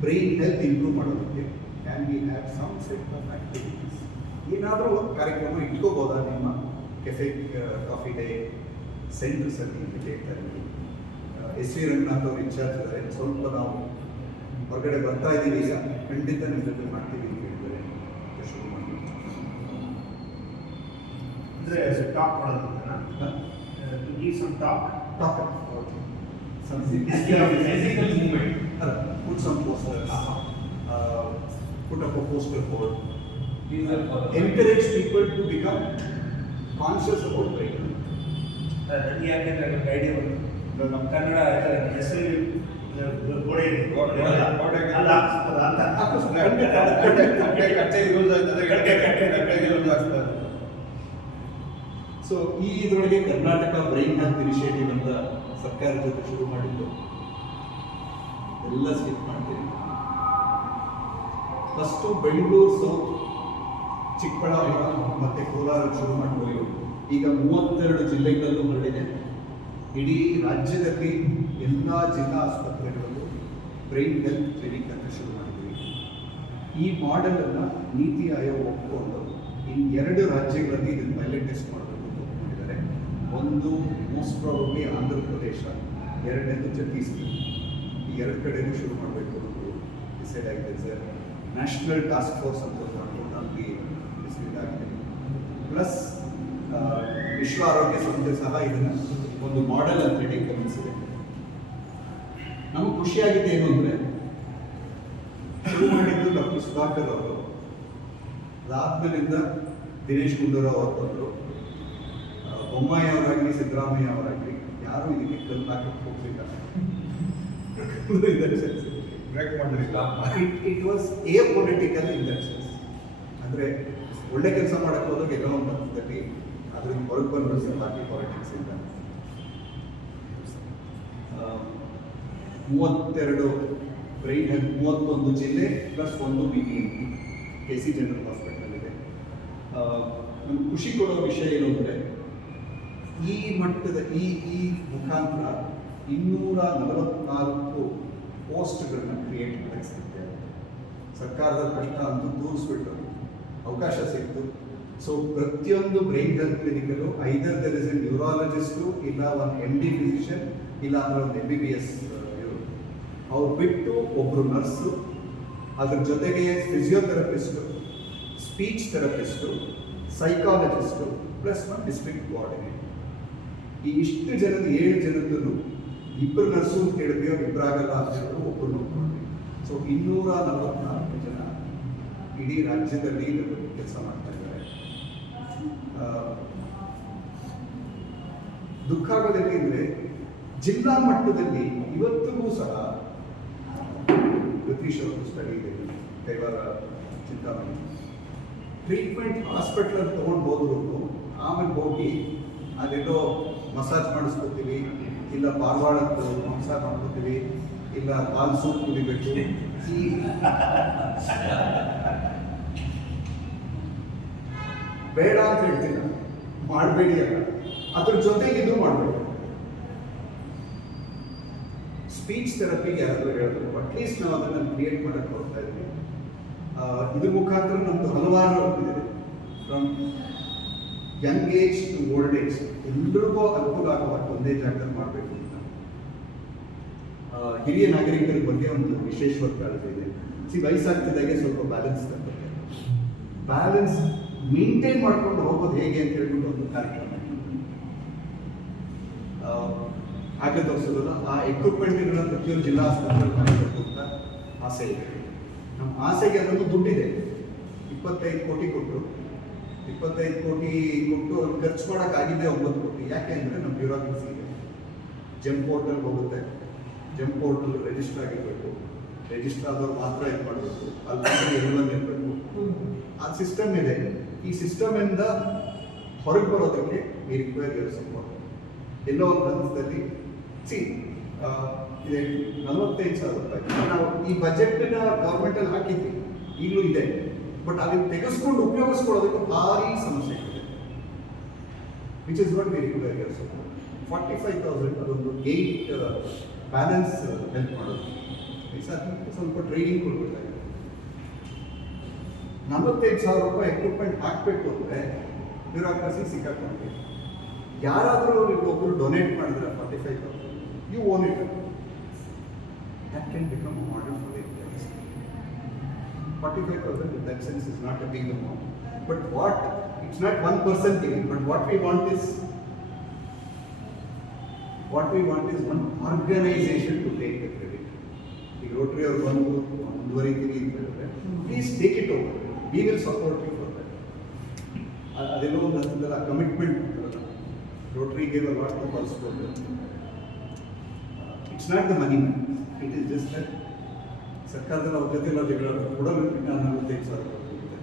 ಬ್ರೈನ್ ಹೆಲ್ತ್ ಇಂಪ್ರೂವ್ ಮಾಡೋದಕ್ಕೆ can we have some set of activities. ಏನಾದರೂ ಒಂದು ಕಾರ್ಯಕ್ರಮ ಇಟ್ಕೋಬೋದಾ ನಿಮ್ಮ ಕೆಫೆ ಕಾಫಿ ಡೇ ಸೆಂಟರ್ಸಲ್ಲಿ ಕೇಳ್ತಾ ಇದ್ದೀವಿ. ಎಸ್ ವಿ ರಂಗನಾಥ್ ಅವರು ಇನ್ಚಾರ್ಜ್ ಇದ್ದಾರೆ. ಸ್ವಲ್ಪ ನಾವು ಹೊರಗಡೆ ಬರ್ತಾ ಇದ್ದೀವಿ, ಈಗ ಖಂಡಿತ ನಿಮ್ಮ ಜೊತೆ ಮಾಡ್ತೀವಿ ಅಂತ ಹೇಳಿದ್ದಾರೆ. ಶುರು ಮಾಡಿ ಅಂದರೆ ಟಾಕ್ ಮಾಡೋದನ್ನ ಈ some talk talk physical movement. put some posters, put up a poster board, These are for the encourage people to become conscious about brain. ನನಗೆ ಯಾಕೆಂದರೆ ನನಗೆ ಐಡಿಯಾ ಬಂತು. ಇವಾಗ ನಮ್ಮ ಕನ್ನಡ ಹೆಸರು ಗೋಡೆ ಇದೆ. ಗೋಡೆ ಅಲ್ಲ ಹಾಕ್ಸ್ಬೋದಾ ಅಂತ. ಸೊ ಈ ಇದರೊಳಗೆ ಕರ್ನಾಟಕ ಬ್ರೈನ್ ಹೆಲ್ತ್ ಇನಿಷಿಯೇಟಿವ್ ಅಂತ ಸರ್ಕಾರದ ಜೊತೆ ಶುರು ಮಾಡಿದ್ದು ಎಲ್ಲ ಸ್ಕಿಪ್ ಮಾಡ್ತೀನಿ. ಫಸ್ಟು ಬೆಂಗಳೂರು ಸೌತ್, ಚಿಕ್ಕಬಳ್ಳಾಪುರ ಮತ್ತು ಕೋಲಾರ ಶುರು ಮಾಡ್ಬೋದು. ಈಗ 32 ಜಿಲ್ಲೆಗಳಲ್ಲೂ ಹರಡಿದೆ. ಇಡೀ ರಾಜ್ಯದಲ್ಲಿ ಎಲ್ಲ ಜಿಲ್ಲಾ ಆಸ್ಪತ್ರೆಗಳಲ್ಲೂ ಬ್ರೈನ್ ಹೆಲ್ತ್ ಕ್ಲಿನಿಕ್ ಅಂತ ಶುರು ಮಾಡಿದ್ವಿ. ಈ ಮಾಡೆಲನ್ನು ನೀತಿ ಆಯೋಗ ಒಪ್ಪಿಕೊಂಡು ಇನ್ನು 2 ರಾಜ್ಯಗಳಲ್ಲಿ ಇದನ್ನು ಪೈಲಟ್ ಟೆಸ್ಟ್ ಮಾಡಬೇಕು ಅಂತ ಒಪ್ಕೊಂಡಿದ್ದಾರೆ. ಒಂದು ಮೋಸ್ಟ್ ಪ್ರಾಬಬ್ಲಿ ಆಂಧ್ರ ಪ್ರದೇಶ, 2ನೇದು ಛತ್ತೀಸ್ಗಢ. ಈ 2 ಕಡೆಯೂ ಶುರು ಮಾಡಬೇಕು ಅನ್ನೋದು ಡಿಸೈಡ್ ಆಗಿದೆ ಸರ್. ನ್ಯಾಷನಲ್ ಟಾಸ್ಕ್ ಫೋರ್ಸ್ ಅಂತ ಮಾಡಿಕೊಂಡು ಅಲ್ಲಿ ಡಿಸೈಡ್ ಆಗಿದೆ. ಪ್ಲಸ್ ವಿಶ್ವ ಆರೋಗ್ಯ ಸಂಸ್ಥೆ ಸಹ ಇದನ್ನು ಒಂದು ಮಾಡೆಲ್ ಅಂತ ಹೇಳಿ ಗಮನಿಸಿದೆ. ನಮಗೆ ಖುಷಿಯಾಗಿದೆ ಏನು ಅಂದರೆ, ಶುರು ಮಾಡಿದ್ದು ಡಾಕ್ಟರ್ ಸುಧಾಕರ್ ಅವರು, ಅದಾದ್ಮೇಲಿಂದ ದಿನೇಶ್ ಗುಂಡೂರಾವ್ ಅವರು ಬಂದರು. ಬೊಮ್ಮಾಯಿ ಅವರಾಗಲಿ ಸಿದ್ದರಾಮಯ್ಯ ಅವರಾಗಲಿ ಯಾರೂ ಇದಕ್ಕೆ ಕಲ್ಲು ಹಾಕಕ್ಕೆ ಹೋಗ್ಲಿಲ್ಲ. ಬ್ರೇಕ್ ಮಾಡಲಿಲ್ಲ. It was A political in that sense. ಅಂದರೆ ಒಳ್ಳೆ ಕೆಲಸ ಮಾಡೋಕ್ಕೆ ಹೋದಾಗ ಎಲ್ಲೋ ಒಂದು ಹಂತದಲ್ಲಿ ಅದರಿಂದ ಹೊರಗೆ ಬಂದರು ಸರ್ ಪಾರ್ಟಿ ಪಾಲಿಟಿಕ್ಸ್ ಇಂದ. 32 ಬ್ರೈನ್ ಹೆಲ್ತ್, 31 ಜಿಲ್ಲೆ plus 1 BBMP KC general hospital ಇದೆ. ನಮ್ಗೆ ಖುಷಿ ಕೊಡೋ ವಿಷಯ ಏನು ಅಂದರೆ, ಈ ಮಟ್ಟದ ಈ ಮುಖಾಂತರ 244 ಪೋಸ್ಟ್ಗಳನ್ನ ಕ್ರಿಯೇಟ್ ಮಾಡಕ್ಕೆ ಸಾಧ್ಯ ಆಗುತ್ತೆ. ಸರ್ಕಾರದ ಪ್ರಶ್ನೆ ಅಂತೂ ತೋರಿಸ್ಬಿಟ್ಟು ಅವಕಾಶ ಸಿಕ್ತು. ಸೊ ಪ್ರತಿಯೊಂದು ಬ್ರೈನ್ ಹೆಲ್ತ್ ಕ್ಲಿನಿಕಲ್ಲೂ either there is a neurologist, ಇಲ್ಲ ಒಂದು MD ಫಿಸಿಷಿಯನ್, ಇಲ್ಲ ಅಂದ್ರೆ ಒಂದು MBBS ಇವರು, ಅವ್ರು ಬಿಟ್ಟು ಒಬ್ಬರು ನರ್ಸು, ಅದ್ರ ಜೊತೆಗೆ physiotherapist, speech therapist, psychologist, plus ಒಂದು ಡಿಸ್ಟ್ರಿಕ್ಟ್ ಕೋಆರ್ಡಿನೇಟರ್. ಈ ಇಷ್ಟು ಜನದ 7 ಜನದ್ದು 2 ನರ್ಸು ಅಂತ ಹೇಳಿದ್ವಿ, ಅವ್ರು ಇಬ್ಬರಾಗಲ್ಲ ಅಂತ ಹೇಳಿದ್ರು, ಒಬ್ಬರು ನೋಡ್ಕೊಂಡ್ವಿ. ಸೊ 244 ಜನ ಇಡೀ ರಾಜ್ಯದಲ್ಲಿ ಇದರ ಬಗ್ಗೆ ಕೆಲಸ ಮಾಡ್ತಾ ಇದ್ದಾರೆ. ದುಃಖ ಆಗೋದಕ್ಕೆ ಅಂದರೆ, ಜಿಲ್ಲಾ ಮಟ್ಟದಲ್ಲಿ ಇವತ್ತಿಗೂ ಸಹ ಬ್ರಿಟಿಷ್ ಅವರು ಸ್ಟಡಿ ಇದೆ, ಕೈವಾರ ಚಿಂತಾಮಣಿ ಟ್ರೀಟ್ಮೆಂಟ್ ಹಾಸ್ಪಿಟ್ಲಲ್ಲಿ ತೊಗೊಂಡು ಹೋದ್ರು, ಆಮೇಲೆ ಹೋಗಿ ಅದೆಲ್ಲೋ ಮಸಾಜ್ ಮಾಡಿಸ್ಕೊತೀವಿ, ಇಲ್ಲ ಪಾರ್ವಾಳದ್ದು ಮಸಾಜ್ ಮಾಡ್ಕೊತೀವಿ, ಇಲ್ಲ ಕಾಲು ಸೂಪ್ ಕುಡಿಬೇಕು. ಈ ಬೇಡ ಅಂತ ಹೇಳ್ತೀನಿ, ಮಾಡಬೇಡಿ ಅಲ್ಲ, ಅದ್ರ ಜೊತೆಗೆ ಇದು ಮಾಡಬೇಕು. ಸ್ಪೀಚ್ ಥೆರಪಿಗೆ ಯಾರಾದರೂ ಹೇಳಿದ್ರು, ಅಟ್ಲೀಸ್ಟ್ ನಾವು ಅದನ್ನು ಕ್ರಿಯೇಟ್ ಮಾಡಕ್ಕೆ ಹೋಗ್ತಾ ಇದ್ವಿ. ಇದ್ರ ಮುಖಾಂತರ ನಮ್ಮದು ಹಲವಾರು ಇದೆ, from young age to old age ಎಲ್ರಿಗೂ ಅನುಕೂಲ ಆಗುವ ಒಂದೇ ಜಾಗದಲ್ಲಿ ಮಾಡಬೇಕು ಅಂತ. ಹಿರಿಯ ನಾಗರಿಕರ ಬಗ್ಗೆ ಒಂದು ವಿಶೇಷವಾದ ಕಾಳಜಿ ಇದೆ. ವಯಸ್ಸಾಗ್ತಿದ್ದಾಗೆ ಸ್ವಲ್ಪ ಬ್ಯಾಲೆನ್ಸ್ ತರಬೇಕು. ಬ್ಯಾಲೆನ್ಸ್ ಮೇಂಟೈನ್ ಮಾಡ್ಕೊಂಡು ಹೋಗೋದು ಹೇಗೆ ಅಂತ ಹೇಳ್ಬಿಟ್ಟು ಒಂದು ಕಾರ್ಯಕ್ರಮ ಹಾಗೆ ತೋರಿಸೋದಲ್ಲ. ಆ ಎಕ್ವಿಪ್ಮೆಂಟ್ಗಳನ್ನ ಪ್ರತಿಯೊಂದು ಜಿಲ್ಲಾ ಆಸ್ಪತ್ರೆಯಲ್ಲಿ ಮಾಡಬೇಕು ಅಂತ ಆಸೆ ಇದೆ. ನಮ್ಮ ಆಸೆಗೆ ಅದೊಂದು ದುಡ್ಡಿದೆ. 25 ಕೋಟಿ ಕೊಟ್ಟರು, 25 ಕೋಟಿ ಕೊಟ್ಟು ಅವ್ರು ಖರ್ಚು ಮಾಡೋಕ್ಕಾಗಿದ್ದೆ 9 ಕೋಟಿ. ಯಾಕೆ ಅಂದರೆ ನಮ್ಮ ಬ್ಯೂರೋಕ್ರಸಿ ಇದೆ. ಜೆಮ್ ಪೋರ್ಟಲ್ ಹೋಗುತ್ತೆ, ಜೆಮ್ ಪೋರ್ಟಲ್ ರಿಜಿಸ್ಟರ್ ಆಗಿರಬೇಕು, ರಿಜಿಸ್ಟರ್ ಆದವ್ರು ಮಾತ್ರ ಇದು ಮಾಡಬೇಕು, ಅಲ್ಲಿ ಎಲ್ಲವನ್ನು ಇರಬೇಕು. ಆ ಸಿಸ್ಟಮ್ ಇದೆ. ಈ ಸಿಸ್ಟಮಿಂದ ಹೊರಗೆ ಬರೋದಕ್ಕೆ ಈ ರಿಕ್ವೈರ್ ಯುವರ್ ಸಪೋರ್ಟ್. ಎಲ್ಲೋ ಒಂದು ಹಂತದಲ್ಲಿ ಇದೆ 45,000 ರೂಪಾಯಿ ನಾವು ಈ ಬಜೆಟ್ನ ಗೌರ್ಮೆಂಟಲ್ಲಿ ಹಾಕಿದ್ವಿ, ಈಗಲೂ ಇದೆ. ಬಟ್ ಅದನ್ನು ತೆಗೆಸ್ಕೊಂಡು ಉಪಯೋಗಿಸ್ಕೊಳ್ಳೋದಕ್ಕೆ ಭಾರಿ ಸಮಸ್ಯೆ ಇದೆ. Which is what we require your support. 45,000 ಅದೊಂದು 8 ಬ್ಯಾಲೆನ್ಸ್ ಹೆಲ್ಪ್ ಮಾಡೋದು. ಸ್ವಲ್ಪ ಟ್ರೈನಿಂಗ್ ಕೊಡ್ಬೇಕಾಗಿದೆ. 45,000 ರೂಪಾಯಿ ಎಕ್ವಿಪ್ಮೆಂಟ್ ಹಾಕಬೇಕು ಅಂದರೆ ಬ್ಯೂರೋಕ್ರಸಿ ಸಿಕ್ಕಾಕೊಂಡ್ವಿ. ಯಾರಾದರೂ ನೀವು ಒಬ್ಬರು ಡೊನೇಟ್ ಮಾಡಿದ್ರೆ 45,000, you own it, that can become a model for the employees. 45,000 in that sense is not a big amount. But it's not one person giving, but what we want is one organization to take the credit. The Rotary or one ಮುಂದುವರಿತೀವಿ ಅಂತ ಹೇಳಿದ್ರೆ, please take it over. We will support you for that. ಅದೆಲ್ಲೋ ಒಂದು ಹಂತದಲ್ಲಿ ಆ commitment Rotary gave a lot to Pulse program. It's not the money, it is just that ಸರ್ಕಾರದಲ್ಲಿ ಅವ್ರ ಜೊತೆ ಎಲ್ಲ ಜಗಳ ಕೊಡಬೇಕು. 45,000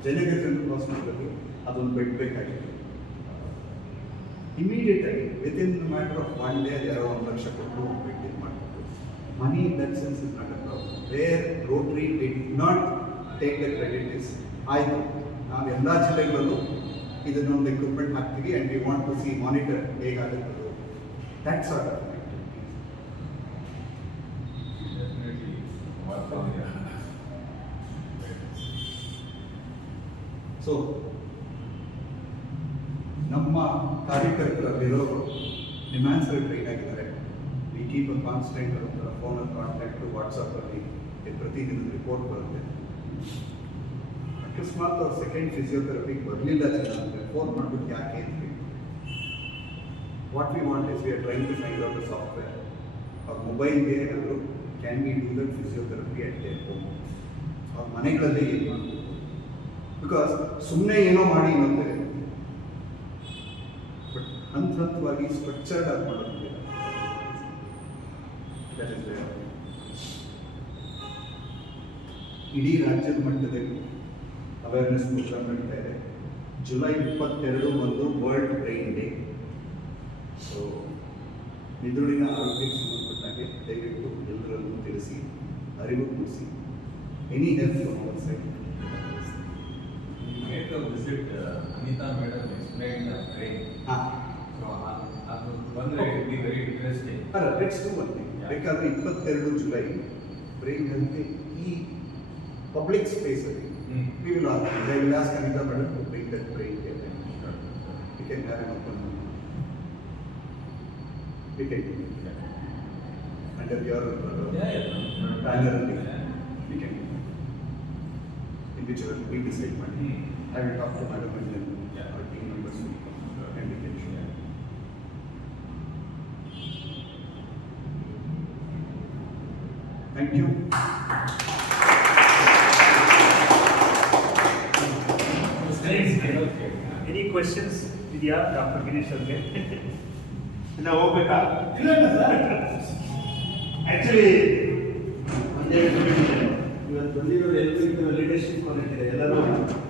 ಜನರಿಗೆ ಸೆಂಟ್ರಲ್ ಹಾಸ್ಪಿಟಲ್ಗೆ ಅದೊಂದು ಬೆಡ್ ಬೇಕಾಗಿತ್ತು. ಇಮಿಡಿಯೇಟ್ ಆಗಿ ವಿತಿನ್ ಮ್ಯಾಟರ್ ಆಫ್ 1 day ಯಾರೋ 1 ಲಕ್ಷ ಕೊಟ್ಟು ಒಂದು ಬೆಡ್ ಇದು ಮಾಡಿಬಿಟ್ಟು. Money in that sense is not a problem. Where Rotary did not take the credit is ಆಯಿತು, ನಾವು ಎಲ್ಲ ಜಿಲ್ಲೆಗಳಲ್ಲೂ ಇದನ್ನೊಂದು ಎಕ್ವಿಪ್ಮೆಂಟ್ ಹಾಕ್ತೀವಿ and we want to see monitor ಹೇಗಾಗುತ್ತೆ. ದಟ್ ಸಾರ್ಟ್ ಆಫ್ ಸೊ ನಮ್ಮ ಕಾರ್ಯಕರ್ತರಲ್ಲಿರೋ ಡಿಮ್ಯಾಂಡ್ಸ್ಗಳು ಟ್ರೈನ್ ಆಗಿದ್ದಾರೆ. ವಿ ಕೀಪ್ ಅ ಕಾನ್ಸ್ಟೆಂಟ್ ಒಂಥರ ಫೋನಲ್ಲಿ ಕಾಂಟ್ಯಾಕ್ಟು, ವಾಟ್ಸಪ್ಪಲ್ಲಿ ಪ್ರತಿದಿನದ ರಿಪೋರ್ಟ್ ಬರುತ್ತೆ. ಅಕಸ್ಮಾತ್ ಅವ್ರು ಸೆಕೆಂಡ್ ಫಿಸಿಯೋಥೆರಪಿಗೆ ಬರಲಿಲ್ಲ ಜನ ಅಂದರೆ ಫೋನ್ ಮಾಡಿಬಿಟ್ಟು ಯಾಕೆ ಅಂತ ಹೇಳಿ. What we want is we are trying to find out the software. ಅವ್ರ ಮೊಬೈಲ್ಗೆ ಏನಾದರೂ can we do that physiotherapy at their home, ಅವ್ರ ಮನೆಗಳಲ್ಲೇ ಏನು ಮಾಡಬೇಕು. ಬಿಕಾಸ್ ಸುಮ್ಮನೆ ಏನೋ ಮಾಡಿ ಇನ್ನೊಂದು ಬಟ್ ಹಂತವಾಗಿ ಸ್ಟ್ರಕ್ಚರ್ಡ್ ಆಗಿ ಮಾಡೋದಿಲ್ಲ. ದಟ್ ಇಸ್ ವೇರ್ ಇಡೀ ರಾಜ್ಯದ ಮಟ್ಟದಲ್ಲಿ ಅವೇರ್ನೆಸ್ ಪ್ರೋಗ್ರಾಮ್ ನಡೀತಾ ಇದೆ. ಜುಲೈ 22 ಒಂದು ವರ್ಲ್ಡ್ ಬ್ರೈನ್ ಡೇ. ಸೊ ಮಿದುಳಿನ ಆರೋಗ್ಯಕ್ಕೆ ಸಂಬಂಧಪಟ್ಟಾಗೆ ದಯವಿಟ್ಟು ಎಲ್ಲರಲ್ಲೂ ತಿಳಿಸಿ, ಅರಿವು ಮೂಡಿಸಿ. Any help from our side. Made a visit, Anita madam explained the brain. So, ಅದು ಬಂದರೆ it will be very interesting. ಅಲ್ಲ, ಲೆಟ್ಸ್ ಡೂ ಒನ್ ಥಿಂಗ್. ಬೇಕಾದರೆ 22 ಜುಲೈ ಬ್ರೈನ್ ಹೆಲ್ತ್ ಈ public ಸ್ಪೇಸಲ್ಲಿ we will ask Anita madam to bring that brain here. We can have an open we can under your banner we can individual we decide money. I will talk to madam and then our team members and we can share. Thank you. Any questions ಇದೆಯಾ doctor Girish ಅವ್ರಿಗೆ? ನಾವು ಹೋಗ್ಬೇಕಾ? Actually ಇವತ್ತು ಬಂದಿರೋರು ಎಲ್ಲರಿಗೂ leadership ಕೊಟ್ಟಿದ್ದಾರೆ. ಎಲ್ಲರೂ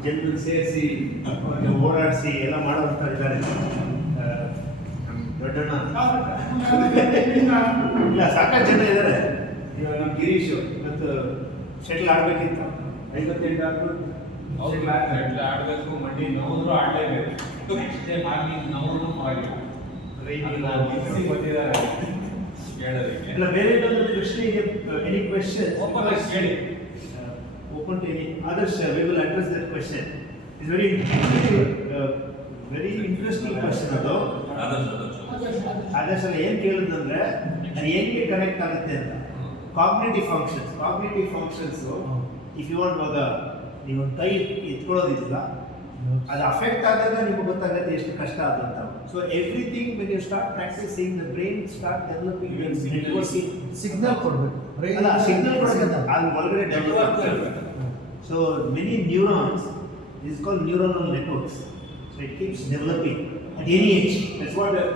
ಜನರನ್ನು ಸೇರಿಸಿ ಅವ್ರಿಗೆ ಓಡಾಡಿಸಿ ಎಲ್ಲ ಮಾಡೋಂಥ ಇದ್ದಾರೆ. ದೊಡ್ಡಣ್ಣ ಇಲ್ಲ, ಸಾಕಷ್ಟು ಜನ ಇದ್ದಾರೆ. ಇವಾಗ ನಮ್ಮ ಗಿರೀಶ್ ಇವತ್ತು ಶಟ್ಲ್ ಆಡಬೇಕಿತ್ತು. 58 ಆಡಬೇಕು, ಮಂಡಿ ನೋವು ಆಡಲೇಬೇಕು. ನೆಕ್ಸ್ಟ್ ಡೇ ಮಾರ್ನಿಂಗ್ ನೋವು ಆಗಿಲ್ಲ. ಬಂದಿದ್ದಾರೆ ಕೇಳೋದಕ್ಕೆ. ಇಲ್ಲ, ಬೇರೆ ಏನಾದರೂ ಪ್ರಶ್ನೆಗೆ ಎನಿ ಕ್ವೆಶನ್ ಓಪನ್ ಆಗಿ ಕೇಳಿ. Open to any others, we will address that question. It's very interesting question. ಅದು ಅದರ್ಸಲ್ಲಿ ಏನು ಕೇಳಿದಂದ್ರೆ ಅದು ಹೆಂಗೆ ಕನೆಕ್ಟ್ ಆಗುತ್ತೆ ಅಂತ. Cognitive functions if you want ಇವಾಗ ನೀವು ಒಂದು ಕೈ ಎತ್ಕೊಳ್ಳೋದಿಲ್ಲ, ಅದು ಅಫೆಕ್ಟ್ ಆದಾಗ ನಿಮಗೆ ಗೊತ್ತಾಗುತ್ತೆ ಎಷ್ಟು ಕಷ್ಟ ಅದು ಅಂತ. So everything when you start practising the brain start developing networking. Signal ಕೊಡಬೇಕು, ಅಲ್ಲ, ಸಿಗ್ನಲ್ ಕೊಡಬೇಕು, ಅಲ್ಲಿ ಒಳಗಡೆ ಡೆವಲಪ್ ಆಗ್ತದೆ. So many neurons is called neuronal networks. So it keeps developing at any age.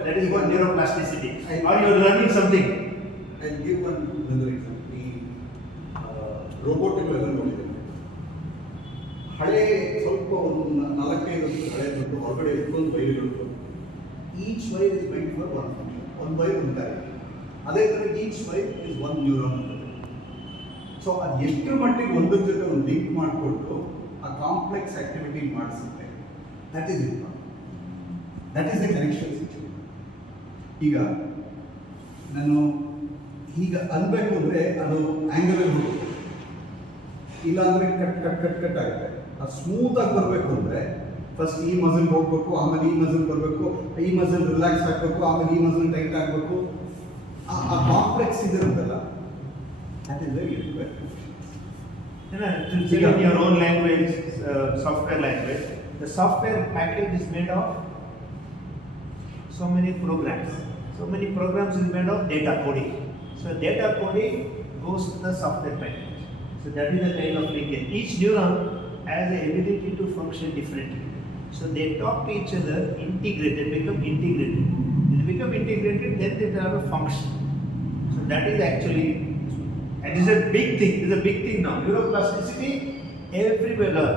That is what neuroplasticity. Or you are learning something. I'll give one another example. ಈ ರೋಬೋಟ್ಗಳೆಲ್ಲ ನೋಡಿದ್ದೇನೆ. ಹಳೆ ಸ್ವಲ್ಪ ಒಂದು 4-5 ವರ್ಷ ಹಳೆ ದೊಡ್ಡ ಹೊರಗಡೆ ಎತ್ಕೊಂಡು ವೈರ್ಗಳು. Each wire is mind for one function. ಒಂದು ವೈರ್ ಒಂದು ಕಾರ್ಯ. ಅದೇ ಥರ each wire is one neuron. So ಅದು ಎಷ್ಟು ಮಟ್ಟಿಗೆ ಒಂದ್ರ ಜೊತೆ ಒಂದು ಲಿಂಕ್ ಮಾಡಿಕೊಂಡು ಆ ಕಾಂಪ್ಲೆಕ್ಸ್ ಆಕ್ಟಿವಿಟಿ ಮಾಡಿಸುತ್ತೆ. That is it. That is the connection situation. ಈಗ ನಾನು ಈಗ ಅನ್ಬೇಕು ಅಂದರೆ ಅದು ಆ್ಯಂಗಲಲ್ಲಿ ಹೋಗುತ್ತೆ, ಇಲ್ಲಾಂದರೆ ಕಟ್ ಆಗುತ್ತೆ. ಅದು ಸ್ಮೂತಾಗಿ ಬರಬೇಕು ಅಂದರೆ ಫಸ್ಟ್ ಈ ಮಸಲ್ ಹೋಗ್ಬೇಕು, ಆಮೇಲೆ ಈ ಮಸಲ್ ಬರಬೇಕು, ಈ ಮಸಲ್ ರಿಲ್ಯಾಕ್ಸ್ ಆಗಬೇಕು, ಆಮೇಲೆ ಈ ಮಸಲ್ ಟೈಟ್ ಆಗಬೇಕು. ಆ complex ಇದಿರುತ್ತಲ್ಲ, that is very difficult. To say in your own language, software language, the software package is made of so many programs. So many programs is made of data coding. So data coding goes to the software package. So that is the kind of linkage. Each neuron has the ability to function differently. So they talk to each other, integrated, become integrated. They become integrated, then they have a function. So that is actually, and this is a big thing. This is a big thing now. Neuroplasticity everywhere.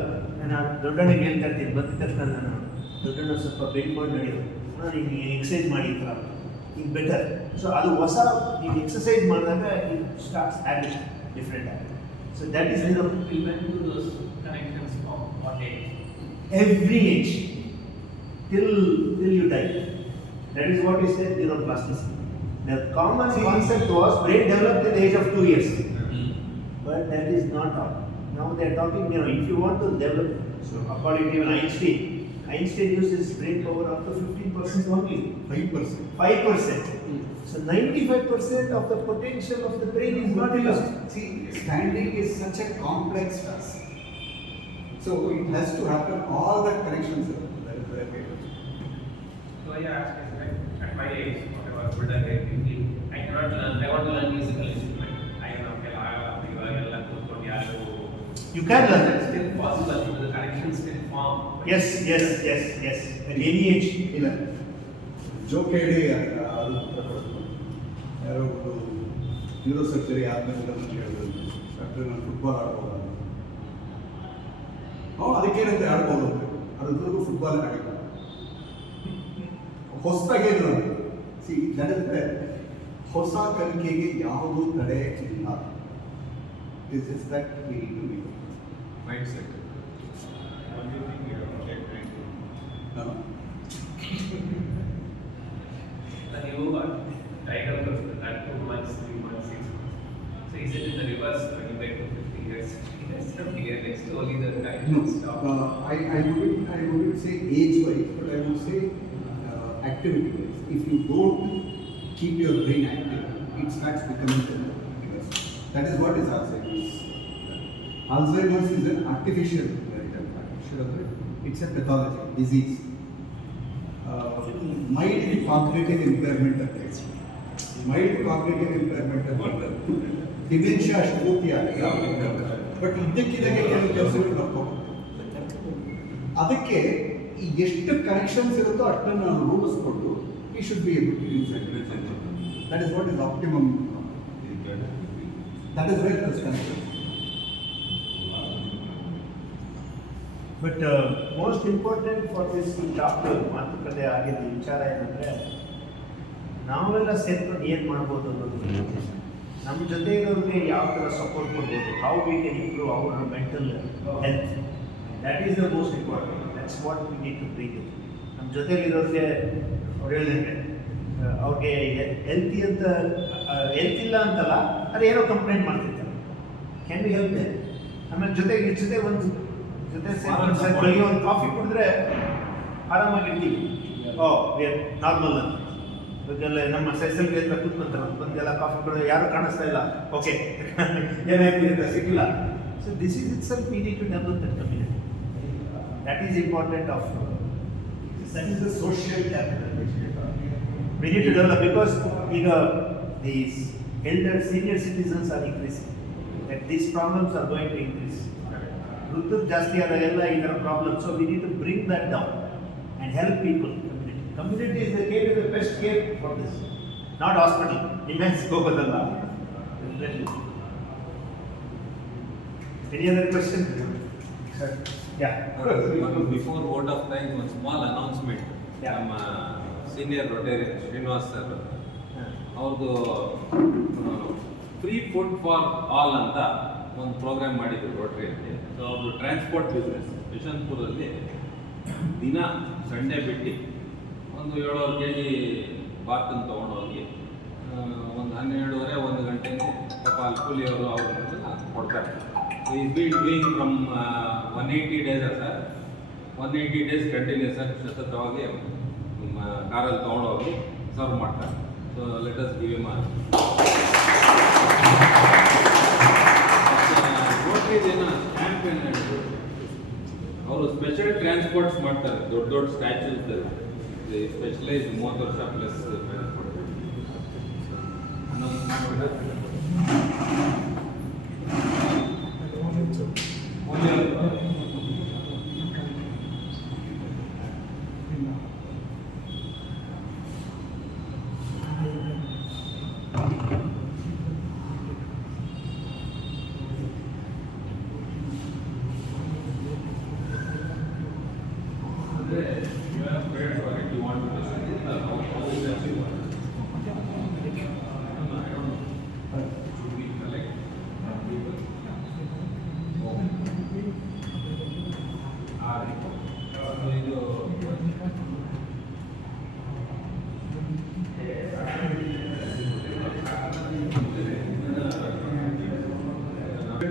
ನಾನು ದೊಡ್ಡಣ್ಣಿಗೆ ಹೇಳ್ತಾ ಇರ್ತೀನಿ, ಬಂದ ತಕ್ಷಣ ನಾನು ದೊಡ್ಡಣ್ಣ ಸ್ವಲ್ಪ bend ಮಾಡಿ ನಡೆಯೋದು, ನಾನು ಈಗ ಎಕ್ಸಸೈಸ್ ಮಾಡಿ ಈ ಥರ ಈಗ ಬೆಟರ್. ಸೊ ಅದು ಹೊಸ ನೀವು ಎಕ್ಸಸೈಸ್ ಮಾಡಿದಾಗ it starts habit, different habit. So that is We went to those connections from what age? every age till you die. That is what is said neuroplasticity. The common concept was brain developed at the age of 2 years, but that is not all. Now they are talking, if you want to develop, so according to even Einstein used his brain power up to 15% only. 5%. 5%. So 95% of the potential of the brain is not used. See, standing is such a complex task. So it has to happen, all the connections. That is very good. So yeah, at my age, whatever good I get, I cannot learn. I want to learn musical instrument. I am okay. You can learn It's that. still possible. The connections still form. Yes. At any age. ಇಲ್ಲ joke ಹೇಳಿ ಅದು ಯಾರೋ ಒಬ್ಬರು neuro surgery ಆದಮೇಲೆ ಅಂತ ಹೇಳಿದ್ರು, doctor ನಾನು football ಆಡ್ಬೋದು. ಅದಕ್ಕೇನಂತೆ ಆಡ್ಬೋದು ಅಂತ, ಅದ್ರದ್ದು ಫುಟ್ಬಾಲ್ ಆಡಿಲ್ಲ ಹೊಸದಾಗೇನು. ಸಿ ನಡೆದ್ರೆ ಹೊಸ ಕಲಿಕೆಗೆ ಯಾವುದೂ ತಡೆ ಇಲ್ಲ. This is that we need to be mindset. Then you got title of that 2 months, 3 months, 6 months. So is it in the reverse when you get to 50 years, 70 years, like slowly the time No, stop? I wouldn't say age-wise, but I would say activity-wise. If you don't keep your brain active, it starts becoming dementia. That is what is Alzheimer's. Alzheimer's is an artificial it's a pathology, disease. Mild cognitive impairment ಅಂತ ಹೇಳಿ. Mild cognitive impairment ಅಂತ dementia ಅಷ್ಟು ಪೂರ್ತಿ ಆಗಿಲ್ಲ, but ಇದ್ದಕ್ಕಿದ್ದಂಗೆ ಕೆಲವು ಕೆಲಸಗಳು ಬರ್ಕೋಬಹುದು. ಅದಕ್ಕೆ ಈ ಎಷ್ಟು ಕನೆಕ್ಷನ್ಸ್ ಇರುತ್ತೋ ಅಷ್ಟನ್ನು ನಾವು ರೂಢಿಸ್ಕೊಂಡು we should be able to use it. That is what is optimum. That is where this connect. But most important for this chapter ಮಾತುಕತೆ ಆಗಿದ್ದ ವಿಚಾರ ಏನಂದರೆ, ನಾವೆಲ್ಲ ಸೇರ್ಕೊಂಡು ಏನು ಮಾಡ್ಬೋದು ಅನ್ನೋದು. ನಮ್ಮ ಜೊತೆ ಇರೋರಿಗೆ ಯಾವ ಥರ ಸಪೋರ್ಟ್ ಕೊಡ್ಬೋದು, how we can improve our mental health. That is the most important. That's what we need to bring it. ನಮ್ಮ ಜೊತೆಲಿರೋರಿಗೆ ಅವ್ರು ಹೇಳಿದ್ರೆ ಅವ್ರಿಗೆ ಹೆಲ್ತ್ ಇಲ್ಲ ಅಂತಲ್ಲ, ಅದೇನೋ ಕಂಪ್ಲೇಂಟ್ ಮಾಡ್ತಿರ್ತಾರೆ. Can we help them? ಆಮೇಲೆ ಜೊತೆ ಒಂದು ಬೆಳಿಗ್ಗೆ ಒಂದು ಕಾಫಿ ಕುಡಿದ್ರೆ ಆರಾಮಾಗಿರ್ತೀವಿ. ವಿ ಆರ್ ನಾರ್ಮಲ್ ಅಂತ. ಇವಾಗೆಲ್ಲ ನಮ್ಮ ಸೈಸಲ್ಗೆ ಹತ್ರ ಕೂತ್ಕೊಂತಾರೆ, ಬಂದೆಲ್ಲ ಕಾಫಿ ಕುಡಿದ್ರೆ ಯಾರು ಕಾಣಿಸ್ತಾ ಇಲ್ಲ, ಓಕೆ ಏನಾಯ್ತು ಅಂತ ಸಿಕ್ಕಿಲ್ಲ. So this is itself we need to develop that community. That is important of that is the social capital. we need to develop, because these elder senior citizens are increasing, that these problems are going to increase. ವೃದ್ಧರು ಜಾಸ್ತಿ ಆದಾಗೆಲ್ಲ ಈ ಥರ problem. So we need to bring that down and help people. Community is the care, the best care for this, not hospital. ಡಿಮ್ಯಾನ್ಸ್ಗೆ ಹೋಗೋದಲ್ಲ. Any other question? Sir yeah before vote of time ಒಂದು small announcement. Yeah. ನಮ್ಮ senior Rotarian Srinivas sir ಅವ್ರದ್ದು free food for all ಅಂತ ಒಂದು programme ಮಾಡಿದ್ರು ರೋಟರಿಯಲ್ಲಿ. So ಅವ್ರದ್ದು ಟ್ರಾನ್ಸ್ಪೋರ್ಟ್ ಬಿಸ್ನೆಸ್ ಯಶವಂತಪುರದಲ್ಲಿ ದಿನ ಸಂಡೇ ಬಿಟ್ಟು ಒಂದು 7 kg ಬಾತನ್ನು ತೊಗೊಂಡೋಗಿ ಒಂದು 12:30 1 ಗಂಟೆಗೆ ಪಾಪ ಅಲ್ಲಿ ಕೂಲಿಯವರು ಅವ್ರನ್ನೆಲ್ಲ ಕೊಡ್ತಾರೆ. So is been doing from 180 days sir. 180 days continuous ಆಗಿ ಸತತವಾಗಿ ಕಾರಲ್ಲಿ ತೊಗೊಂಡೋಗಿ ಸರ್ವ್ ಮಾಡ್ತಾರೆ. So let us give him ರೋಟರಿದೇನ ಸ್ಟ್ಯಾಂಪ್ ಏನು ಹೇಳಿದ್ರು, ಅವರು ಸ್ಪೆಷಲ್ ಟ್ರಾನ್ಸ್ಪೋರ್ಟ್ಸ್ ಮಾಡ್ತಾರೆ, ದೊಡ್ಡ ದೊಡ್ಡ ಸ್ಟ್ಯಾಚ್ಯೂಸ್ ಸ್ಪೆಷಲೈಸ್ 30 ವರ್ಷ plus transport.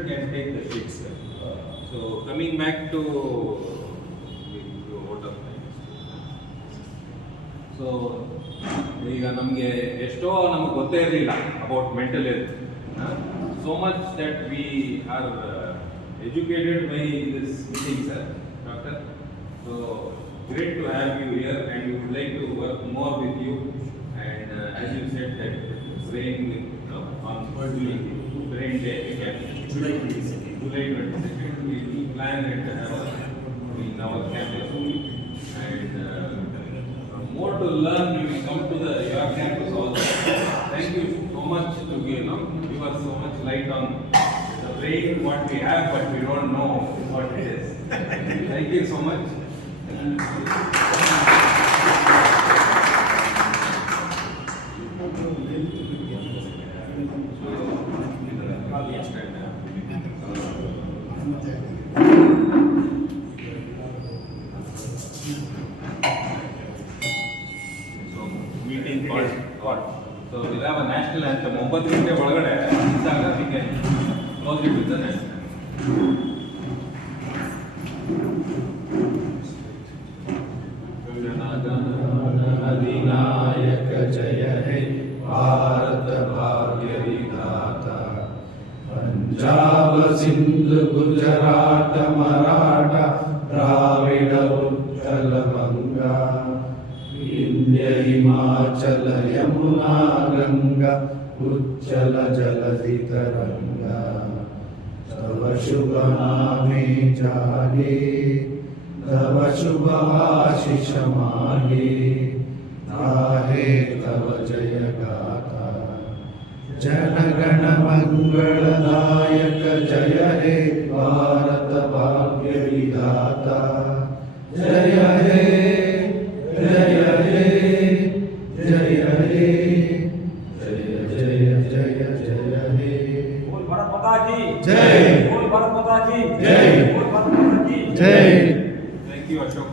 Can take the sheets. So coming back to what of so ಈಗ ನಮಗೆ ಎಷ್ಟೋ ನಮಗೆ ಗೊತ್ತೇ ಇರಲಿಲ್ಲ about mental health, so much that we are educated by this meeting, sir, doctor. So great to have you here, and we would like to work more with you, and as you said that brain with on brain day we can July 22nd we plan it in our campus, and more to learn you will come to your campus also. Thank you so much to give so much light on the brain, what we have but we don't know what it is. Thank you so much. Meeting called. So we'll have a national anthem. 9 ಗಂಟೆ ಒಳಗಡೆ we can close it with the national anthem. अधिनायक जय हे भारत भाग्य विधाता, पंजाब सिंध गुजरात मराठा द्राविड उत्कल गंगा, विंध्य हिमाचल यमुना गंगा उच्चल जलधि तरंगा, तव शुभ नामे जागे तव शुभ आशीष मागे, गाहे तव जय गाथा, जन गण मंगलदायक जय हे भारत भाग्य विधाता, जय हे जय हे जय हे जय जय जय जय हे। बोल भारत माता की जय। बोल भारत माता की जय। बोल भारत माता की जय। Thank you, Ashok.